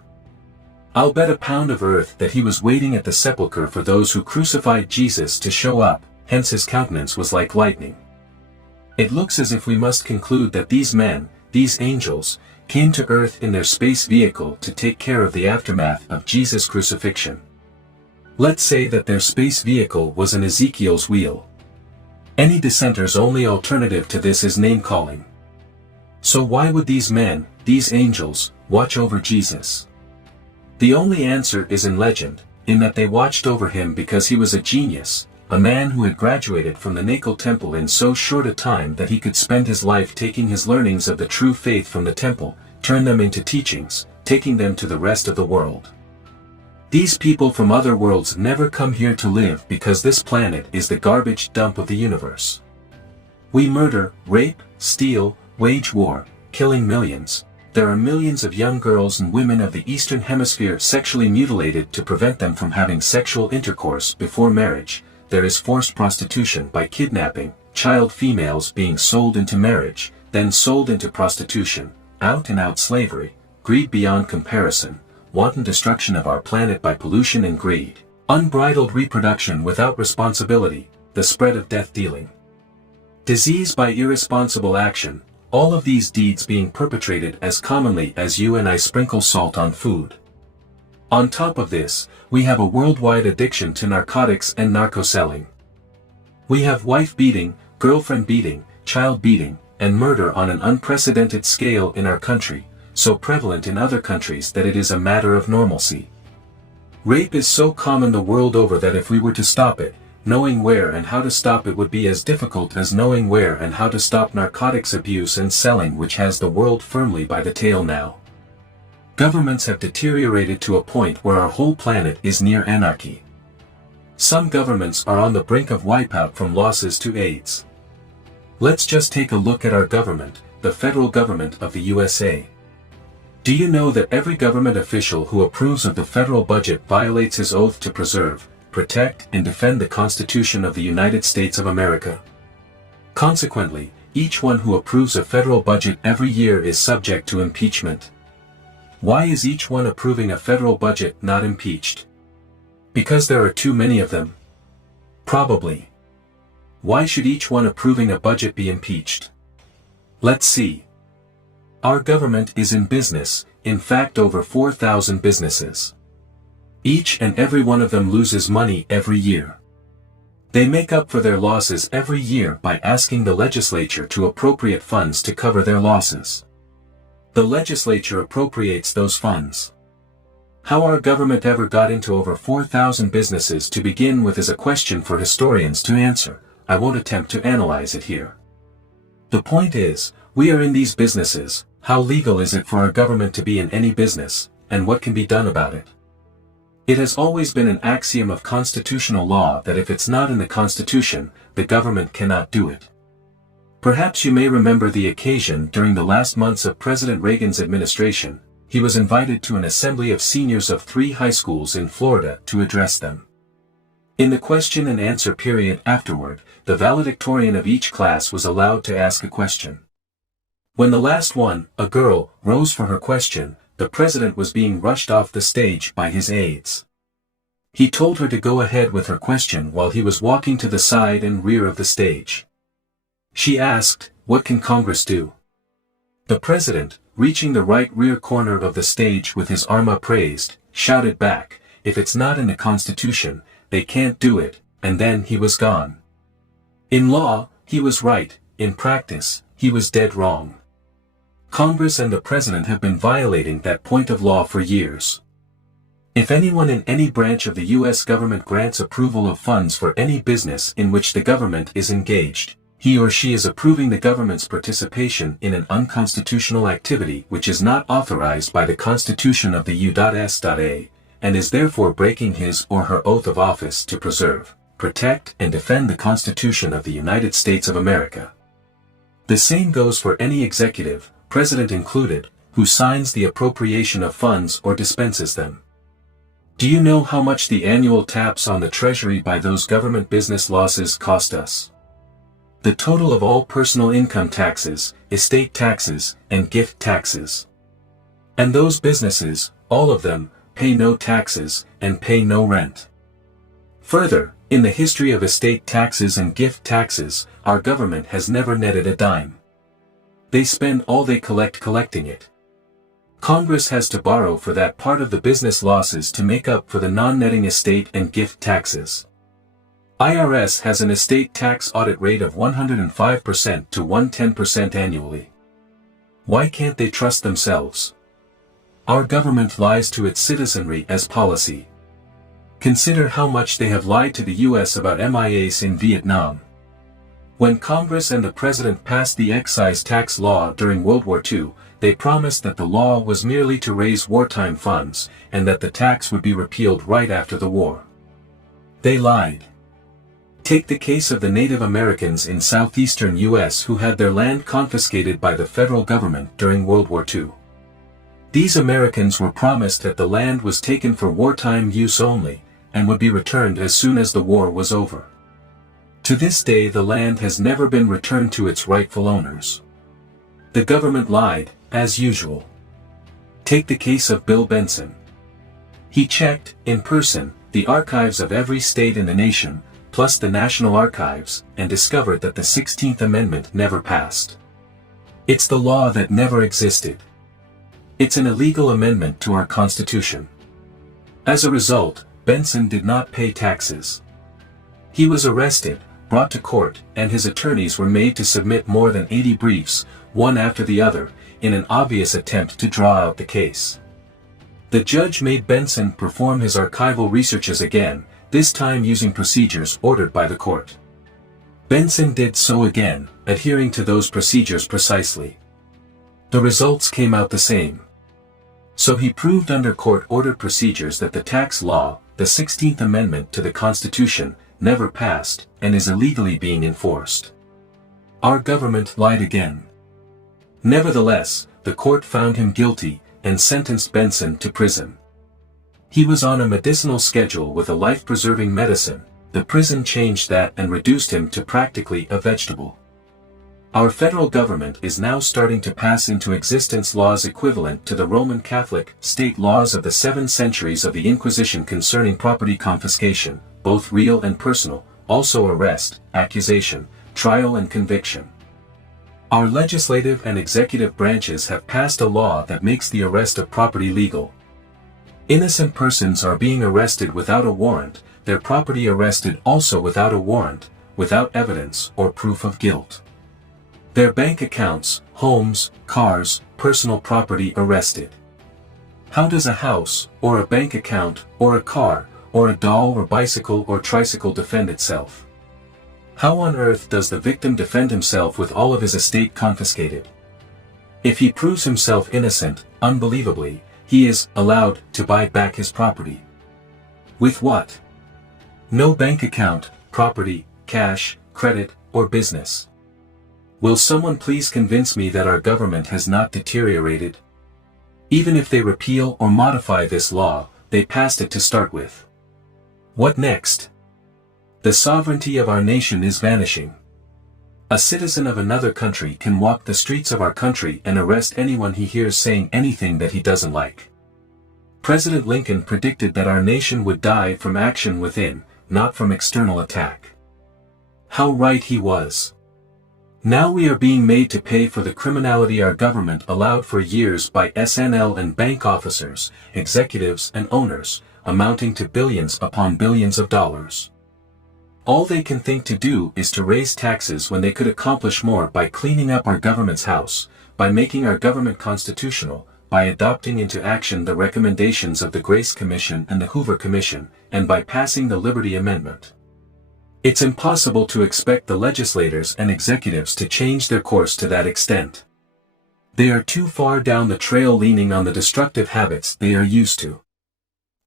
I'll bet a pound of earth that he was waiting at the sepulchre for those who crucified Jesus to show up, hence his countenance was like lightning. It looks as if we must conclude that these men, these angels, came to earth in their space vehicle to take care of the aftermath of Jesus' crucifixion. Let's say that their space vehicle was an Ezekiel's wheel. Any dissenter's only alternative to this is name-calling. So why would these men, these angels, watch over Jesus? The only answer is in legend, in that they watched over him because he was a genius, a man who had graduated from the Nacl temple in so short a time that he could spend his life taking his learnings of the true faith from the temple, turn them into teachings, taking them to the rest of the world. These people from other worlds never come here to live because this planet is the garbage dump of the universe. We murder, rape, steal, wage war, killing millions. There are millions of young girls and women of the Eastern Hemisphere sexually mutilated to prevent them from having sexual intercourse before marriage. There is forced prostitution by kidnapping, child females being sold into marriage, then sold into prostitution, out-and-out slavery, greed beyond comparison, wanton destruction of our planet by pollution and greed, unbridled reproduction without responsibility, the spread of death-dealing, disease by irresponsible action, all of these deeds being perpetrated as commonly as you and I sprinkle salt on food. On top of this, we have a worldwide addiction to narcotics and narco-selling. We have wife beating, girlfriend beating, child beating, and murder on an unprecedented scale in our country, so prevalent in other countries that it is a matter of normalcy. Rape is so common the world over that if we were to stop it, knowing where and how to stop it would be as difficult as knowing where and how to stop narcotics abuse and selling, which has the world firmly by the tail now. Governments have deteriorated to a point where our whole planet is near anarchy. Some governments are on the brink of wipeout from losses to AIDS. Let's just take a look at our government, the federal government of the USA. Do you know that every government official who approves of the federal budget violates his oath to preserve, protect, and defend the Constitution of the United States of America? Consequently, each one who approves a federal budget every year is subject to impeachment. Why is each one approving a federal budget not impeached? Because there are too many of them? Probably. Why should each one approving a budget be impeached? Let's see. Our government is in business, in fact over 4,000 businesses. Each and every one of them loses money every year. They make up for their losses every year by asking the legislature to appropriate funds to cover their losses. The legislature appropriates those funds. How our government ever got into over 4,000 businesses to begin with is a question for historians to answer. I won't attempt to analyze it here. The point is, we are in these businesses. How legal is it for our government to be in any business, and what can be done about it? It has always been an axiom of constitutional law that if it's not in the Constitution, the government cannot do it. Perhaps you may remember the occasion during the last months of President Reagan's administration. He was invited to an assembly of seniors of 3 high schools in Florida to address them. In the question and answer period afterward, the valedictorian of each class was allowed to ask a question. When the last one, a girl, rose for her question, the president was being rushed off the stage by his aides. He told her to go ahead with her question while he was walking to the side and rear of the stage. She asked, "What can Congress do?" The president, reaching the right rear corner of the stage with his arm upraised, shouted back, "If it's not in the Constitution, they can't do it," and then he was gone. In law, he was right. In practice, he was dead wrong. Congress and the president have been violating that point of law for years. If anyone in any branch of the U.S. government grants approval of funds for any business in which the government is engaged, he or she is approving the government's participation in an unconstitutional activity which is not authorized by the Constitution of the U.S.A., and is therefore breaking his or her oath of office to preserve, protect, and defend the Constitution of the United States of America. The same goes for any executive, president included, who signs the appropriation of funds or dispenses them. Do you know how much the annual taps on the Treasury by those government business losses cost us? The total of all personal income taxes, estate taxes, and gift taxes. And those businesses, all of them, pay no taxes, and pay no rent. Further, in the history of estate taxes and gift taxes, our government has never netted a dime. They spend all they collect collecting it. Congress has to borrow for that part of the business losses to make up for the non-netting estate and gift taxes. IRS has an estate tax audit rate of 105% to 110% annually. Why can't they trust themselves? Our government lies to its citizenry as policy. Consider how much they have lied to the U.S. about MIAs in Vietnam. When Congress and the President passed the excise tax law during World War II, they promised that the law was merely to raise wartime funds, and that the tax would be repealed right after the war. They lied. Take the case of the Native Americans in southeastern U.S. who had their land confiscated by the federal government during World War II. These Americans were promised that the land was taken for wartime use only, and would be returned as soon as the war was over. To this day the land has never been returned to its rightful owners. The government lied, as usual. Take the case of Bill Benson. He checked, in person, the archives of every state in the nation, plus the National Archives, and discovered that the 16th Amendment never passed. It's the law that never existed. It's an illegal amendment to our Constitution. As a result, Benson did not pay taxes. He was arrested, brought to court, and his attorneys were made to submit more than 80 briefs, one after the other, in an obvious attempt to draw out the case. The judge made Benson perform his archival researches again, this time using procedures ordered by the court. Benson did so again, adhering to those procedures precisely. The results came out the same. So he proved under court-ordered procedures that the tax law, the 16th Amendment to the Constitution, never passed, and is illegally being enforced. Our government lied again. Nevertheless, the court found him guilty, and sentenced Benson to prison. He was on a medicinal schedule with a life-preserving medicine. The prison changed that and reduced him to practically a vegetable. Our federal government is now starting to pass into existence laws equivalent to the Roman Catholic state laws of the 7 centuries of the Inquisition concerning property confiscation, both real and personal, also arrest, accusation, trial and conviction. Our legislative and executive branches have passed a law that makes the arrest of property legal. Innocent persons are being arrested without a warrant, their property arrested also without a warrant, without evidence or proof of guilt. Their bank accounts, homes, cars, personal property arrested. How does a house, or a bank account, or a car, or a doll or bicycle or tricycle defend itself? How on earth does the victim defend himself with all of his estate confiscated? If he proves himself innocent, unbelievably, he is allowed to buy back his property. With what? No bank account, property, cash, credit, or business. Will someone please convince me that our government has not deteriorated? Even if they repeal or modify this law, they passed it to start with. What next? The sovereignty of our nation is vanishing. A citizen of another country can walk the streets of our country and arrest anyone he hears saying anything that he doesn't like. President Lincoln predicted that our nation would die from action within, not from external attack. How right he was. Now we are being made to pay for the criminality our government allowed for years by SNL and bank officers, executives and owners, amounting to billions upon billions of dollars. All they can think to do is to raise taxes when they could accomplish more by cleaning up our government's house, by making our government constitutional, by adopting into action the recommendations of the Grace Commission and the Hoover Commission, and by passing the Liberty Amendment. It's impossible to expect the legislators and executives to change their course to that extent. They are too far down the trail leaning on the destructive habits they are used to.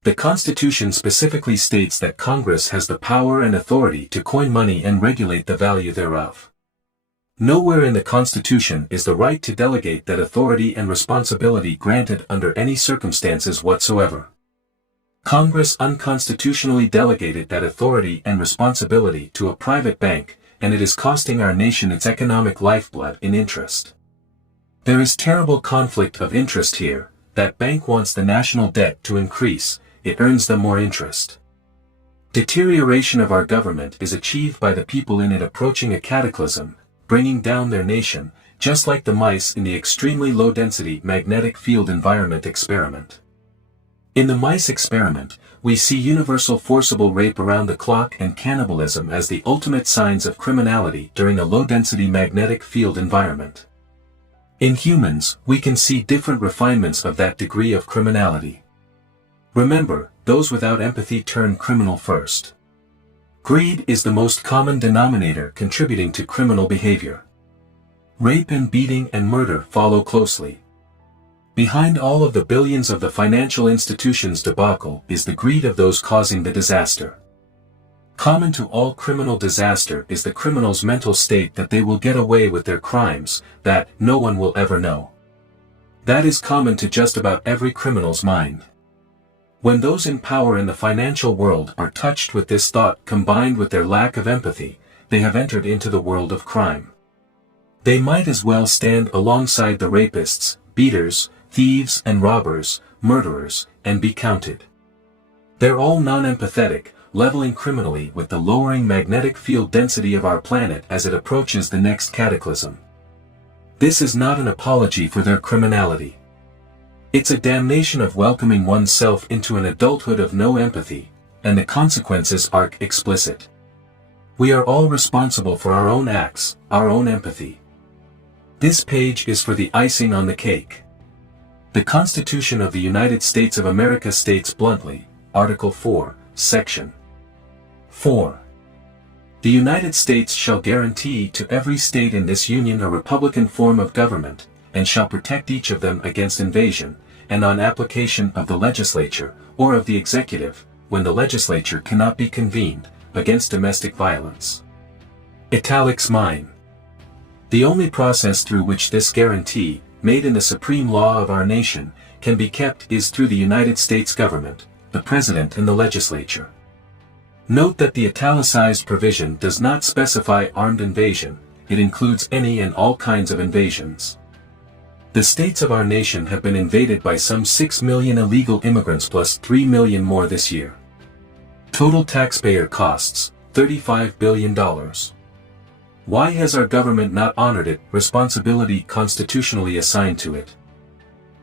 The Constitution specifically states that Congress has the power and authority to coin money and regulate the value thereof. Nowhere in the Constitution is the right to delegate that authority and responsibility granted under any circumstances whatsoever. Congress unconstitutionally delegated that authority and responsibility to a private bank, and it is costing our nation its economic lifeblood in interest. There is terrible conflict of interest here. That bank wants the national debt to increase, it earns them more interest. Deterioration of our government is achieved by the people in it approaching a cataclysm, bringing down their nation, just like the mice in the extremely low-density magnetic field environment experiment. In the mice experiment, we see universal forcible rape around the clock and cannibalism as the ultimate signs of criminality during a low-density magnetic field environment. In humans, we can see different refinements of that degree of criminality. Remember, those without empathy turn criminal first. Greed is the most common denominator contributing to criminal behavior. Rape and beating and murder follow closely. Behind all of the billions of the financial institutions debacle is the greed of those causing the disaster. Common to all criminal disaster is the criminal's mental state that they will get away with their crimes, that no one will ever know. That is common to just about every criminal's mind. When those in power in the financial world are touched with this thought combined with their lack of empathy, they have entered into the world of crime. They might as well stand alongside the rapists, beaters, thieves and robbers, murderers, and be counted. They're all non-empathetic, leveling criminally with the lowering magnetic field density of our planet as it approaches the next cataclysm. This is not an apology for their criminality. It's a damnation of welcoming oneself into an adulthood of no empathy, and the consequences are explicit. We are all responsible for our own acts, our own empathy. This page is for the icing on the cake. The Constitution of the United States of America states bluntly, Article 4, Section 4. The United States shall guarantee to every state in this Union a republican form of government, and shall protect each of them against invasion, and on application of the legislature, or of the executive, when the legislature cannot be convened, against domestic violence. Italics mine. The only process through which this guarantee, made in the supreme law of our nation, can be kept is through the United States government, the President and the legislature. Note that the italicized provision does not specify armed invasion, it includes any and all kinds of invasions. The states of our nation have been invaded by some 6 million illegal immigrants plus 3 million more this year. Total taxpayer costs, $35 billion. Why has our government not honored its responsibility constitutionally assigned to it?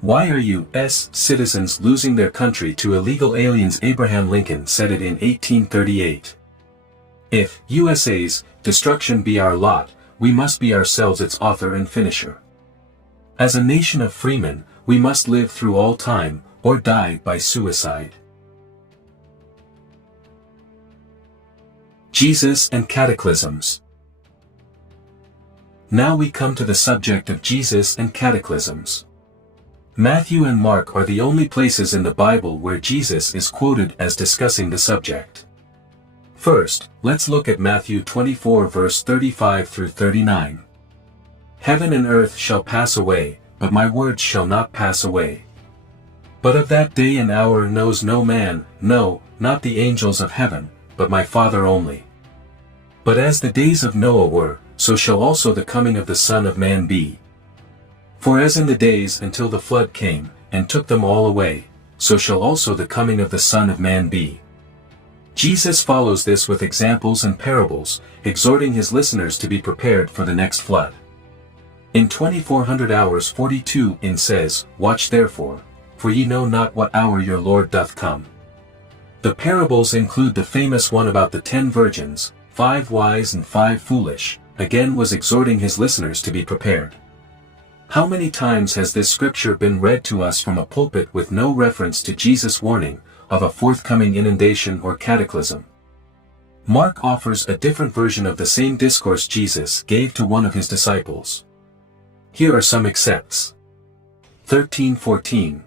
Why are U.S. citizens losing their country to illegal aliens? Abraham Lincoln said it in 1838. If USA's destruction be our lot, we must be ourselves its author and finisher. As a nation of freemen, we must live through all time, or die by suicide. Jesus and Cataclysms. Now we come to the subject of Jesus and cataclysms. Matthew and Mark are the only places in the Bible where Jesus is quoted as discussing the subject. First, let's look at Matthew 24 verse 35 through 39. Heaven and earth shall pass away, but my words shall not pass away. But of that day and hour knows no man, no, not the angels of heaven, but my Father only. But as the days of Noah were, so shall also the coming of the Son of Man be. For as in the days until the flood came, and took them all away, so shall also the coming of the Son of Man be. Jesus follows this with examples and parables, exhorting his listeners to be prepared for the next flood. In 2400 hours 42 in says, Watch therefore, for ye know not what hour your Lord doth come. The parables include the famous one about the 10 virgins, 5 wise and 5 foolish, again was exhorting his listeners to be prepared. How many times has this scripture been read to us from a pulpit with no reference to Jesus' warning of a forthcoming inundation or cataclysm? Mark offers a different version of the same discourse Jesus gave to one of his disciples. Here are some excepts. 13:14.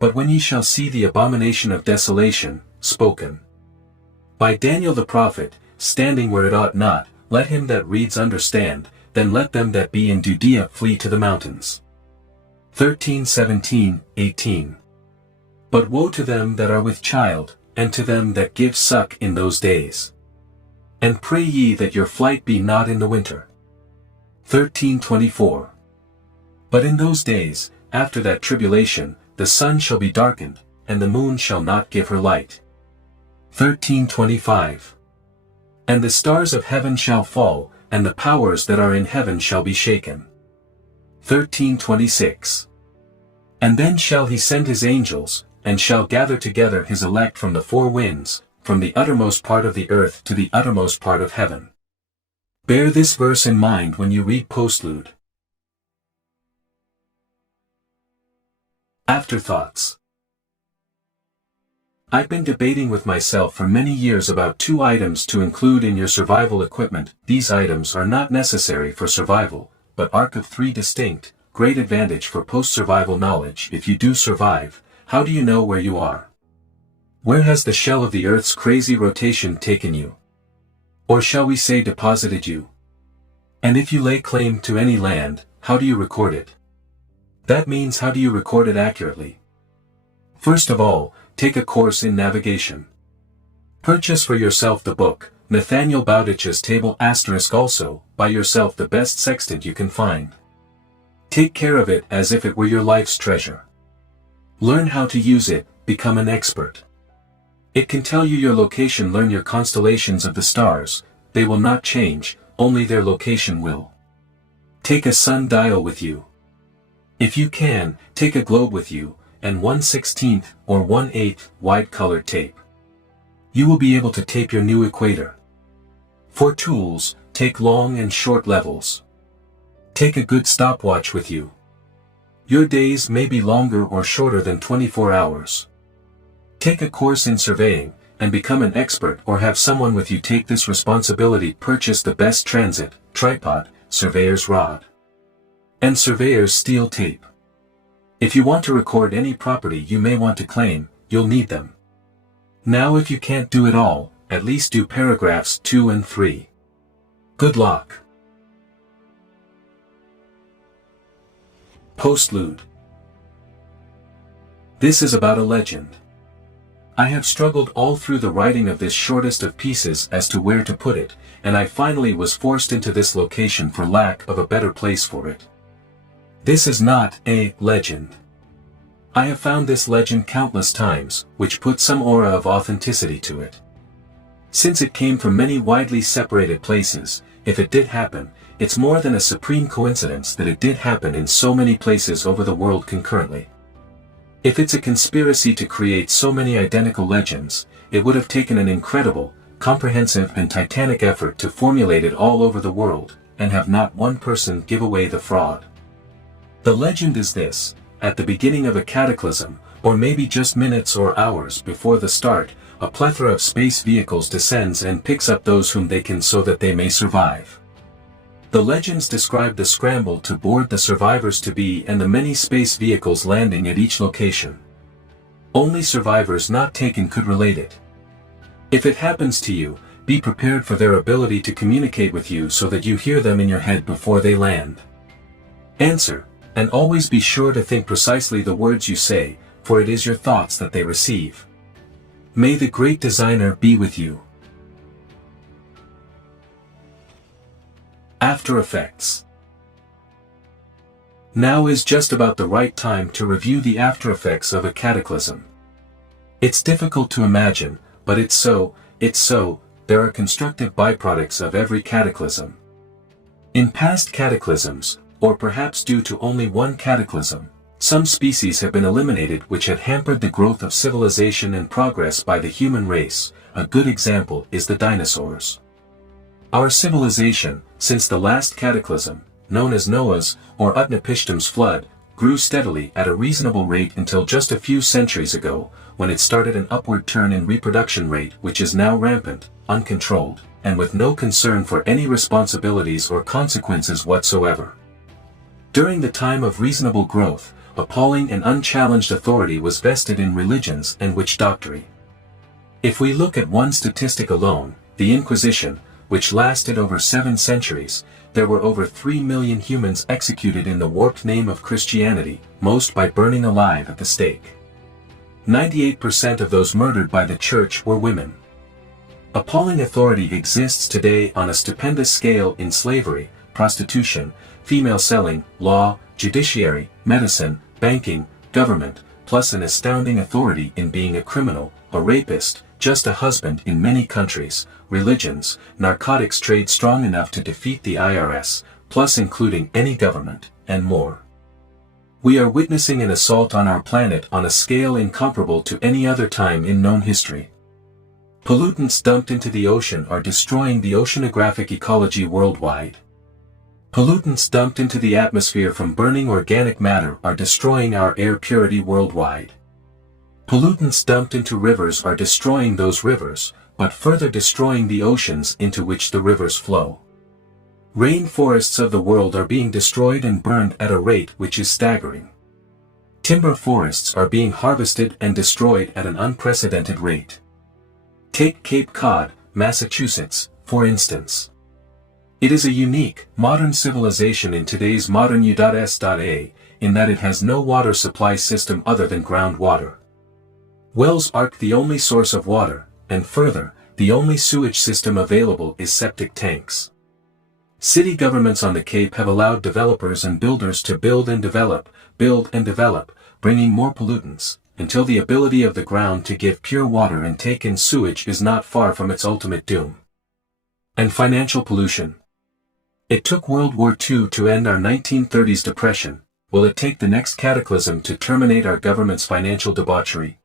But when ye shall see the abomination of desolation, spoken by Daniel the prophet, standing where it ought not, let him that reads understand, then let them that be in Judea flee to the mountains. 13:17, 18. But woe to them that are with child, and to them that give suck in those days. And pray ye that your flight be not in the winter. 13:24. But in those days, after that tribulation, the sun shall be darkened, and the moon shall not give her light. 13:25. And the stars of heaven shall fall, and the powers that are in heaven shall be shaken. 13:26. And then shall he send his angels, and shall gather together his elect from the 4 winds, from the uttermost part of the earth to the uttermost part of heaven. Bear this verse in mind when you read postlude. Afterthoughts. I've been debating with myself for many years about 2 items to include in your survival equipment. These items are not necessary for survival, but are of 3 distinct, great advantage for post-survival knowledge. If you do survive, how do you know where you are? Where has the shell of the Earth's crazy rotation taken you? Or shall we say deposited you? And if you lay claim to any land, how do you record it? That means, how do you record it accurately? First of all, take a course in navigation. Purchase for yourself the book, Nathaniel Bowditch's Table *. Also, buy yourself the best sextant you can find. Take care of it as if it were your life's treasure. Learn how to use it, become an expert. It can tell you your location. Learn your constellations of the stars. They will not change, only their location will. Take a sundial with you. If you can, take a globe with you, and 1/16 or 1/8 wide colored tape. You will be able to tape your new equator. For tools, take long and short levels. Take a good stopwatch with you. Your days may be longer or shorter than 24 hours. Take a course in surveying, and become an expert, or have someone with you take this responsibility. Purchase the best transit, tripod, surveyor's rod, and surveyor's steel tape. If you want to record any property you may want to claim, you'll need them. Now if you can't do it all, at least do paragraphs 2 and 3. Good luck. Postlude. This is about a legend. I have struggled all through the writing of this shortest of pieces as to where to put it, and I finally was forced into this location for lack of a better place for it. This is not a legend. I have found this legend countless times, which put some aura of authenticity to it. Since it came from many widely separated places, if it did happen, It's more than a supreme coincidence that it did happen in so many places over the world concurrently. If it's a conspiracy to create so many identical legends, it would have taken an incredible, comprehensive and titanic effort to formulate it all over the world, and have not one person give away the fraud. The legend is this: at the beginning of a cataclysm, or maybe just minutes or hours before the start, a plethora of space vehicles descends and picks up those whom they can so that they may survive. The legends describe the scramble to board the survivors to be and the many space vehicles landing at each location. Only survivors not taken could relate it. If it happens to you, be prepared for their ability to communicate with you so that you hear them in your head before they land. Answer, and always be sure to think precisely the words you say, for it is your thoughts that they receive. May the great designer be with you. After effects. Now is just about the right time to review the after effects of a cataclysm. It's difficult to imagine, but it's so, there are constructive byproducts of every cataclysm. In past cataclysms, or perhaps due to only one cataclysm, some species have been eliminated which had hampered the growth of civilization and progress by the human race. A good example is the dinosaurs. Our civilization, since the last cataclysm, known as Noah's or Utnapishtim's flood, grew steadily at a reasonable rate until just a few centuries ago, when it started an upward turn in reproduction rate which is now rampant, uncontrolled, and with no concern for any responsibilities or consequences whatsoever. During the time of reasonable growth, appalling and unchallenged authority was vested in religions and witch doctrine. If we look at one statistic alone, the Inquisition, which lasted over 7 centuries, there were over 3 million humans executed in the warped name of Christianity, most by burning alive at the stake. 98% of those murdered by the church were women. Appalling authority exists today on a stupendous scale in slavery, prostitution, female selling, law, judiciary, medicine, banking, government, plus an astounding authority in being a criminal, a rapist, just a husband in many countries, religions, narcotics trade strong enough to defeat the IRS, plus including any government, and more. We are witnessing an assault on our planet on a scale incomparable to any other time in known history. Pollutants dumped into the ocean are destroying the oceanographic ecology worldwide. Pollutants dumped into the atmosphere from burning organic matter are destroying our air purity worldwide. Pollutants dumped into rivers are destroying those rivers, but further destroying the oceans into which the rivers flow. Rainforests of the world are being destroyed and burned at a rate which is staggering. Timber forests are being harvested and destroyed at an unprecedented rate. Take Cape Cod, Massachusetts, for instance. It is a unique, modern civilization in today's modern U.S.A, in that it has no water supply system other than groundwater. Wells aren't the only source of water, and further, the only sewage system available is septic tanks. City governments on the Cape have allowed developers and builders to build and develop, bringing more pollutants, until the ability of the ground to give pure water and take in sewage is not far from its ultimate doom. And financial pollution. It took World War II to end our 1930s depression. Will it take the next cataclysm to terminate our government's financial debauchery?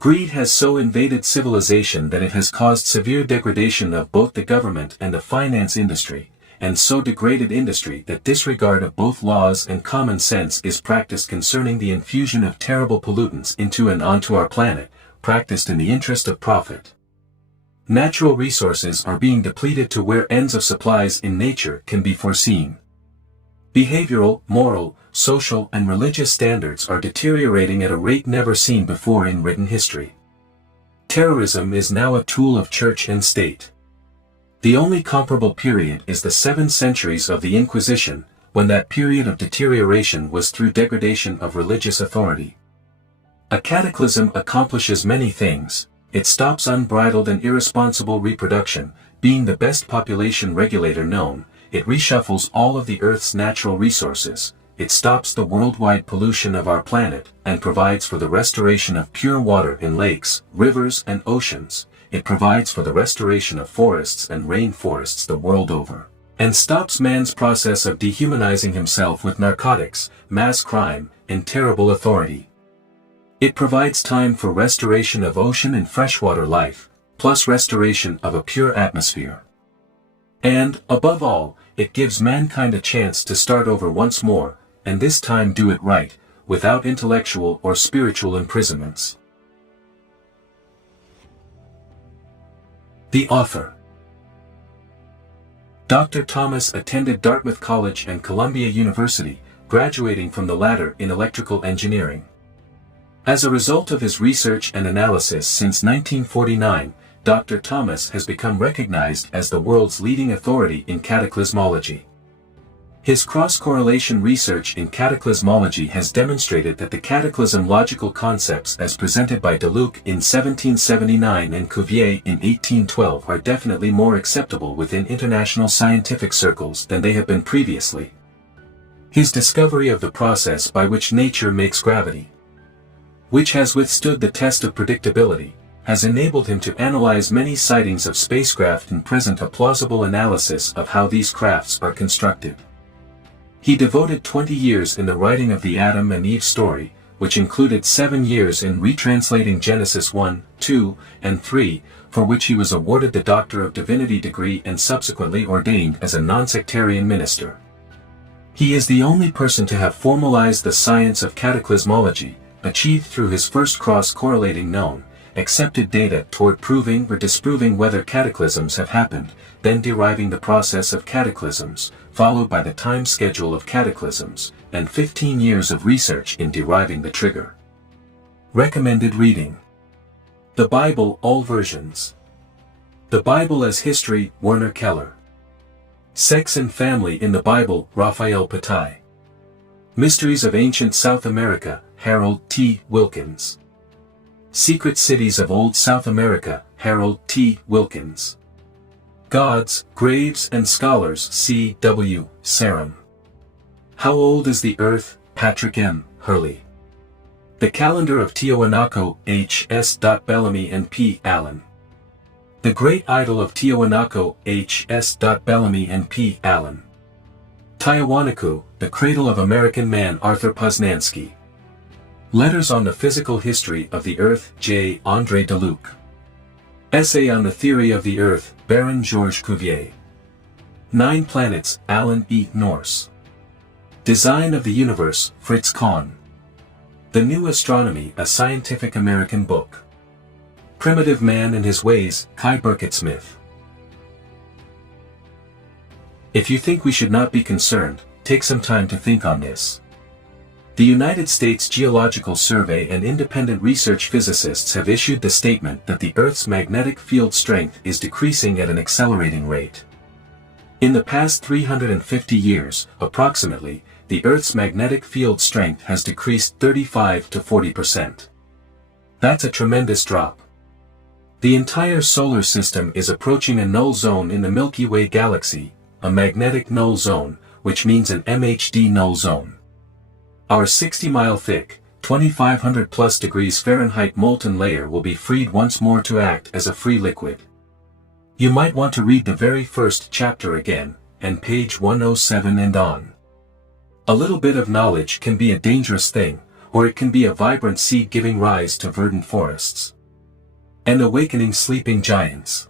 Greed has so invaded civilization that it has caused severe degradation of both the government and the finance industry, and so degraded industry that disregard of both laws and common sense is practiced concerning the infusion of terrible pollutants into and onto our planet, practiced in the interest of profit. Natural resources are being depleted to where ends of supplies in nature can be foreseen. Behavioral, moral, social and religious standards are deteriorating at a rate never seen before in written history. Terrorism is now a tool of church and state. The only comparable period is the 7 centuries of the Inquisition, when that period of deterioration was through degradation of religious authority. A cataclysm accomplishes many things. It stops unbridled and irresponsible reproduction, being the best population regulator known. It reshuffles all of the Earth's natural resources. It stops the worldwide pollution of our planet, and provides for the restoration of pure water in lakes, rivers and oceans. It provides for the restoration of forests and rainforests the world over. and stops man's process of dehumanizing himself with narcotics, mass crime, and terrible authority. It provides time for restoration of ocean and freshwater life, plus restoration of a pure atmosphere. And, above all, it gives mankind a chance to start over once more, and this time do it right, without intellectual or spiritual imprisonments. The author. Dr. Thomas attended Dartmouth College and Columbia University, graduating from the latter in electrical engineering. As a result of his research and analysis since 1949, Dr. Thomas has become recognized as the world's leading authority in cataclysmology. His cross-correlation research in cataclysmology has demonstrated that the cataclysm logical concepts as presented by Deluc in 1779 and Cuvier in 1812 are definitely more acceptable within international scientific circles than they have been previously. His discovery of the process by which nature makes gravity, which has withstood the test of predictability, has enabled him to analyze many sightings of spacecraft and present a plausible analysis of how these crafts are constructed. He devoted 20 years in the writing of the Adam and Eve story, which included 7 years in retranslating Genesis 1, 2, and 3, for which he was awarded the Doctor of Divinity degree and subsequently ordained as a non-sectarian minister. He is the only person to have formalized the science of cataclysmology, achieved through his first cross-correlating known, accepted data toward proving or disproving whether cataclysms have happened, then deriving the process of cataclysms, followed by the time schedule of cataclysms, and 15 years of research in deriving the trigger. Recommended reading. The Bible, all versions. The Bible as History, Werner Keller. Sex and Family in the Bible, Raphael Patai. Mysteries of Ancient South America, Harold T. Wilkins. Secret Cities of Old South America, Harold T. Wilkins. Gods, Graves and Scholars, C. W. Sarum. How Old is the Earth, Patrick M. Hurley. The Calendar of Tiahuanaco, H. S. Bellamy and P. Allen. The Great Idol of Tiahuanaco, H. S. Bellamy and P. Allen. Tiahuanaco, the Cradle of American Man, Arthur Poznansky. Letters on the Physical History of the Earth, J. André Deluc. Essay on the Theory of the Earth, Baron Georges Cuvier. 9 Planets, Alan E. Norse. Design of the Universe, Fritz Kahn. The New Astronomy, a Scientific American Book. Primitive Man and His Ways, Kai Burkett Smith. If you think we should not be concerned, take some time to think on this. The United States Geological Survey and independent research physicists have issued the statement that the Earth's magnetic field strength is decreasing at an accelerating rate. In the past 350 years, approximately, the Earth's magnetic field strength has decreased 35 to 40%. That's a tremendous drop. The entire solar system is approaching a null zone in the Milky Way galaxy, a magnetic null zone, which means an MHD null zone. Our 60-mile thick, 2500 plus degrees Fahrenheit molten layer will be freed once more to act as a free liquid. You might want to read the very first chapter again, and page 107 and on. A little bit of knowledge can be a dangerous thing, or it can be a vibrant seed giving rise to verdant forests and awakening sleeping giants.